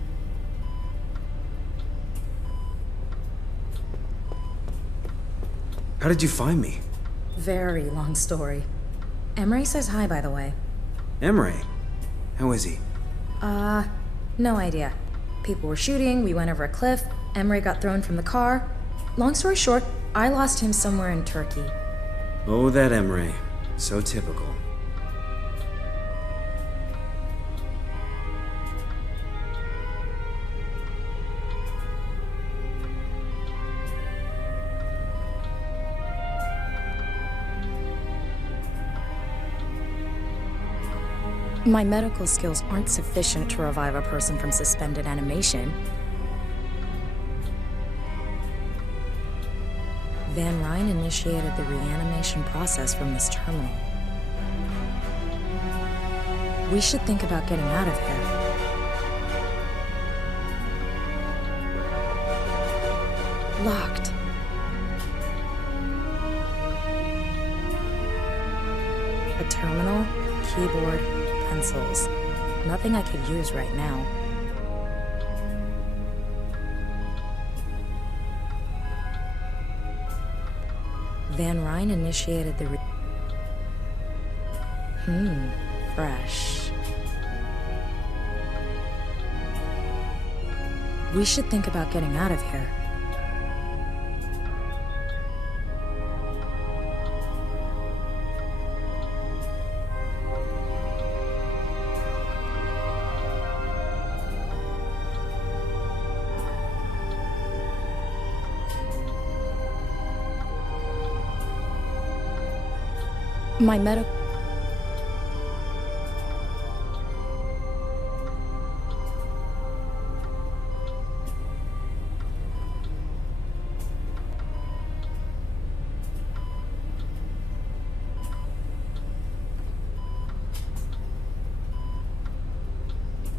How did you find me? Very long story. Emery says hi, by the way. Emery? How is he? No idea. People were shooting, we went over a cliff, Emery got thrown from the car. Long story short, I lost him somewhere in Turkey. Oh, that Emery. So typical. My medical skills aren't sufficient to revive a person from suspended animation. Van Ryn initiated the reanimation process from this terminal. We should think about getting out of here. Locked. A terminal, keyboard, pencils. Nothing I could use right now. Van Ryn initiated the fresh. We should think about getting out of here. My medical...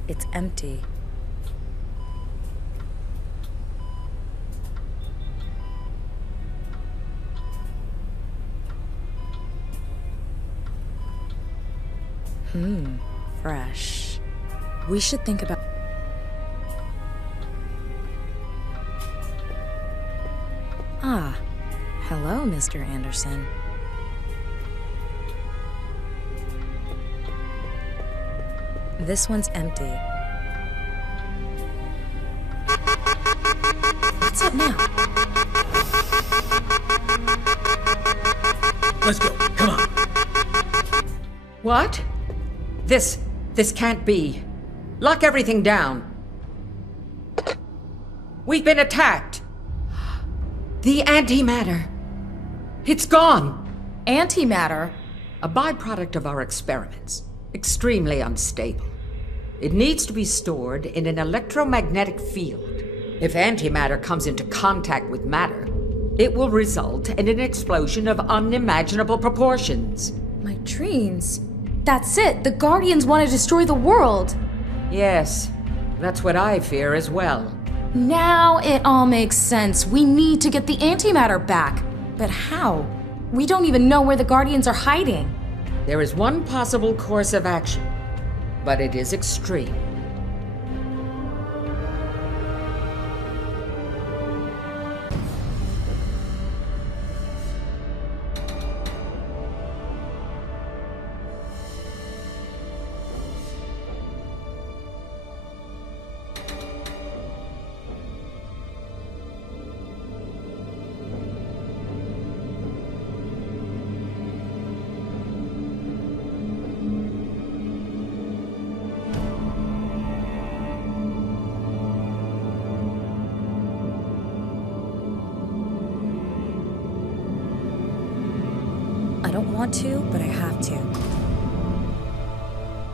It's empty. Fresh. We should think about... Ah, hello, Mr. Anderson. This one's empty. What's up now? Let's go. Come on. What? This can't be. Lock everything down. We've been attacked. The antimatter. It's gone. Antimatter? A byproduct of our experiments. Extremely unstable. It needs to be stored in an electromagnetic field. If antimatter comes into contact with matter, it will result in an explosion of unimaginable proportions. My dreams. That's it. The Guardians want to destroy the world. Yes, that's what I fear as well. Now it all makes sense. We need to get the antimatter back. But how? We don't even know where the Guardians are hiding. There is one possible course of action, but it is extreme. I don't want to, but I have to.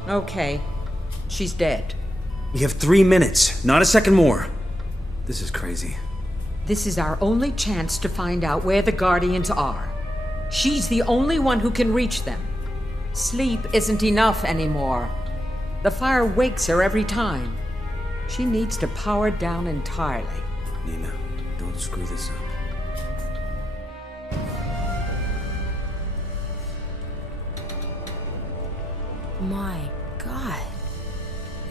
Okay. She's dead. We have 3 minutes, not a second more. This is crazy. This is our only chance to find out where the Guardians are. She's the only one who can reach them. Sleep isn't enough anymore. The fire wakes her every time. She needs to power down entirely. Nina, don't screw this up. My God.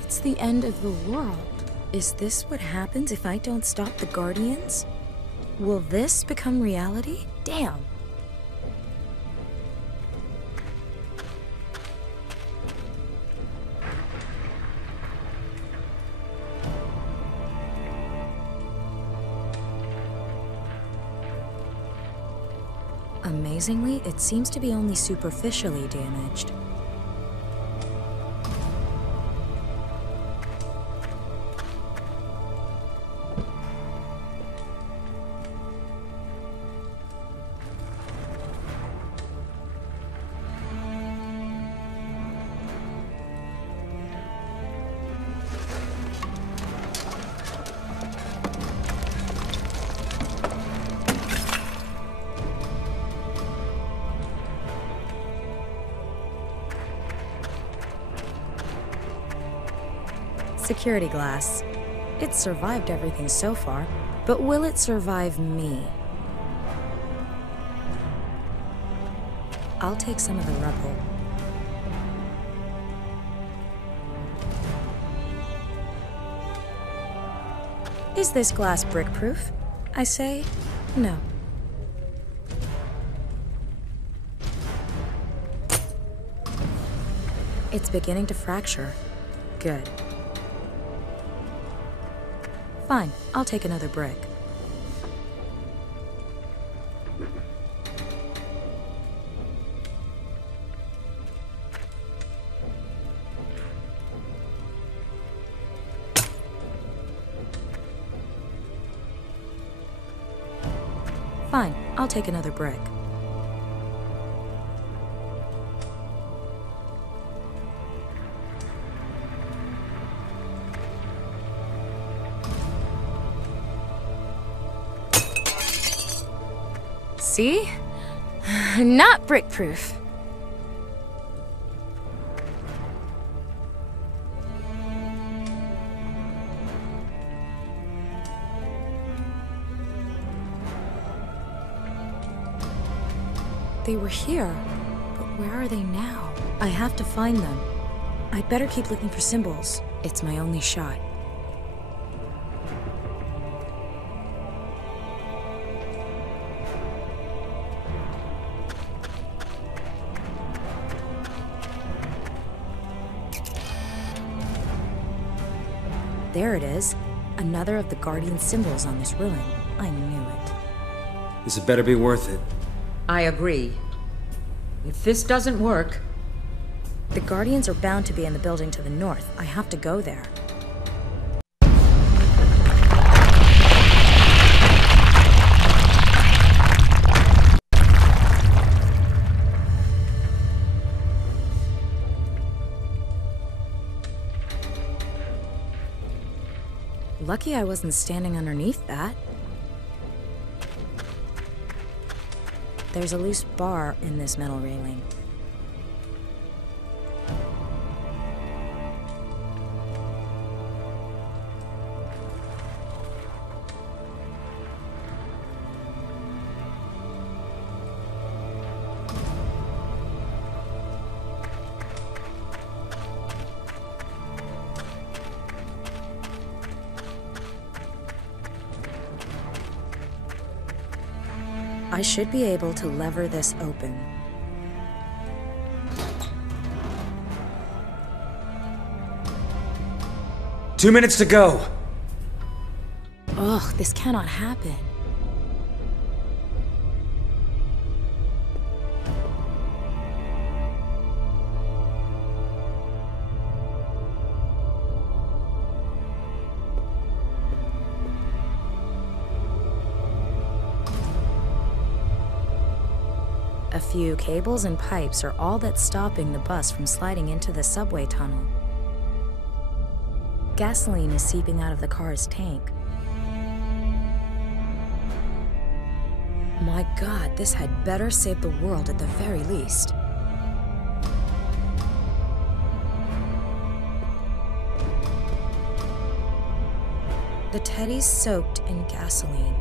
It's the end of the world. Is this what happens if I don't stop the Guardians? Will this become reality? Damn. Amazingly, it seems to be only superficially damaged. Security glass. It's survived everything so far, but will it survive me? I'll take some of the rubble. Is this glass brick-proof? I say no. It's beginning to fracture. Good. Fine, I'll take another brick. Fine, I'll take another brick. See? Not brick-proof. They were here, but where are they now? I have to find them. I'd better keep looking for symbols. It's my only shot. There it is. Another of the Guardian symbols on this ruin. I knew it. This had better be worth it. I agree. If this doesn't work... The Guardians are bound to be in the building to the north. I have to go there. Lucky I wasn't standing underneath that. There's a loose bar in this metal railing. I should be able to lever this open. Two minutes to go. Ugh, this cannot happen. A few cables and pipes are all that's stopping the bus from sliding into the subway tunnel. Gasoline is seeping out of the car's tank. My God, this had better save the world at the very least. The teddy's soaked in gasoline.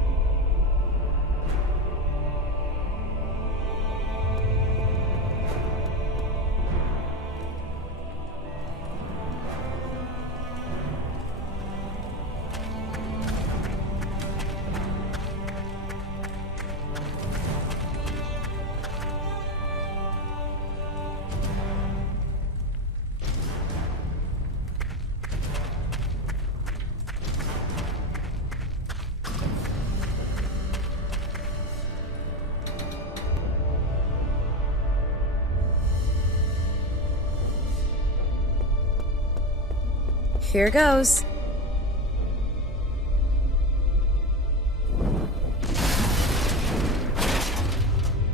Here goes.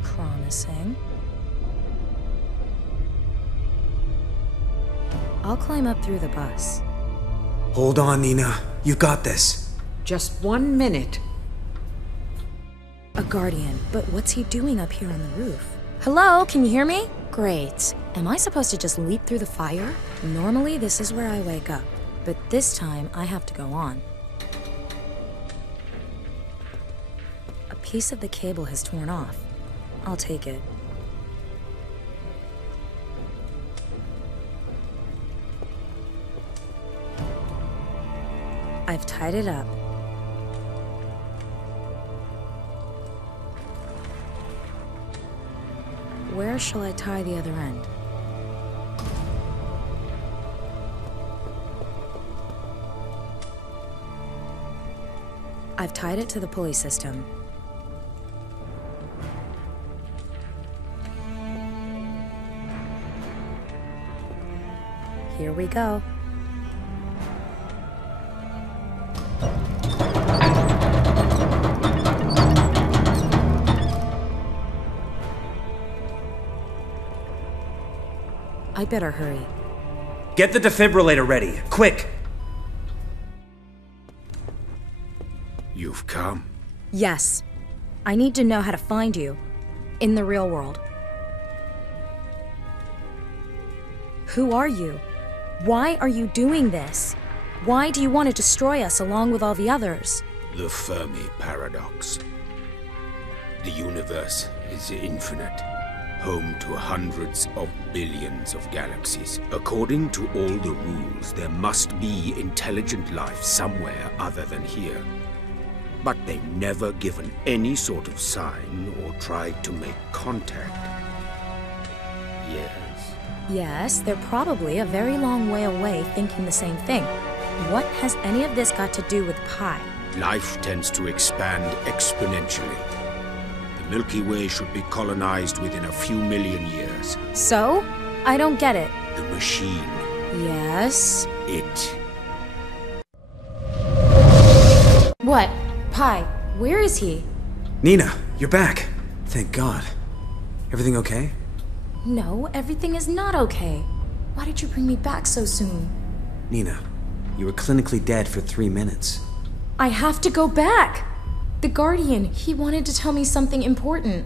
Promising. I'll climb up through the bus. Hold on, Nina. You got this. Just 1 minute. A guardian, but what's he doing up here on the roof? Hello, can you hear me? Great. Am I supposed to just leap through the fire? Normally, this is where I wake up. But this time, I have to go on. A piece of the cable has torn off. I'll take it. I've tied it up. Where shall I tie the other end? I've tied it to the pulley system. Here we go. I better hurry. Get the defibrillator ready, quick! You've come? Yes. I need to know how to find you. In the real world. Who are you? Why are you doing this? Why do you want to destroy us along with all the others? The Fermi Paradox. The universe is infinite, home to hundreds of billions of galaxies. According to all the rules, there must be intelligent life somewhere other than here. But they've never given any sort of sign or tried to make contact. Yes. Yes, they're probably a very long way away thinking the same thing. What has any of this got to do with Pi? Life tends to expand exponentially. The Milky Way should be colonized within a few million years. So? I don't get it. The machine. Yes? It. What? Pi, where is he? Nina, you're back. Thank God. Everything okay? No, everything is not okay. Why did you bring me back so soon? Nina, you were clinically dead for 3 minutes. I have to go back! The Guardian, he wanted to tell me something important.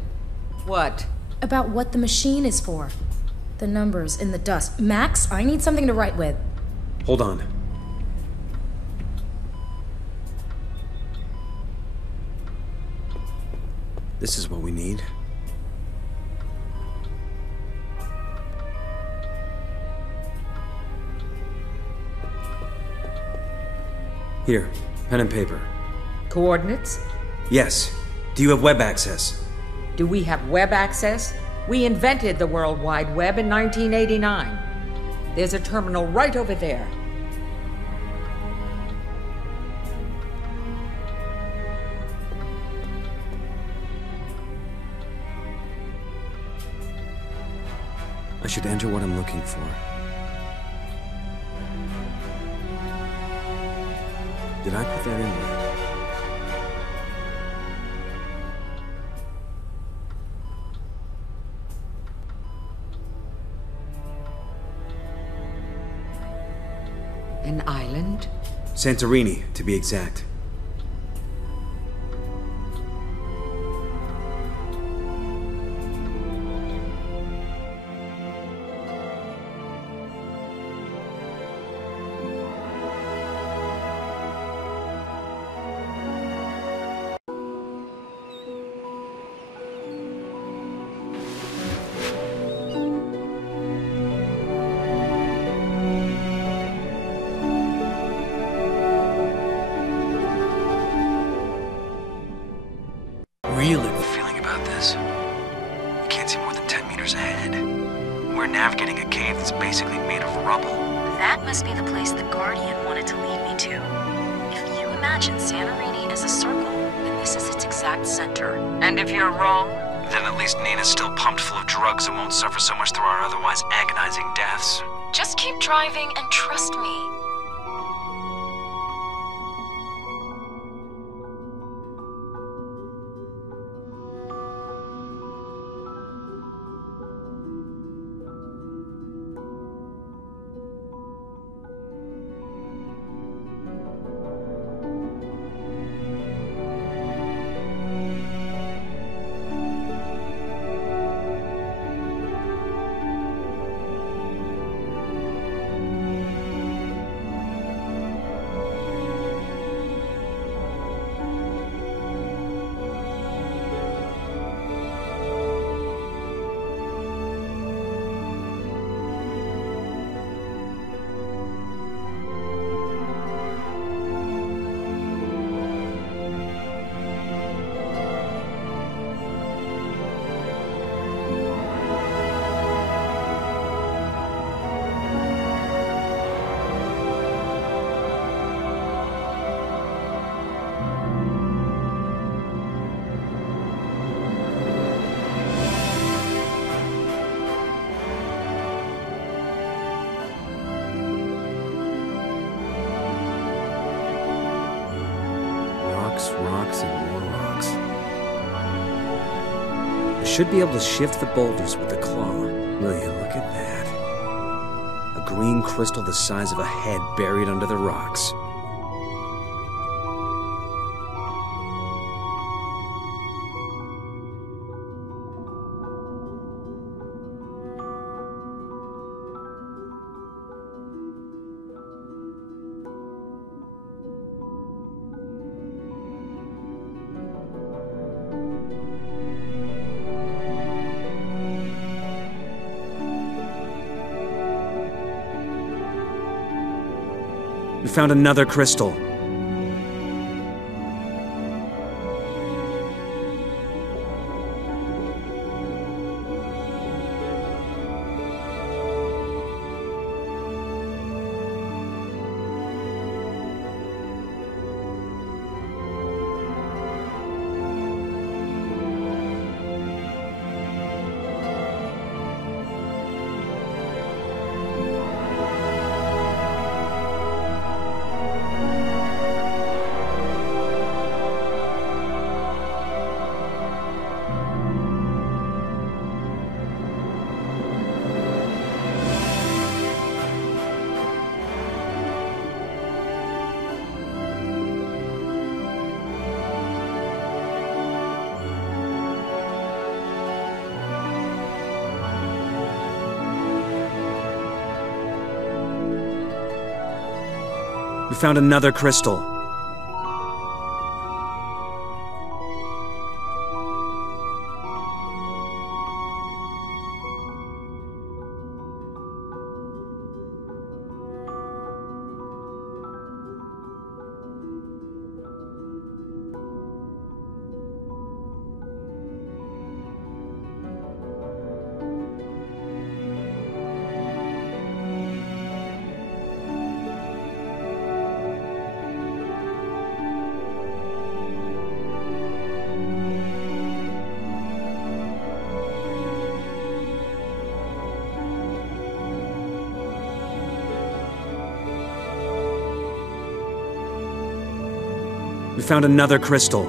What? About what the machine is for. The numbers in the dust. Max, I need something to write with. Hold on. This is what we need. Here, pen and paper. Coordinates? Yes. Do you have web access? Do we have web access? We invented the World Wide Web in 1989. There's a terminal right over there. I should enter what I'm looking for. Did I put that in right? An island? Santorini, to be exact. Really? Feeling about this? You can't see more than 10 meters ahead. We're navigating a cave that's basically made of rubble. That must be the place the Guardian wanted to lead me to. If you imagine Santorini as a circle, then this is its exact center. And if you're wrong? Then at least Nina's still pumped full of drugs and won't suffer so much through our otherwise agonizing deaths. Just keep driving and trust me. Rocks and more rocks. I should be able to shift the boulders with the claw. Will you look at that? A green crystal the size of a head buried under the rocks. We found another crystal. We found another crystal. We found another crystal.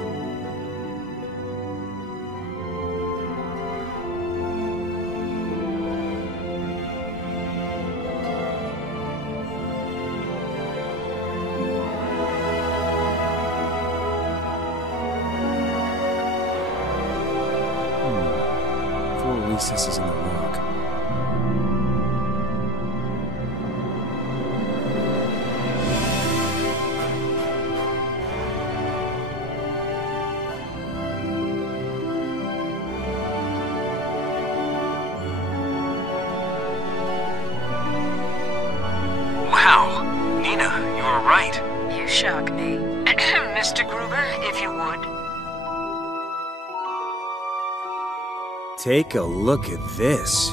Four recesses in the rock. You shock me. Mr. Gruber, if you would. Take a look at this.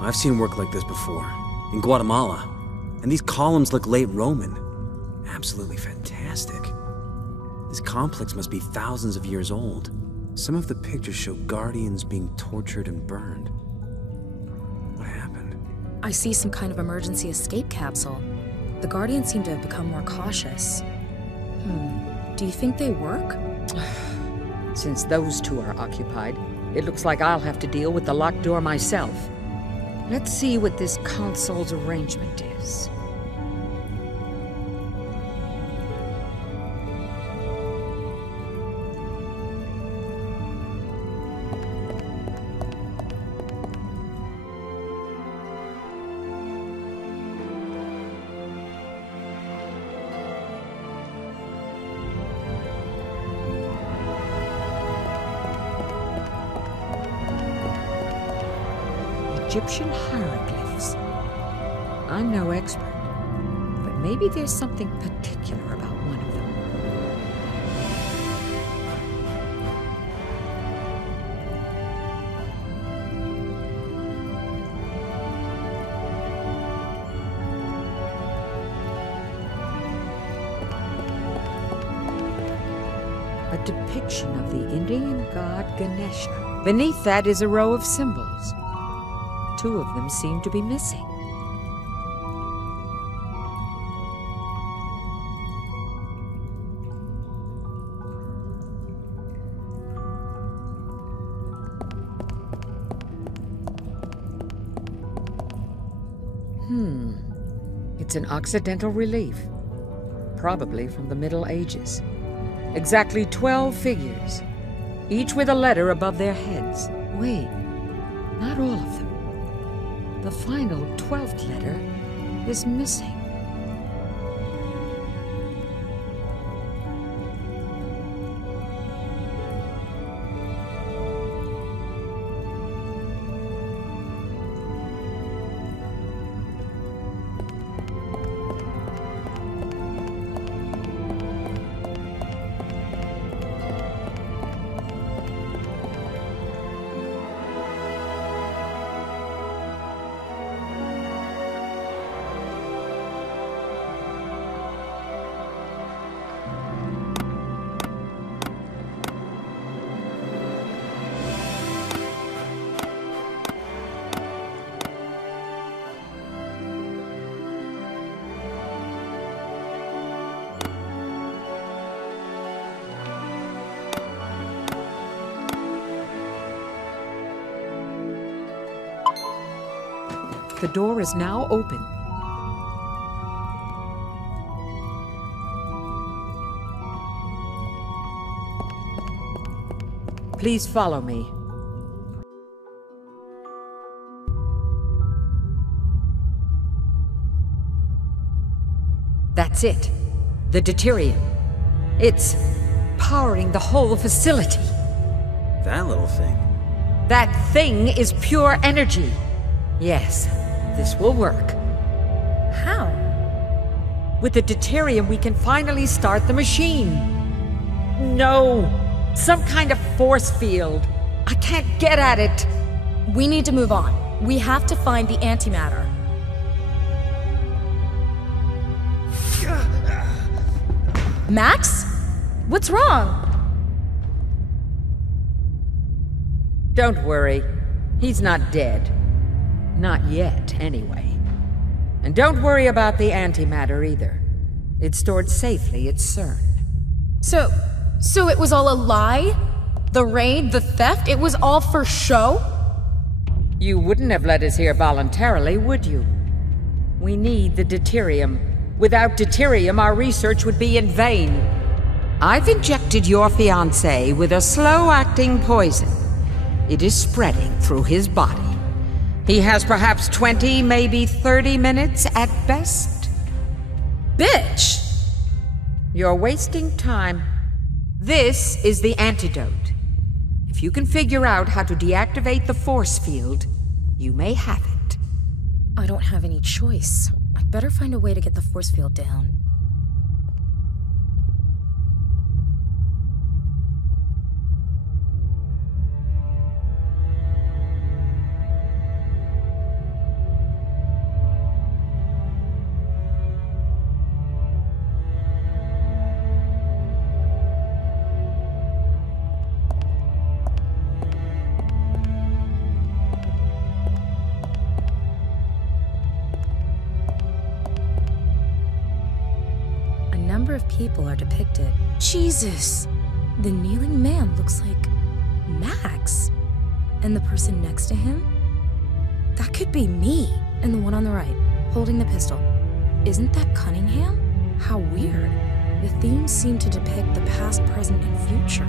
I've seen work like this before, in Guatemala. And these columns look late Roman. Absolutely fantastic. This complex must be thousands of years old. Some of the pictures show guardians being tortured and burned. What happened? I see some kind of emergency escape capsule. The Guardians seem to have become more cautious. Do you think they work? Since those two are occupied, it looks like I'll have to deal with the locked door myself. Let's see what this console's arrangement is. Egyptian hieroglyphs. I'm no expert, but maybe there's something particular about one of them. A depiction of the Indian god Ganesha. Beneath that is a row of symbols. Two of them seem to be missing. It's an Occidental relief, probably from the Middle Ages. Exactly 12 figures, each with a letter above their heads. Wait, not all of them. The final 12th letter is missing. The door is now open. Please follow me. That's it. The deuterium. It's powering the whole facility. That little thing. That thing is pure energy. Yes, this will work. How? With the deuterium, we can finally start the machine. No! Some kind of force field. I can't get at it. We need to move on. We have to find the antimatter. Max? What's wrong? Don't worry. He's not dead. Not yet, anyway. And don't worry about the antimatter either. It's stored safely at CERN. So it was all a lie? The raid, the theft, it was all for show? You wouldn't have let us here voluntarily, would you? We need the deuterium. Without deuterium, our research would be in vain. I've injected your fiancé with a slow-acting poison. It is spreading through his body. He has perhaps 20, maybe 30 minutes at best. Bitch! You're wasting time. This is the antidote. If you can figure out how to deactivate the force field, you may have it. I don't have any choice. I'd better find a way to get the force field down. Of people are depicted. Jesus! The kneeling man looks like Max. And the person next to him? That could be me. And the one on the right, holding the pistol. Isn't that Cunningham? How weird. The themes seem to depict the past, present, and future.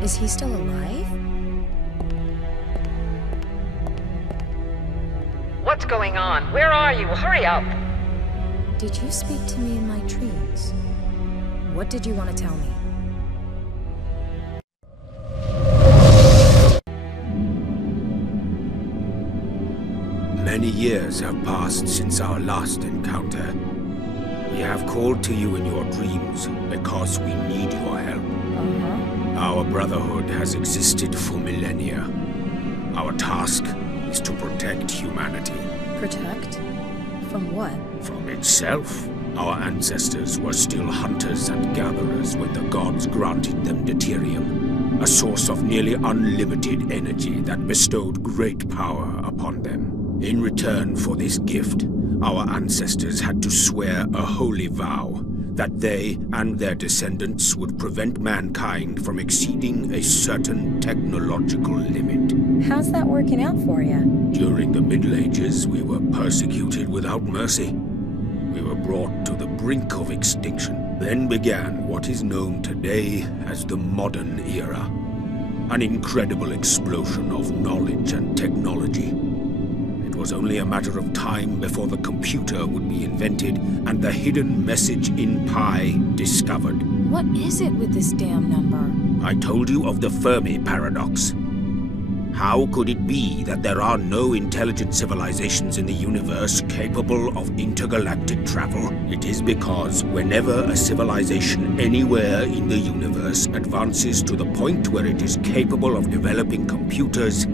Is he still alive? What's going on? Where are you? Hurry up! Did you speak to me in my dreams? What did you want to tell me? Many years have passed since our last encounter. We have called to you in your dreams because we need your help. Our brotherhood has existed for millennia. Our task is to protect humanity. Protect? From what? From itself. Our ancestors were still hunters and gatherers when the gods granted them deuterium, a source of nearly unlimited energy that bestowed great power upon them. In return for this gift, our ancestors had to swear a holy vow that they and their descendants would prevent mankind from exceeding a certain technological limit. How's that working out for you? During the Middle Ages, we were persecuted without mercy. We were brought to the brink of extinction. Then began what is known today as the modern era. An incredible explosion of knowledge and technology. It was only a matter of time before the computer would be invented and the hidden message in pi discovered. What is it with this damn number? I told you of the Fermi paradox. How could it be that there are no intelligent civilizations in the universe capable of intergalactic travel? It is because whenever a civilization anywhere in the universe advances to the point where it is capable of developing computers,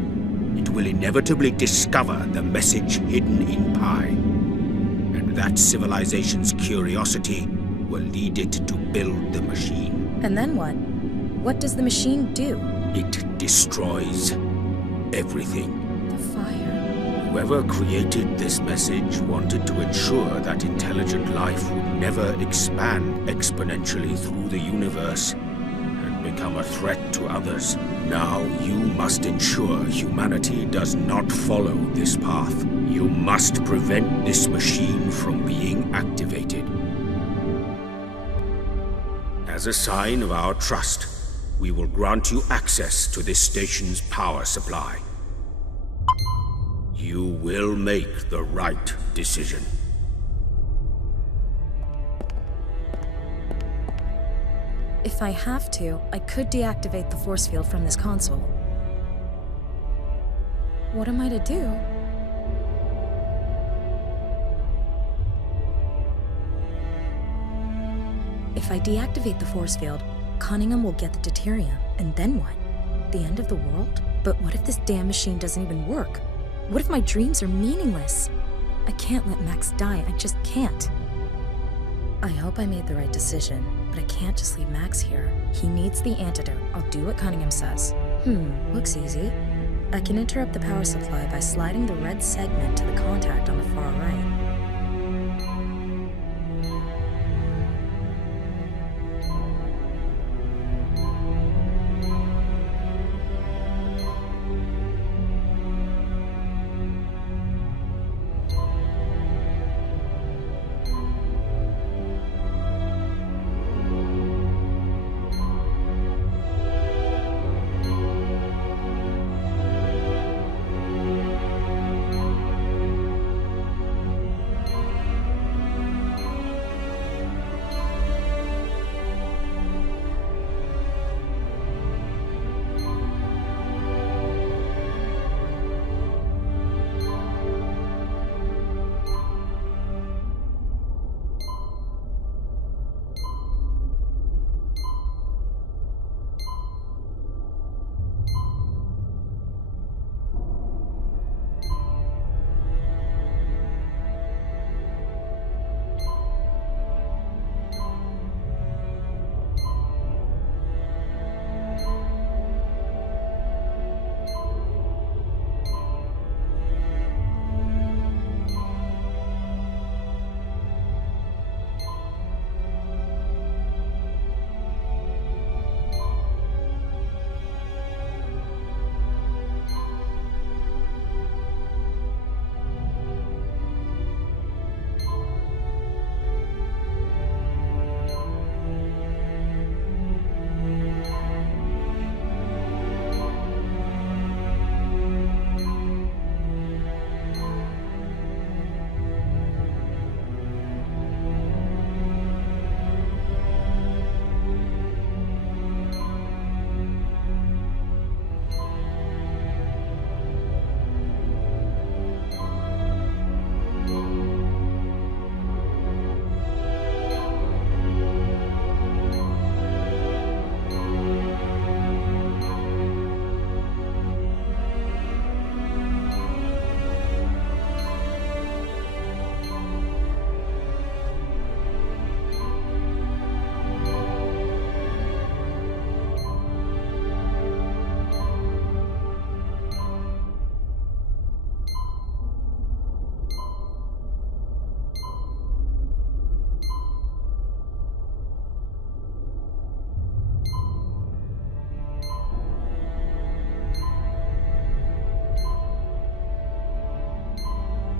it will inevitably discover the message hidden in pi. And that civilization's curiosity will lead it to build the machine. And then what? What does the machine do? It destroys everything. The fire. Whoever created this message wanted to ensure that intelligent life would never expand exponentially through the universe and become a threat to others. Now you must ensure humanity does not follow this path. You must prevent this machine from being activated. As a sign of our trust, we will grant you access to this station's power supply. You will make the right decision. If I have to, I could deactivate the force field from this console. What am I to do? If I deactivate the force field, Cunningham will get the deuterium, and then what? The end of the world? But what if this damn machine doesn't even work? What if my dreams are meaningless? I can't let Max die, I just can't. I hope I made the right decision, but I can't just leave Max here. He needs the antidote. I'll do what Cunningham says. Looks easy. I can interrupt the power supply by sliding the red segment to the contact on the far right.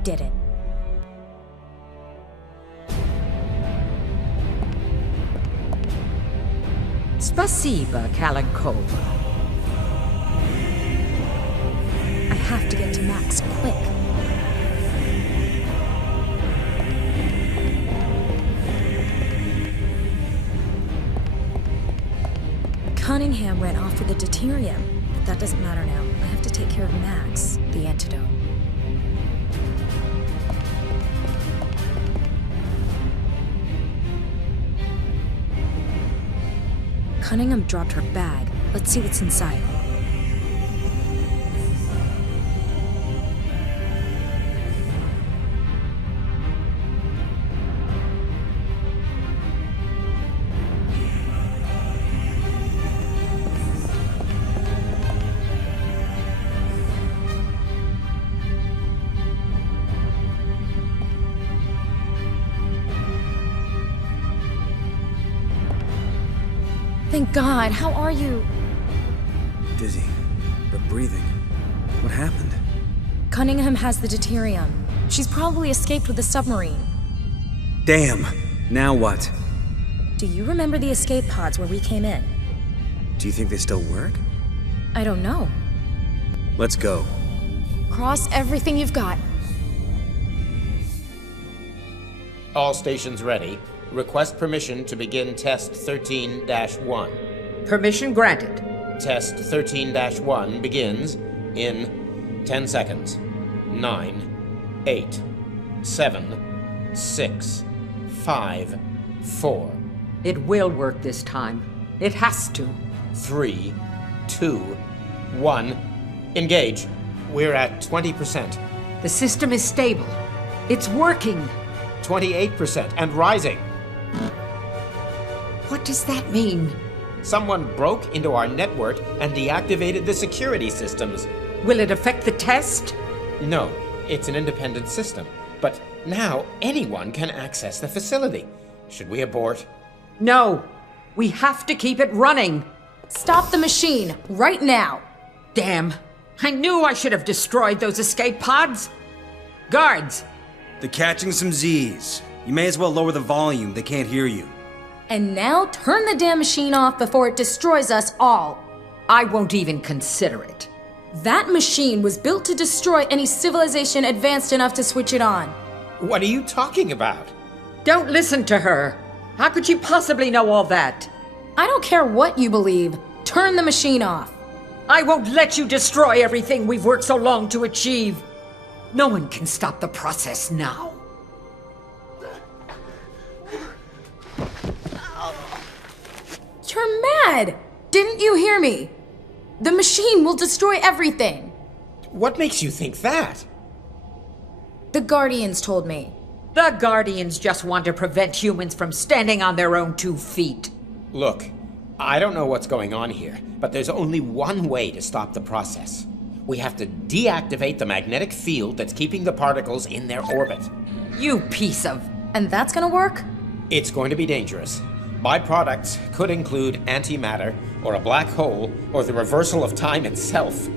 did it. Spasiba, Kalankova. I have to get to Max, quick. Cunningham ran off with the deuterium, but that doesn't matter now. I have to take care of Max, the antidote. Cunningham dropped her bag. Let's see what's inside. Thank God. How are you? Dizzy, but breathing. What happened? Cunningham has the deuterium. She's probably escaped with the submarine. Damn! Now what? Do you remember the escape pods where we came in? Do you think they still work? I don't know. Let's go. Cross everything you've got. All stations ready. Request permission to begin Test 13-1. Permission granted. Test 13-1 begins in 10 seconds. 9, 8, 7, 6, 5, 4. It will work this time. It has to. 3, 2, 1. Engage. We're at 20%. The system is stable. It's working. 28% and rising. What does that mean? Someone broke into our network and deactivated the security systems. Will it affect the test? No, it's an independent system. But now anyone can access the facility. Should we abort? No. We have to keep it running. Stop the machine, right now. Damn. I knew I should have destroyed those escape pods. Guards. They're catching some Z's. You may as well lower the volume. They can't hear you. And now turn the damn machine off before it destroys us all. I won't even consider it. That machine was built to destroy any civilization advanced enough to switch it on. What are you talking about? Don't listen to her. How could she possibly know all that? I don't care what you believe. Turn the machine off. I won't let you destroy everything we've worked so long to achieve. No one can stop the process now. You're mad! Didn't you hear me? The machine will destroy everything. What makes you think that? The Guardians told me. The Guardians just want to prevent humans from standing on their own 2 feet. Look, I don't know what's going on here, but there's only one way to stop the process. We have to deactivate the magnetic field that's keeping the particles in their orbit. You piece of... And that's gonna work? It's going to be dangerous. Byproducts could include antimatter, or a black hole, or the reversal of time itself.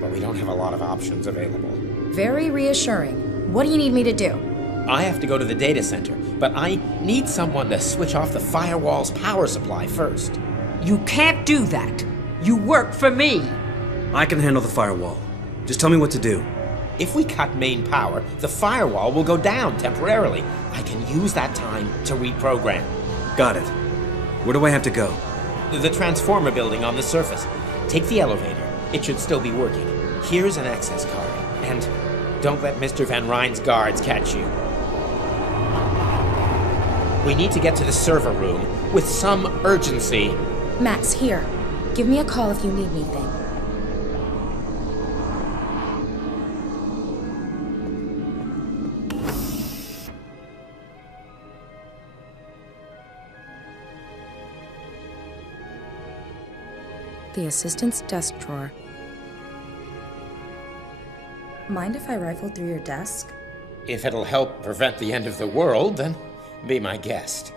But we don't have a lot of options available. Very reassuring. What do you need me to do? I have to go to the data center, but I need someone to switch off the firewall's power supply first. You can't do that. You work for me. I can handle the firewall. Just tell me what to do. If we cut main power, the firewall will go down temporarily. I can use that time to reprogram. Got it. Where do I have to go? The transformer building on the surface. Take the elevator. It should still be working. Here's an access card. And don't let Mr. Van Ryn's guards catch you. We need to get to the server room with some urgency. Max, here. Give me a call if you need anything. The assistant's desk drawer. Mind if I rifle through your desk? If it'll help prevent the end of the world, then be my guest.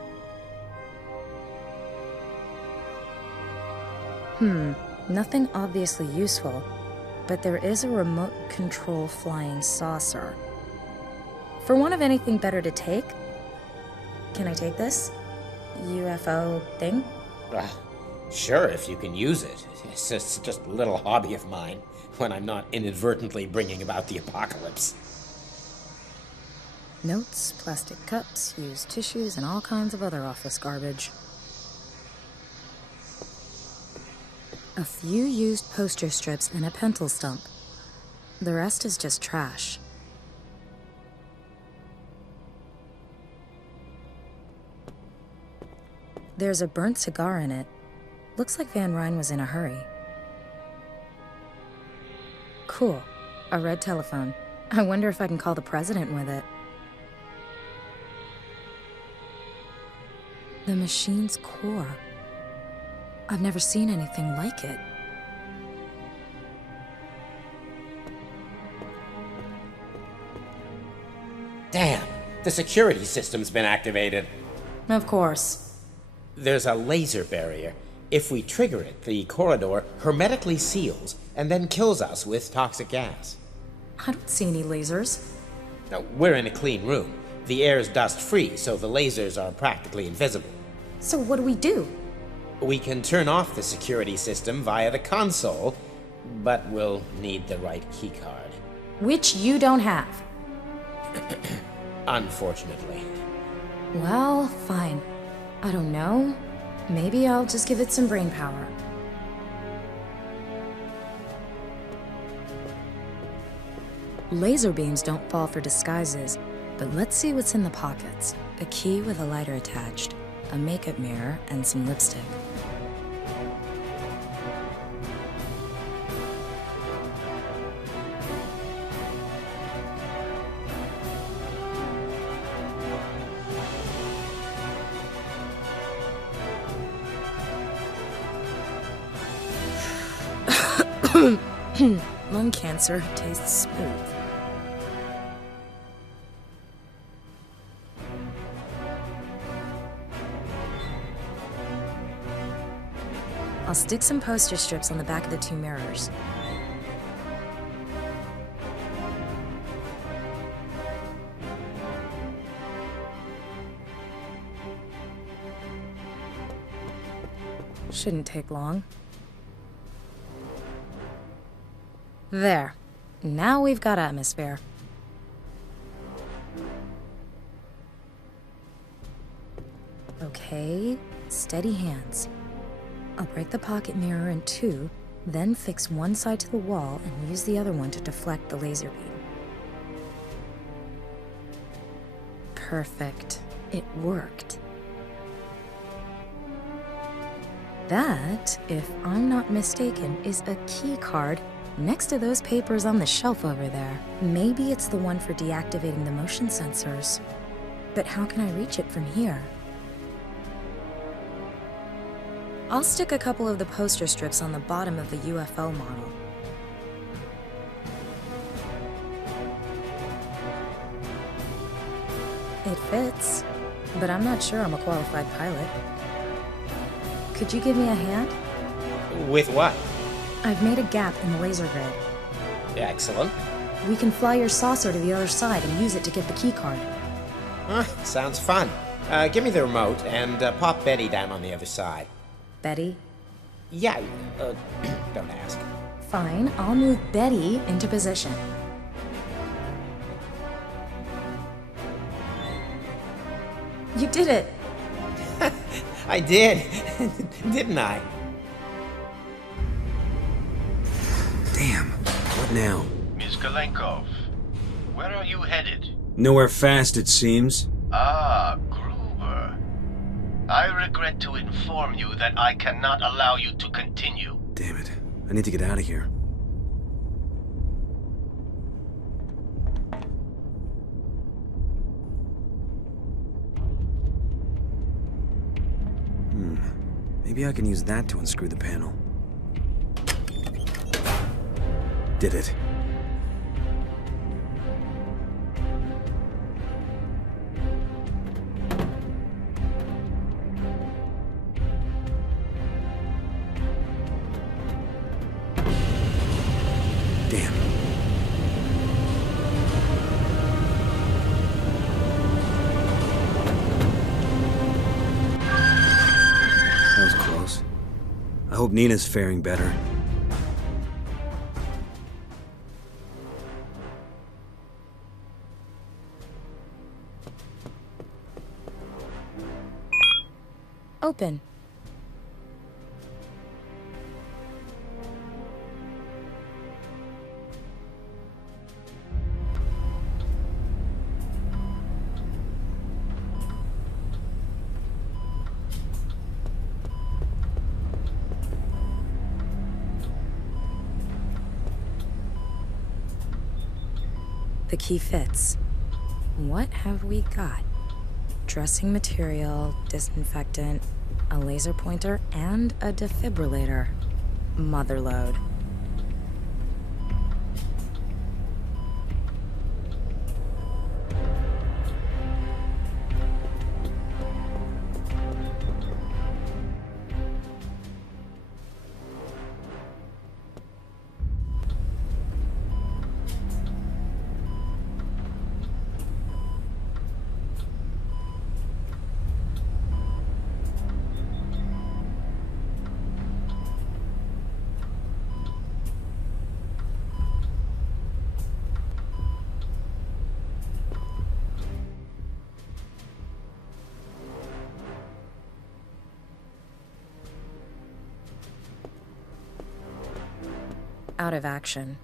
Nothing obviously useful, but there is a remote control flying saucer. For want of anything better to take, can I take this UFO thing? Sure, if you can use it. It's just a little hobby of mine, when I'm not inadvertently bringing about the apocalypse. Notes, plastic cups, used tissues, and all kinds of other office garbage. A few used poster strips and a pencil stump. The rest is just trash. There's a burnt cigar in it. Looks like Van Ryn was in a hurry. Cool. A red telephone. I wonder if I can call the president with it. The machine's core. I've never seen anything like it. Damn! The security system's been activated. Of course. There's a laser barrier. If we trigger it, the corridor hermetically seals and then kills us with toxic gas. I don't see any lasers. Now, we're in a clean room. The air's dust-free, so the lasers are practically invisible. So what do we do? We can turn off the security system via the console, but we'll need the right keycard. Which you don't have. Unfortunately. Well, fine. I don't know. Maybe I'll just give it some brain power. Laser beams don't fall for disguises, but let's see what's in the pockets. A key with a lighter attached, a makeup mirror, and some lipstick. Lung cancer tastes smooth. I'll stick some poster strips on the back of the two mirrors. Shouldn't take long. There. Now we've got atmosphere. Okay, steady hands. I'll break the pocket mirror in two, then fix one side to the wall and use the other one to deflect the laser beam. Perfect. It worked. That, if I'm not mistaken, is a key card next to those papers on the shelf over there. Maybe it's the one for deactivating the motion sensors. But how can I reach it from here? I'll stick a couple of the poster strips on the bottom of the UFO model. It fits, but I'm not sure I'm a qualified pilot. Could you give me a hand? With what? I've made a gap in the laser grid. Excellent. We can fly your saucer to the other side and use it to get the keycard. Sounds fun. Give me the remote and pop Betty down on the other side. Betty? Yeah, don't ask. Fine, I'll move Betty into position. You did it! I did, didn't I? Damn, what now? Ms. Kalenkov, where are you headed? Nowhere fast, it seems. Ah, Gruber. I regret to inform you that I cannot allow you to continue. Damn it, I need to get out of here. Maybe I can use that to unscrew the panel. Did it. Damn. hope Nina's faring better. Open. The key fits. What have we got? Dressing material, disinfectant, a laser pointer, and a defibrillator. Motherload. Out of action.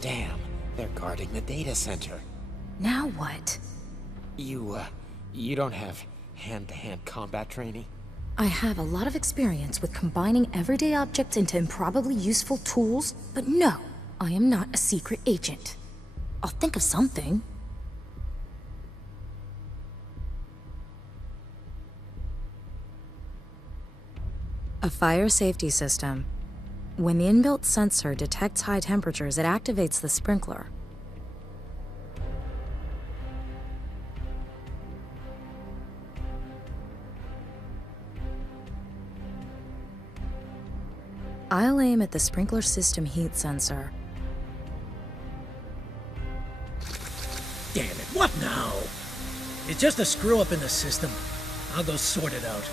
Damn, they're guarding the data center. Now what? You don't have hand-to-hand combat training? I have a lot of experience with combining everyday objects into improbably useful tools, but no, I am not a secret agent. I'll think of something. A fire safety system. When the inbuilt sensor detects high temperatures, it activates the sprinkler. I'll aim at the sprinkler system heat sensor. Damn it, what now? It's just a screw-up in the system. I'll go sort it out.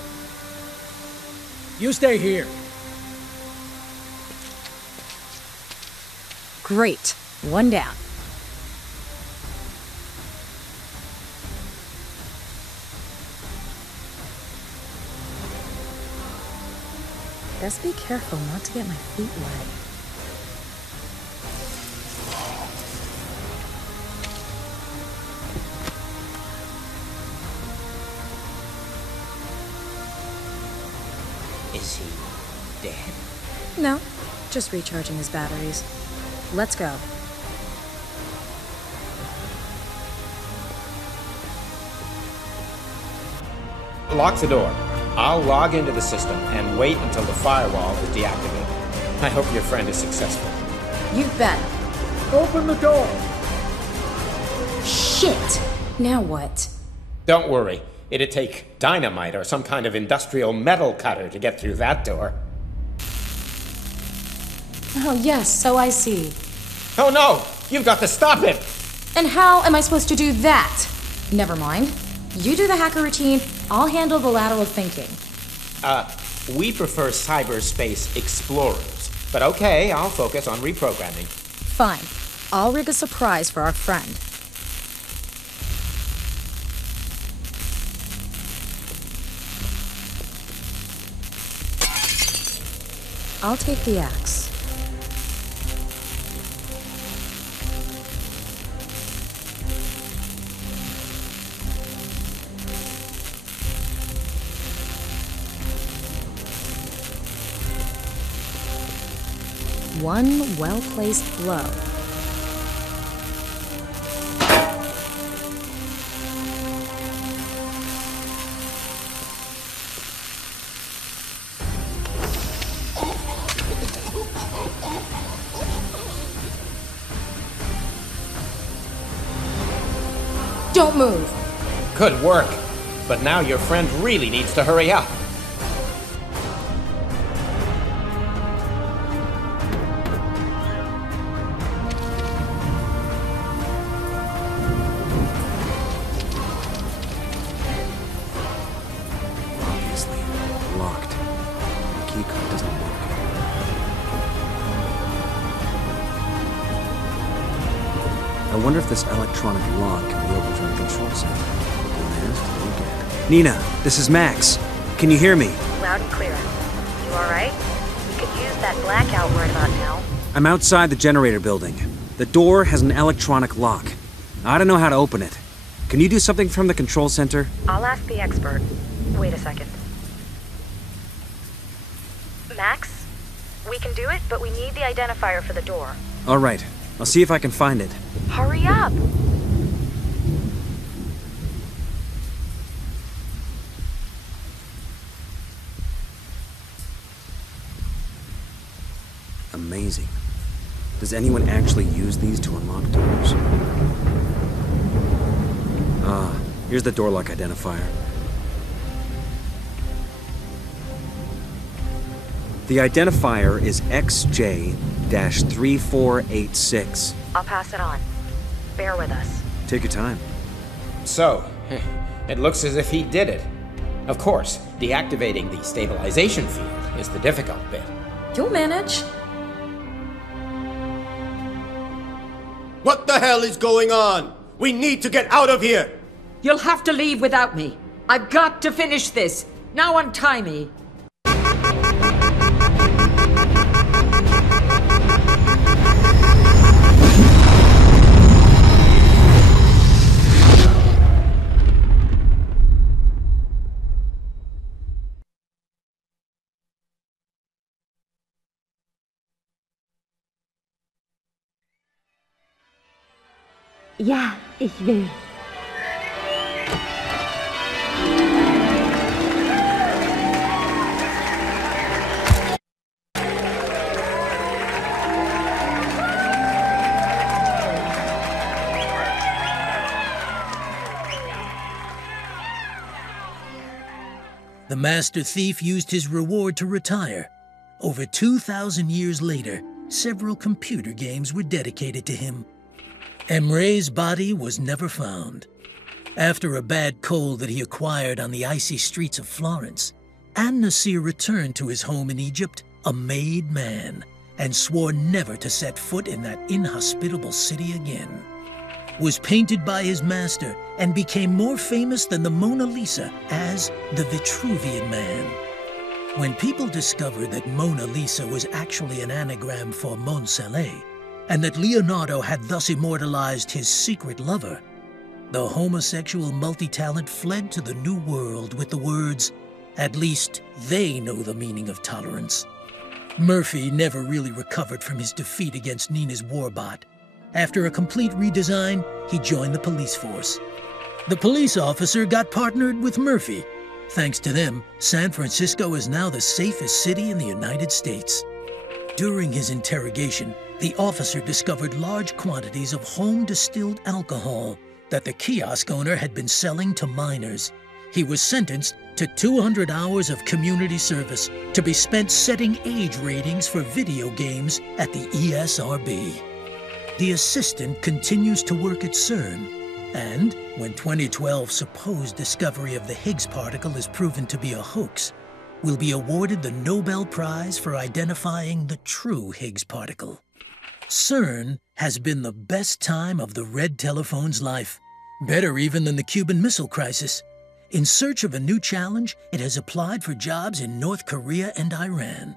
You stay here. Great. One down. Best be careful not to get my feet wet. Is he dead? No, just recharging his batteries. Let's go. Lock the door. I'll log into the system and wait until the firewall is deactivated. I hope your friend is successful. You bet. Open the door! Shit! Now what? Don't worry. It'd take dynamite or some kind of industrial metal cutter to get through that door. Oh yes, so I see. Oh no! You've got to stop it! And how am I supposed to do that? Never mind. You do the hacker routine, I'll handle the lateral thinking. We prefer cyberspace explorers. But okay, I'll focus on reprogramming. Fine. I'll rig a surprise for our friend. I'll take the axe. One well-placed blow. Don't move! Good work. But now your friend really needs to hurry up. wonder if this electronic lock can be opened from the control center. Blast, look at. Nina, this is Max. Can you hear me? Loud and clear. You alright? We could use that blackout right about now. I'm outside the generator building. The door has an electronic lock. I don't know how to open it. Can you do something from the control center? I'll ask the expert. Wait a second. Max? We can do it, but we need the identifier for the door. All right. I'll see if I can find it. Hurry up! Amazing. Does anyone actually use these to unlock doors? Ah, here's the door lock identifier. The identifier is XJ-3486. I'll pass it on. Bear with us. Take your time. So, it looks as if he did it. Of course, deactivating the stabilization field is the difficult bit. You'll manage. What the hell is going on? We need to get out of here! You'll have to leave without me. I've got to finish this. Now untie me. Ja, ich will. The master thief used his reward to retire. Over 2,000 years later, several computer games were dedicated to him. Emre's body was never found. After a bad cold that he acquired on the icy streets of Florence, An-Nasir returned to his home in Egypt a made man and swore never to set foot in that inhospitable city again. Was painted by his master and became more famous than the Mona Lisa as the Vitruvian Man. When people discovered that Mona Lisa was actually an anagram for Mon Soleil, and that Leonardo had thus immortalized his secret lover, the homosexual multi-talent fled to the New World with the words, "At least they know the meaning of tolerance." Murphy never really recovered from his defeat against Nina's warbot. After a complete redesign, he joined the police force. The police officer got partnered with Murphy. Thanks to them, San Francisco is now the safest city in the United States. During his interrogation, the officer discovered large quantities of home-distilled alcohol that the kiosk owner had been selling to minors. He was sentenced to 200 hours of community service to be spent setting age ratings for video games at the ESRB. The assistant continues to work at CERN, and when 2012's supposed discovery of the Higgs particle is proven to be a hoax, will be awarded the Nobel Prize for identifying the true Higgs particle. CERN has been the best time of the red telephone's life, better even than the Cuban Missile Crisis. In search of a new challenge, it has applied for jobs in North Korea and Iran.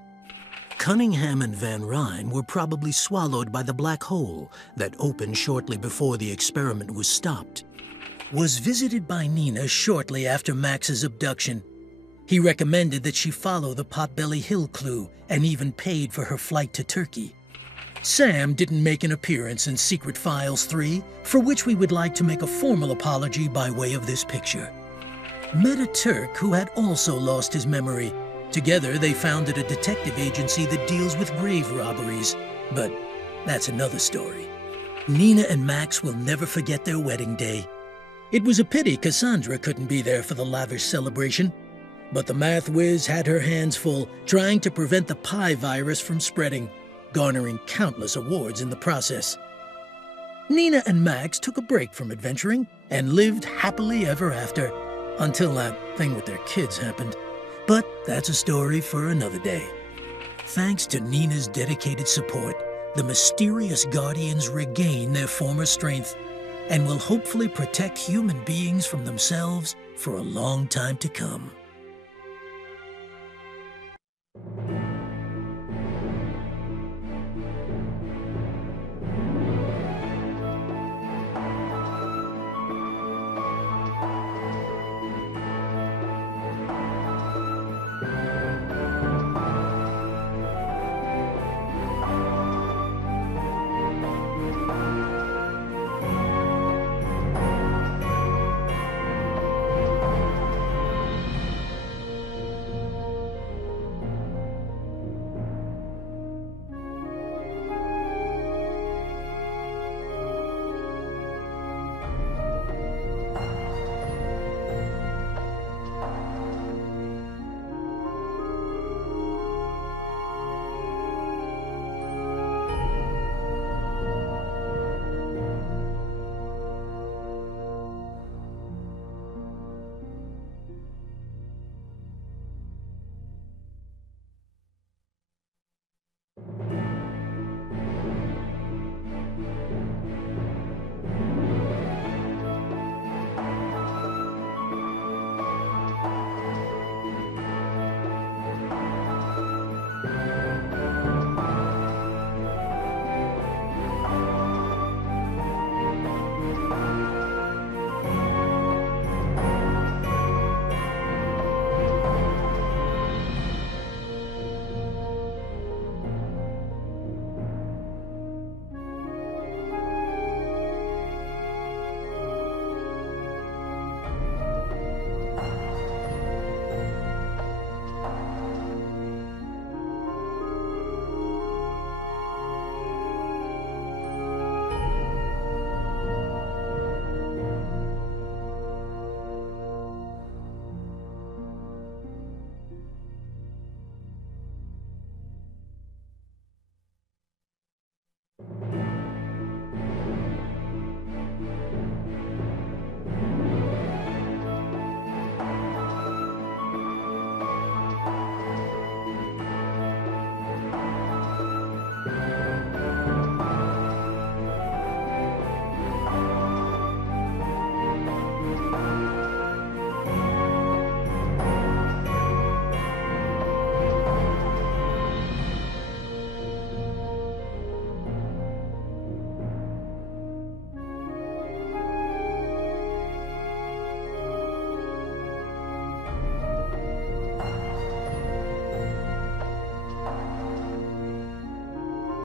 Cunningham and Van Ryn were probably swallowed by the black hole that opened shortly before the experiment was stopped. Was visited by Nina shortly after Max's abduction. He recommended that she follow the Potbelly Hill clue and even paid for her flight to Turkey. Sam didn't make an appearance in Secret Files 3, for which we would like to make a formal apology by way of this picture. Met a Turk who had also lost his memory. Together, they founded a detective agency that deals with grave robberies, but that's another story. Nina and Max will never forget their wedding day. It was a pity Cassandra couldn't be there for the lavish celebration, but the math whiz had her hands full trying to prevent the pi virus from spreading, garnering countless awards in the process. Nina and Max took a break from adventuring and lived happily ever after, until that thing with their kids happened. But that's a story for another day. Thanks to Nina's dedicated support, the mysterious Guardians regain their former strength and will hopefully protect human beings from themselves for a long time to come.